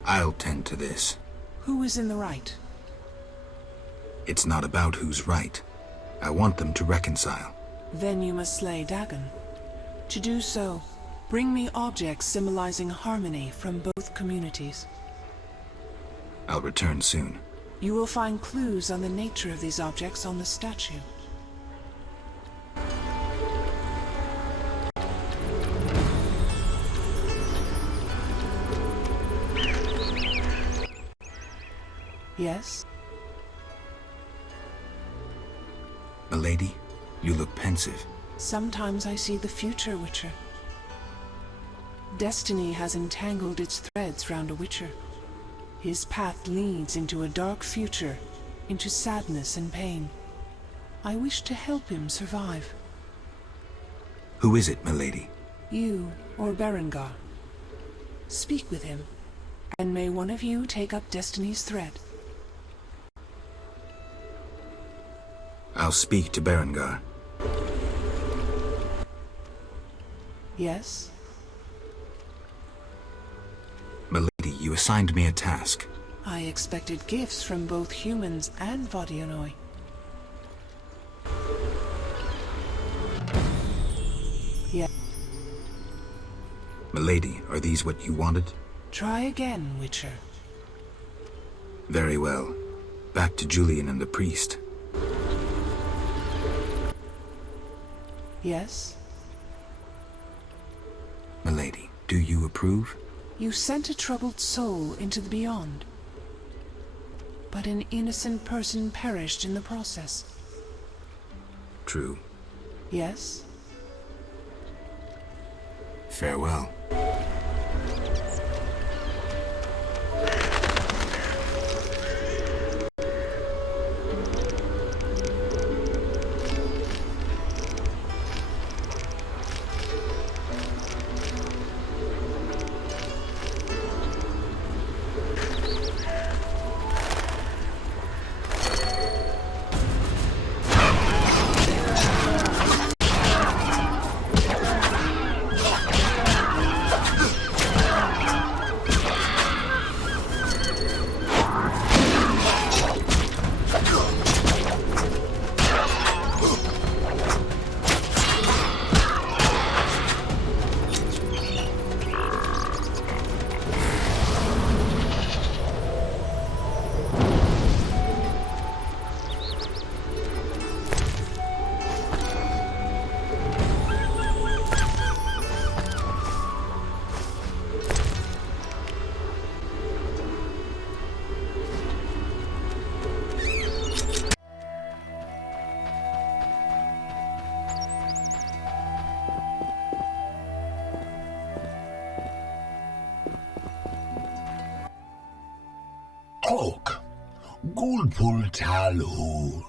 I'll tend to this. Who is in the right? It's not about who's right. I want them to reconcile. Then you must slay Dagon. To do so, bring me objects symbolizing harmony from both communities. I'll return soon. You will find clues on the nature of these objects on the statue. Yes? Milady, you look pensive. Sometimes I see the future, Witcher. Destiny has entangled its threads round a Witcher. His path leads into a dark future, into sadness and pain. I wish to help him survive. Who is it, milady? You or Berengar. Speak with him, and may one of you take up Destiny's thread. I'll speak to Berengar. Yes? Milady, you assigned me a task. I expected gifts from both humans and Vodyanoi. Yes. Milady, are these what you wanted? Try again, Witcher. Very well. Back to Julian and the priest. Yes? Milady, do you approve? You sent a troubled soul into the beyond. But an innocent person perished in the process. True. Yes? Farewell. Tok, Gulpul Talhur.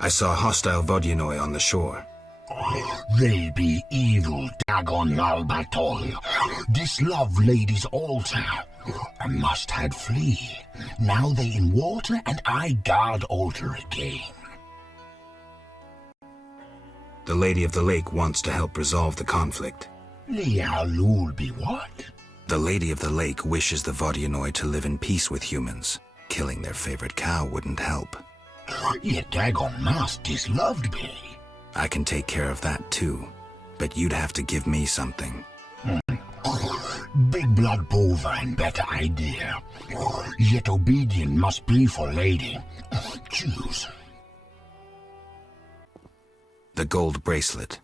I saw hostile Vodyanoi on the shore. They be evil, Dagon Albatol. This love lady's altar. I must had flee. Now they in water, and I guard altar again. The Lady of the Lake wants to help resolve the conflict. Lialul be what? The Lady of the Lake wishes the Vodyanoi to live in peace with humans. Killing their favorite cow wouldn't help. Yet Dagon must disloved be. I can take care of that too, but you'd have to give me something. Big blood bovine, better idea. Yet obedient must be for lady. Choose. The gold bracelet.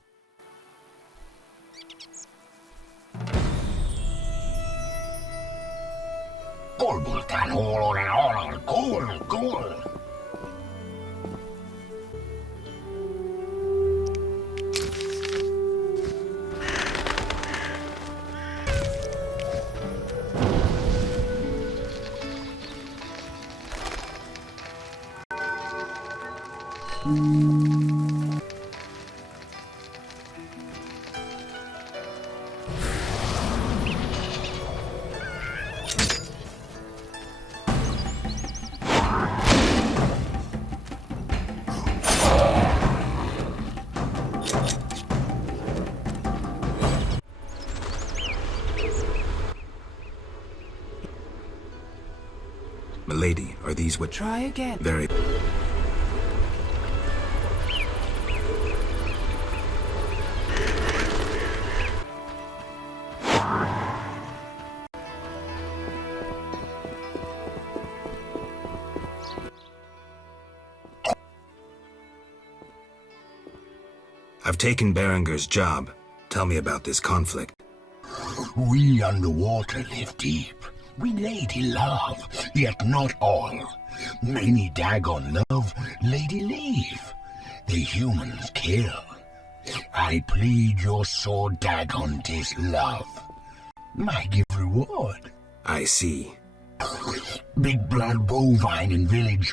Milady, are these what... Try again. Very... I've taken Berenger's job. Tell me about this conflict. We underwater live deep. We lady love, yet not all. Many Dagon love, lady leave. The humans kill. I plead your sword, Dagon, tis love. I give reward. I see. Big blood bovine in village,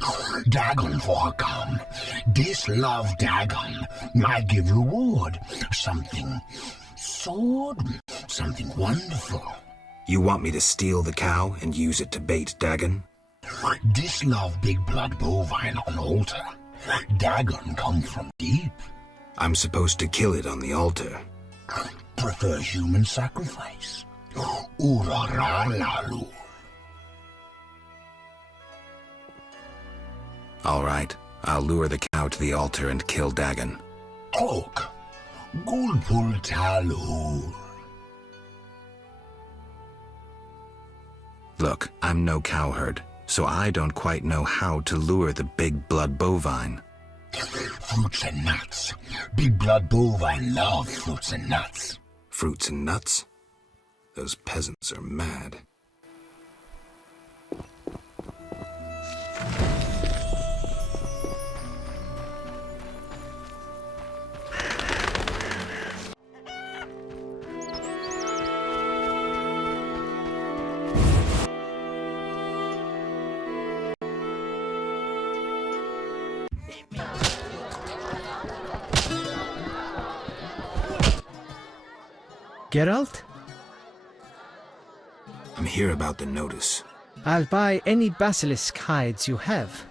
Dagon for her come. This love Dagon, I give reward. Something sword, something wonderful. You want me to steal the cow and use it to bait Dagon? This love big blood bovine on altar. Dagon come from deep. I'm supposed to kill it on the altar. Prefer human sacrifice. Uraralalu. All right, I'll lure the cow to the altar and kill Dagon. Tok, Gulpul Talhur. Look, I'm no cowherd, so I don't quite know how to lure the big blood bovine. Fruits and nuts. Big blood bovine love fruits and nuts. Fruits and nuts? Those peasants are mad. Geralt? I'm here about the notice. I'll buy any basilisk hides you have.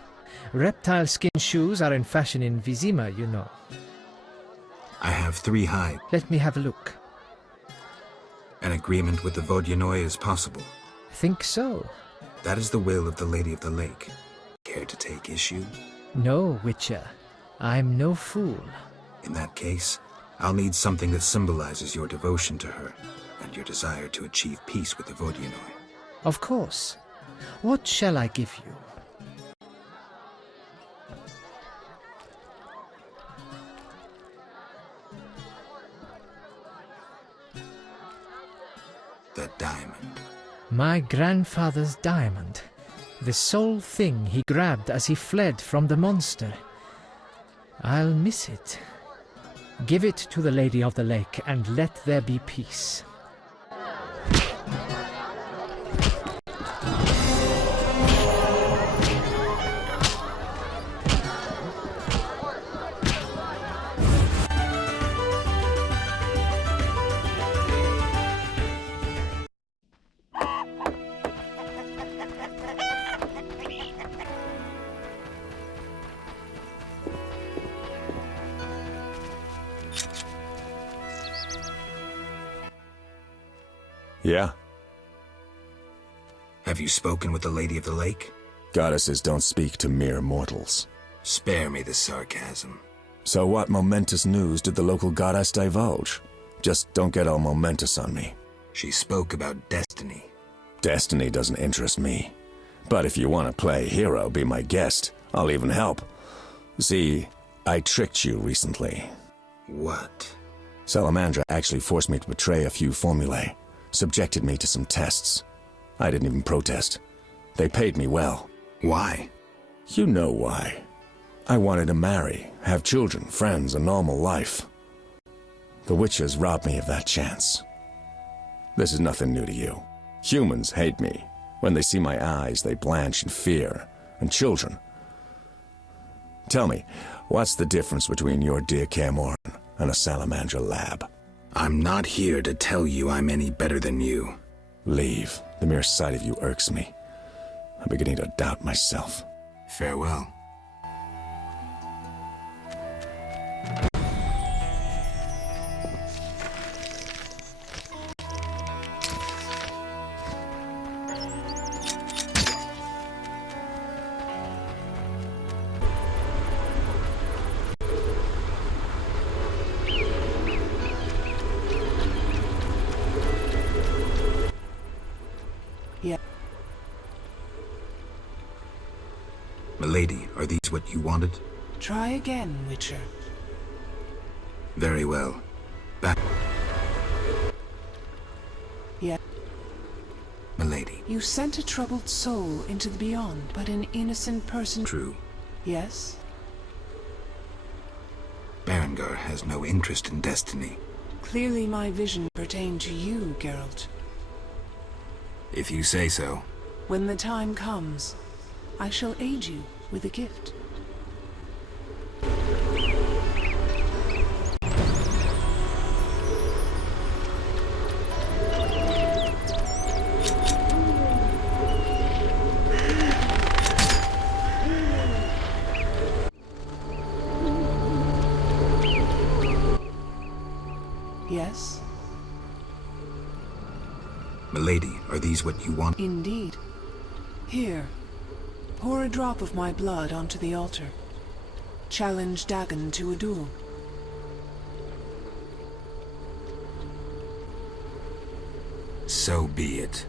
Reptile skin shoes are in fashion in Vizima, you know. I have 3 hides. Let me have a look. An agreement with the Vodyanoi is possible. Think so. That is the will of the Lady of the Lake. Care to take issue? No, Witcher. I'm no fool. In that case, I'll need something that symbolizes your devotion to her and your desire to achieve peace with the Vodyanoi. Of course. What shall I give you? The diamond. My grandfather's diamond. The sole thing he grabbed as he fled from the monster. I'll miss it. Give it to the Lady of the Lake, and let there be peace. Yeah? Have you spoken with the Lady of the Lake? Goddesses don't speak to mere mortals. Spare me the sarcasm. So what momentous news did the local goddess divulge? Just don't get all momentous on me. She spoke about destiny. Destiny doesn't interest me. But if you want to play hero, be my guest. I'll even help. See, I tricked you recently. What? Salamandra actually forced me to betray a few formulae, subjected me to some tests. I didn't even protest. They paid me well. Why? You know why. I wanted to marry, have children, friends, a normal life. The Witchers robbed me of that chance. This is nothing new to you. Humans hate me. When they see my eyes, they blanch in fear. And children. Tell me, what's the difference between your dear Cairmorn and a Salamandra lab? I'm not here to tell you I'm any better than you. Leave. The mere sight of you irks me. I'm beginning to doubt myself. Farewell. Milady, are these what you wanted? Try again, Witcher. Very well. Back. Yeah. Milady. You sent a troubled soul into the beyond, but an innocent person... True. Yes? Berengar has no interest in destiny. Clearly my vision pertained to you, Geralt. If you say so. When the time comes, I shall aid you with a gift. Yes? Milady, are these what you want? Indeed. Here. Pour a drop of my blood onto the altar. Challenge Dagon to a duel. So be it.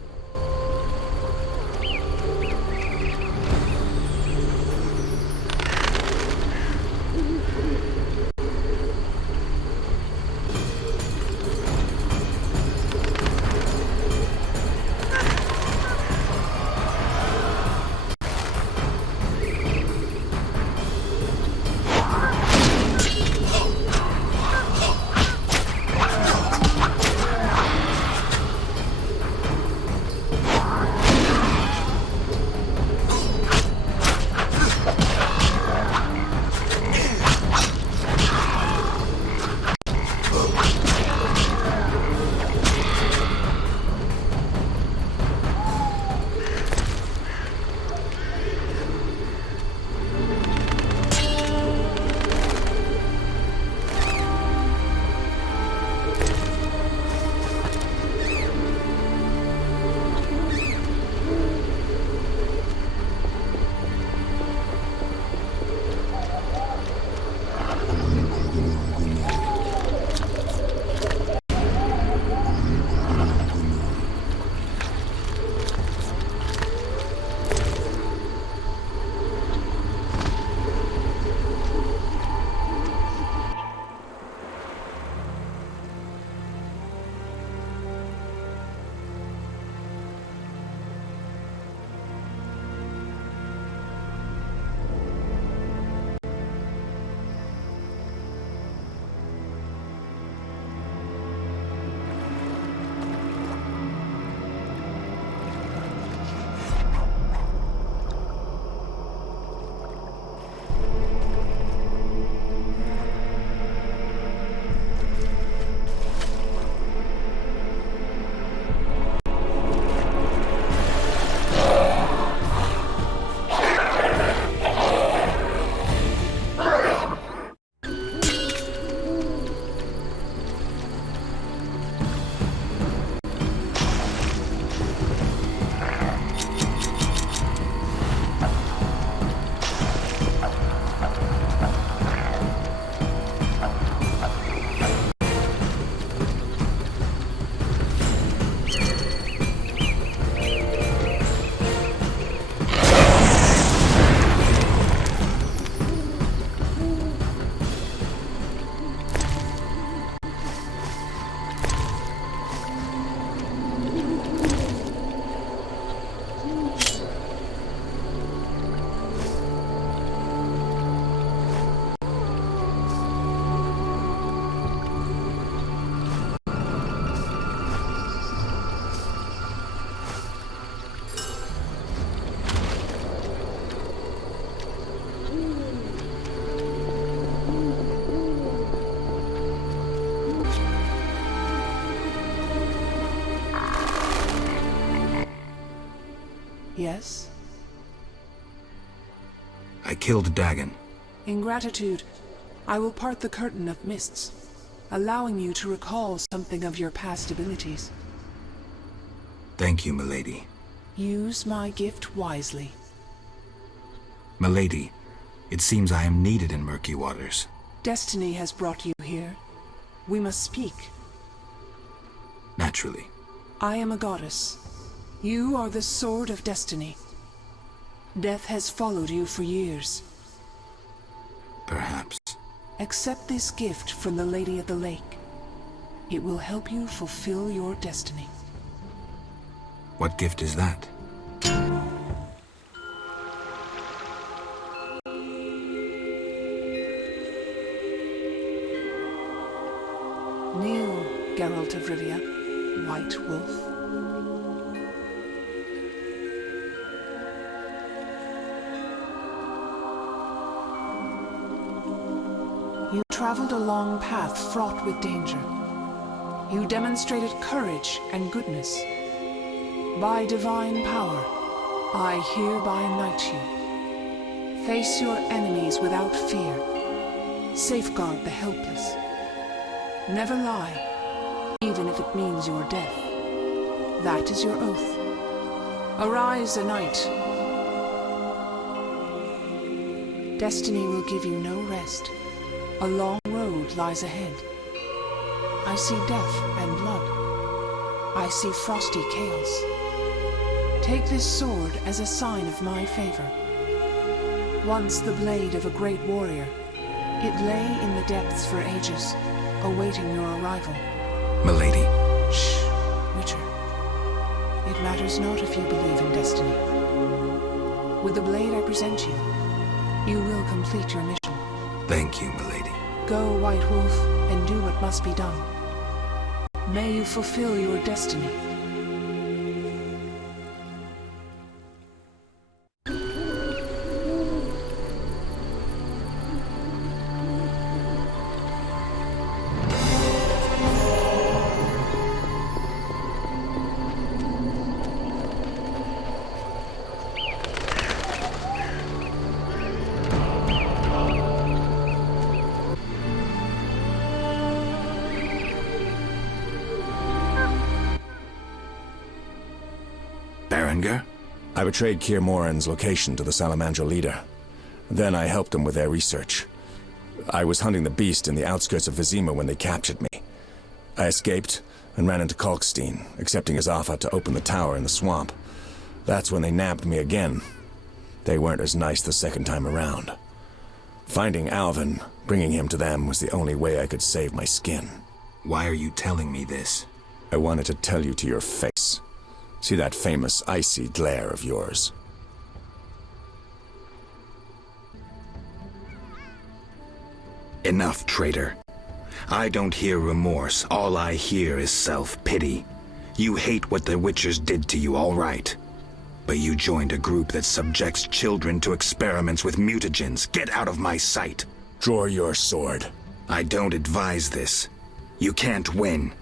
Yes? I killed Dagon. In gratitude, I will part the curtain of mists, allowing you to recall something of your past abilities. Thank you, milady. Use my gift wisely. Milady, it seems I am needed in murky waters. Destiny has brought you here. We must speak. Naturally. I am a goddess. You are the sword of destiny. Death has followed you for years. Perhaps. Accept this gift from the Lady of the Lake. It will help you fulfill your destiny. What gift is that? Kneel, Geralt of Rivia, White Wolf. You traveled a long path fraught with danger. You demonstrated courage and goodness. By divine power, I hereby knight you. Face your enemies without fear. Safeguard the helpless. Never lie, even if it means your death. That is your oath. Arise a knight. Destiny will give you no rest. A long road lies ahead. I see death and blood. I see frosty chaos. Take this sword as a sign of my favor. Once the blade of a great warrior, it lay in the depths for ages, awaiting your arrival. Milady. Shh, Witcher. It matters not if you believe in destiny. With the blade I present you, you will complete your mission. Thank you, milady. Go, White Wolf, and do what must be done. May you fulfill your destiny. I betrayed Keir Moran's location to the Salamandra leader. Then I helped them with their research. I was hunting the beast in the outskirts of Vizima when they captured me. I escaped and ran into Kalkstein, accepting his offer to open the tower in the swamp. That's when they nabbed me again. They weren't as nice the second time around. Finding Alvin, bringing him to them, was the only way I could save my skin. Why are you telling me this? I wanted to tell you to your face. See that famous icy glare of yours? Enough, traitor. I don't hear remorse. All I hear is self-pity. You hate what the Witchers did to you, all right. But you joined a group that subjects children to experiments with mutagens. Get out of my sight. Draw your sword. I don't advise this. You can't win.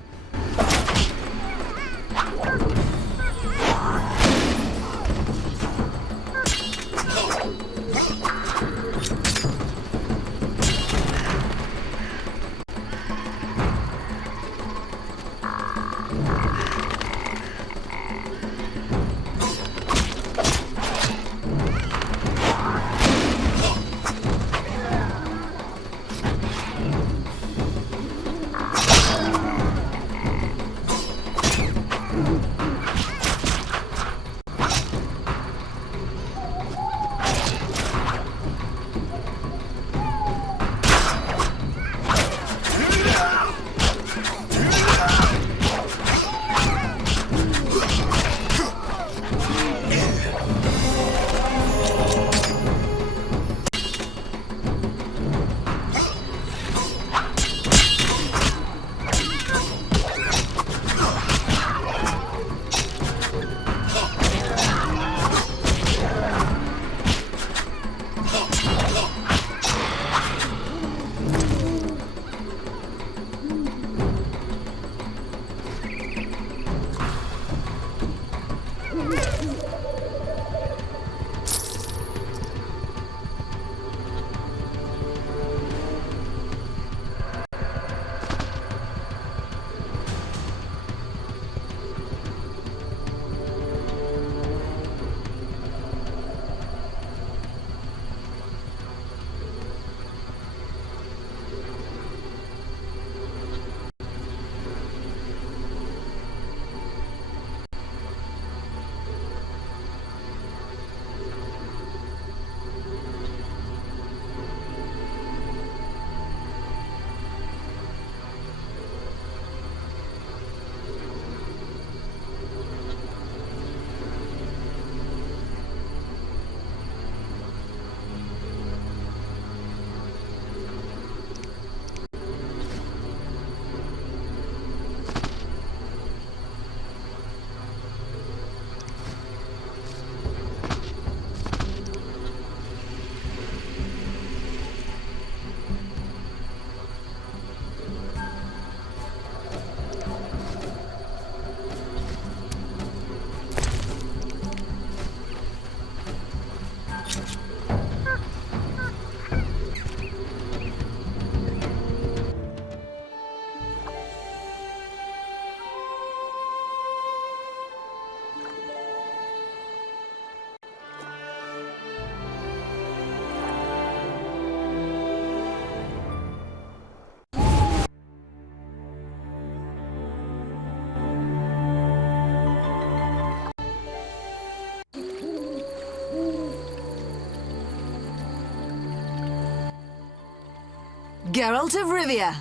Geralt of Rivia.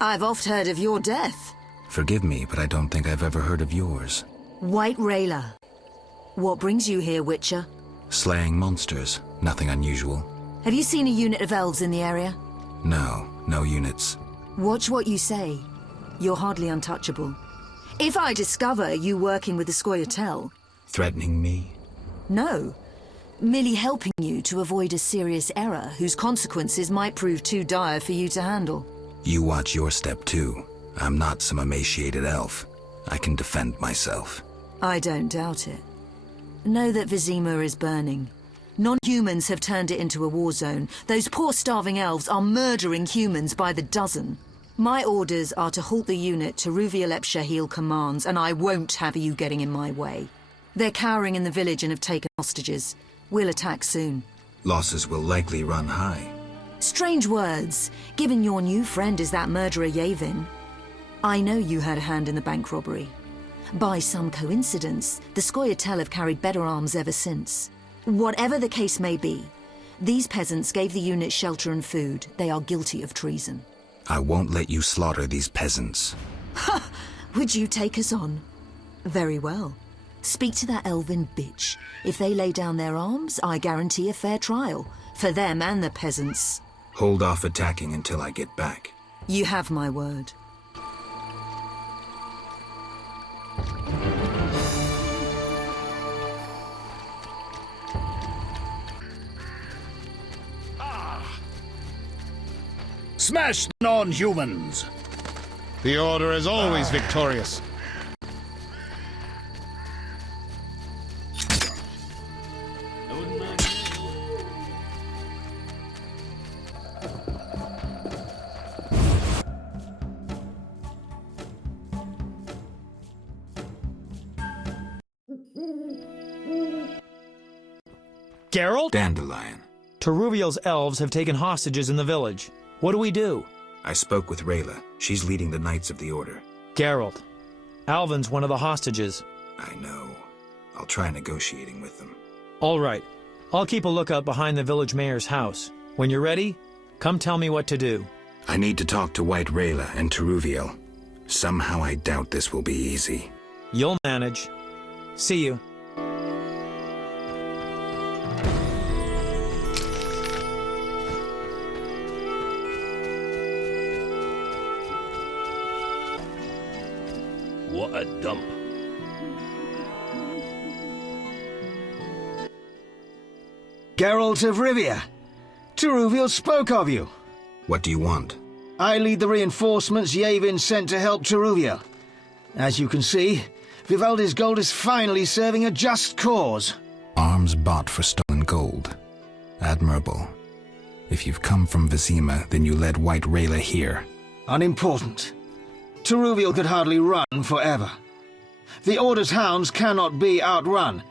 I've oft heard of your death. Forgive me, but I don't think I've ever heard of yours. White Rayla. What brings you here, Witcher? Slaying monsters. Nothing unusual. Have you seen a unit of elves in the area? No, no units. Watch what you say. You're hardly untouchable. If I discover you working with the Scoia'tael... Threatening me? No. Merely helping you to avoid a serious error whose consequences might prove too dire for you to handle. You watch your step too. I'm not some emaciated elf. I can defend myself. I don't doubt it. Know that Vizima is burning. Non-humans have turned it into a war zone. Those poor starving elves are murdering humans by the dozen. My orders are to halt the unit Teruviel Epshahil commands, and I won't have you getting in my way. They're cowering in the village and have taken hostages. We'll attack soon. Losses will likely run high. Strange words, given your new friend is that murderer Yavin. I know you had a hand in the bank robbery. By some coincidence, the Scoia'tael have carried better arms ever since. Whatever the case may be, these peasants gave the unit shelter and food. They are guilty of treason. I won't let you slaughter these peasants. Ha! Would you take us on? Very well. Speak to that elven bitch. If they lay down their arms, I guarantee a fair trial. For them and the peasants. Hold off attacking until I get back. You have my word. Smash the non-humans! The Order is always victorious. Geralt? Dandelion. Teruviel's elves have taken hostages in the village. What do we do? I spoke with Rayla. She's leading the Knights of the Order. Geralt. Alvin's one of the hostages. I know. I'll try negotiating with them. All right. I'll keep a lookout behind the village mayor's house. When you're ready, come tell me what to do. I need to talk to White Rayla and Teruviel. Somehow I doubt this will be easy. You'll manage. See you. What a dump. Geralt of Rivia. Teruviel spoke of you. What do you want? I lead the reinforcements Yavin sent to help Teruviel. As you can see, Vivaldi's gold is finally serving a just cause. Arms bought for stolen gold. Admirable. If you've come from Vizima, then you led White Rayla here. Unimportant. Teruviel could hardly run forever. The Order's hounds cannot be outrun.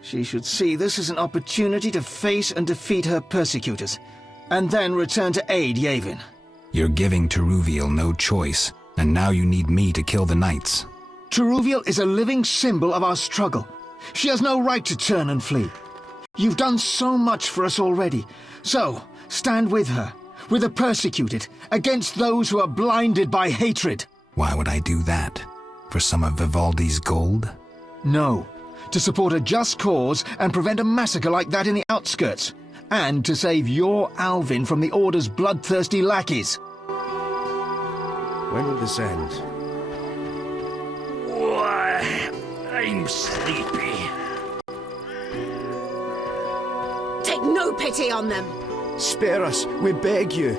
She should see this as an opportunity to face and defeat her persecutors, and then return to aid Yavin. You're giving Teruviel no choice, and now you need me to kill the Knights. Teruviel is a living symbol of our struggle. She has no right to turn and flee. You've done so much for us already, so stand with her, with the persecuted, against those who are blinded by hatred. Why would I do that? For some of Vivaldi's gold? No. To support a just cause and prevent a massacre like that in the outskirts. And to save your Alvin from the Order's bloodthirsty lackeys. When will this end? Why, I'm sleepy. Take no pity on them. Spare us, we beg you.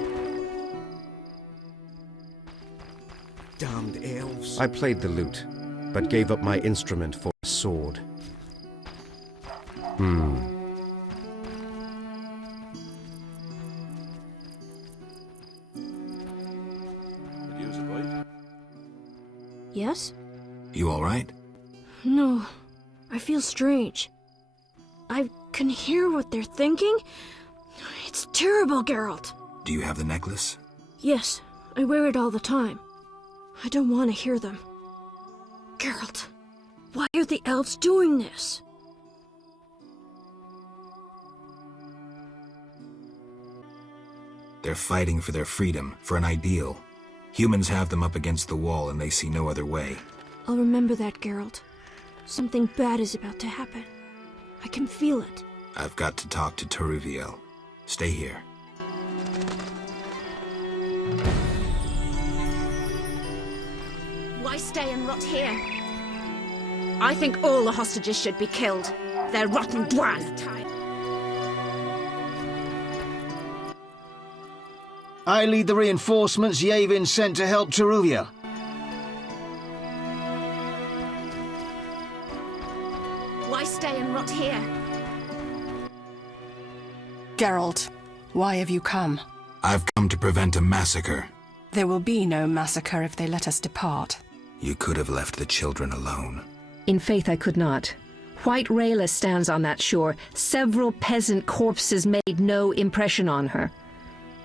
Damned elves. I played the lute, but gave up my instrument for a sword. Yes? You all right? No, I feel strange. I can hear what they're thinking. It's terrible, Geralt. Do you have the necklace? Yes, I wear it all the time. I don't want to hear them. Geralt, why are the elves doing this? They're fighting for their freedom, for an ideal. Humans have them up against the wall and they see no other way. I'll remember that, Geralt. Something bad is about to happen. I can feel it. I've got to talk to Teruviel. Stay here. Why stay and rot here? I think all the hostages should be killed. They're rotten dwan. I lead the reinforcements Yavin sent to help Teruviel. Why stay and rot here? Geralt, why have you come? I've come to prevent a massacre. There will be no massacre if they let us depart. You could have left the children alone. In faith I could not. White Rayla stands on that shore. Several peasant corpses made no impression on her.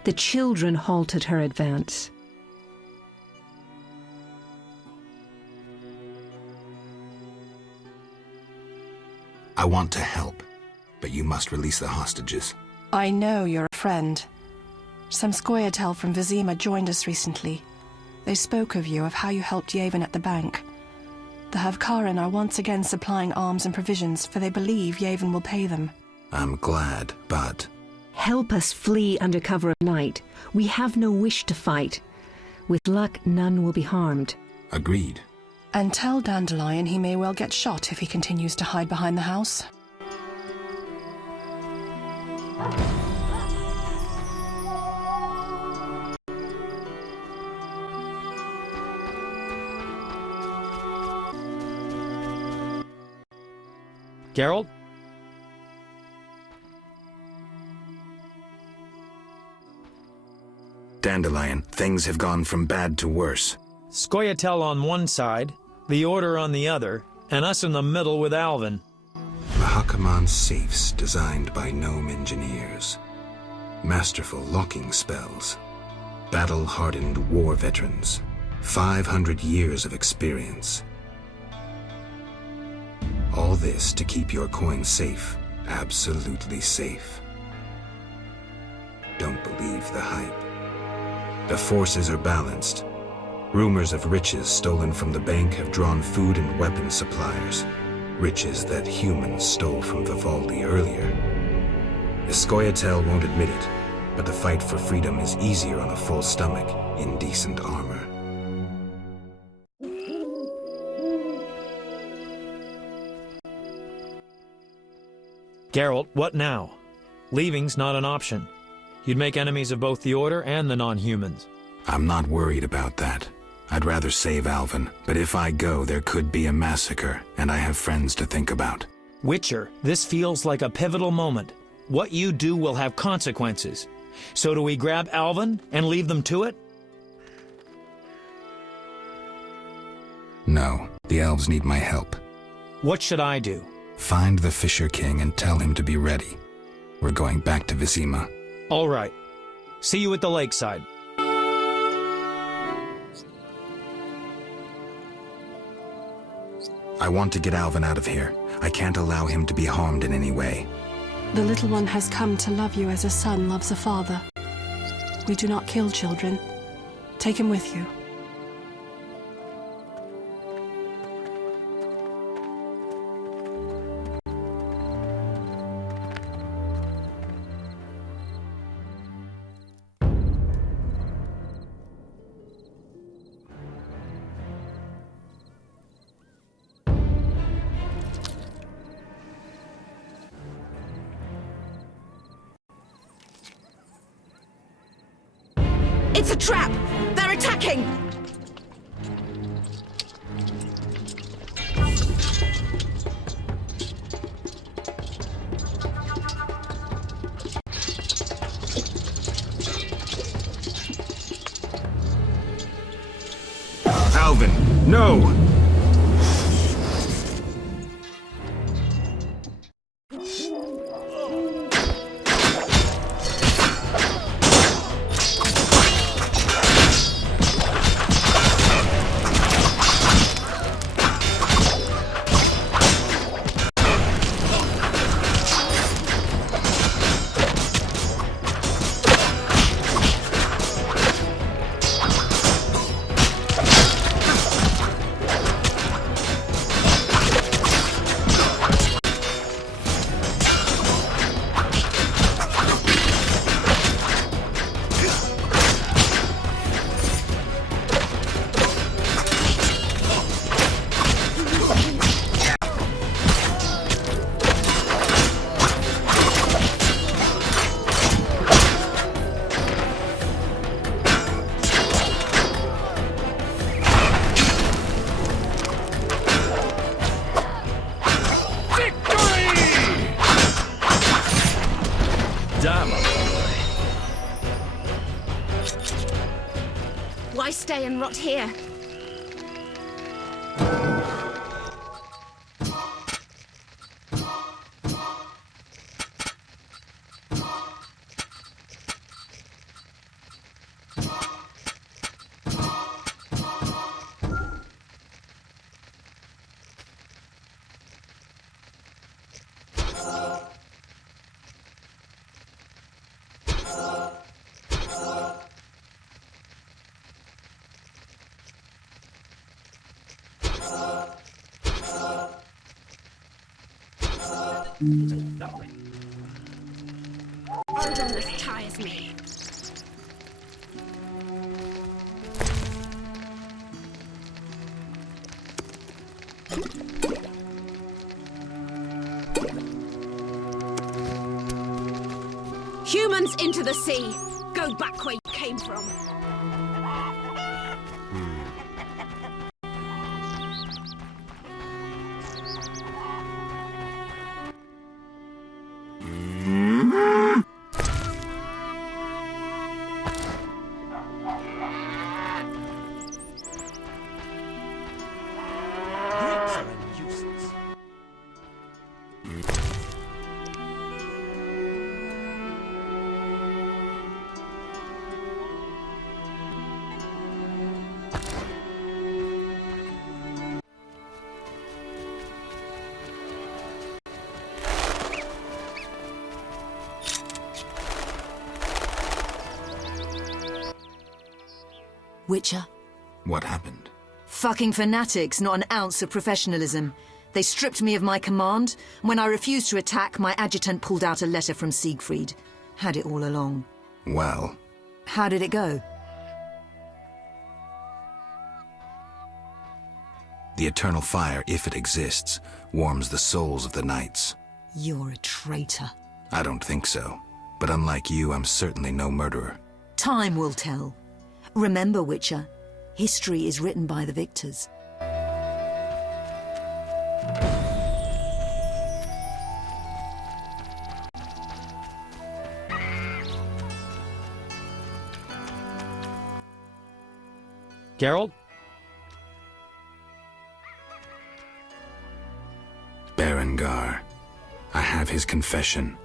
The children halted her advance. I want to help, but you must release the hostages. I know you're a friend. Some Scoia'tael from Vizima joined us recently. They spoke of you, of how you helped Yavin at the bank. The Havkaran are once again supplying arms and provisions, for they believe Yavin will pay them. I'm glad, but... Help us flee under cover of night. We have no wish to fight. With luck, none will be harmed. Agreed. And tell Dandelion he may well get shot if he continues to hide behind the house. Geralt? Dandelion, things have gone from bad to worse. Scoia'tael on one side, the Order on the other, and us in the middle with Alvin. Mahakaman safes designed by gnome engineers. Masterful locking spells. Battle-hardened war veterans. 500 years of experience. All this to keep your coin safe. Absolutely safe. Don't believe the hype. The forces are balanced. Rumors of riches stolen from the bank have drawn food and weapon suppliers. Riches that humans stole from Vivaldi earlier. The Scoia'tael won't admit it, but the fight for freedom is easier on a full stomach in decent armor. Geralt, what now? Leaving's not an option. You'd make enemies of both the Order and the non-humans. I'm not worried about that. I'd rather save Alvin, but if I go, there could be a massacre, and I have friends to think about. Witcher, this feels like a pivotal moment. What you do will have consequences. So do we grab Alvin and leave them to it? No, the elves need my help. What should I do? Find the Fisher King and tell him to be ready. We're going back to Vizima. All right. See you at the lakeside. I want to get Alvin out of here. I can't allow him to be harmed in any way. The little one has come to love you as a son loves a father. We do not kill children. Take him with you. It's a trap! They're attacking! Alvin, no! stay and rot here. Oh, this tires me. Humans into the sea. Go back where you came from. Witcher? What happened? Fucking fanatics, not an ounce of professionalism. They stripped me of my command. When I refused to attack, my adjutant pulled out a letter from Siegfried. Had it all along. Well... How did it go? The eternal fire, if it exists, warms the souls of the knights. You're a traitor. I don't think so. But unlike you, I'm certainly no murderer. Time will tell. Remember, Witcher, history is written by the victors. Geralt? Berengar. I have his confession.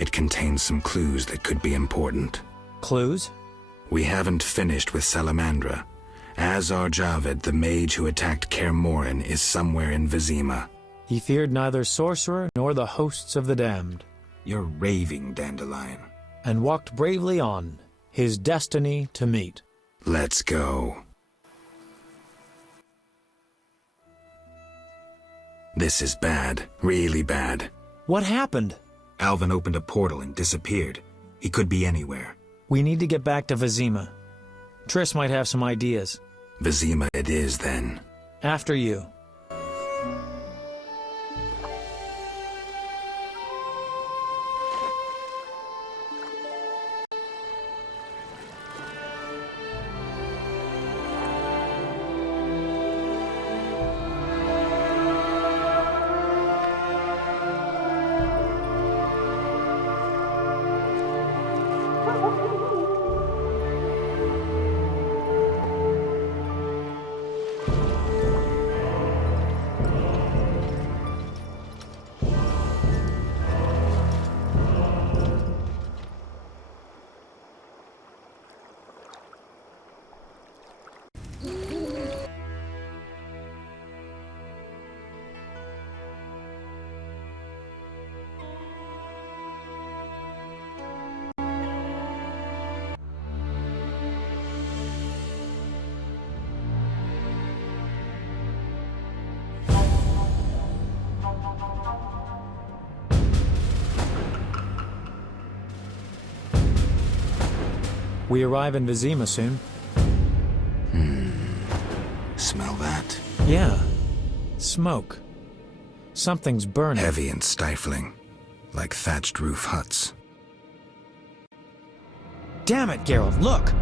It contains some clues that could be important. Clues? We haven't finished with Salamandra. Azar Javed, the mage who attacked Kaer Morhen, is somewhere in Vizima. He feared neither sorcerer nor the hosts of the damned. You're raving, Dandelion. And walked bravely on, his destiny to meet. Let's go. This is bad. Really bad. What happened? Alvin opened a portal and disappeared. He could be anywhere. We need to get back to Vizima. Triss might have some ideas. Vizima it is, then. After you. We arrive in Vizima soon. Smell that? Yeah. Smoke. Something's burning. Heavy and stifling. Like thatched roof huts. Damn it, Geralt, look!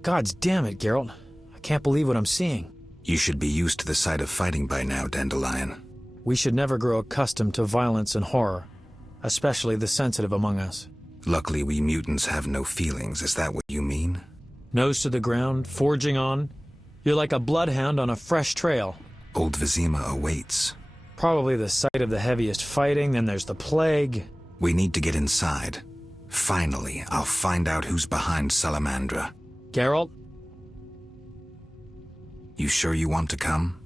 Gods damn it, Geralt. I can't believe what I'm seeing. You should be used to the sight of fighting by now, Dandelion. We should never grow accustomed to violence and horror, especially the sensitive among us. Luckily, we mutants have no feelings. Is that what you mean? Nose to the ground, forging on. You're like a bloodhound on a fresh trail. Old Vizima awaits. Probably the site of the heaviest fighting, then there's the plague. We need to get inside. Finally, I'll find out who's behind Salamandra. Geralt? You sure you want to come?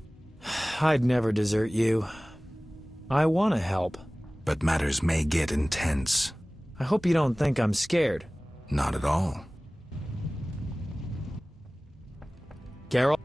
I'd never desert you. I want to help. But matters may get intense. I hope you don't think I'm scared. Not at all. Geralt?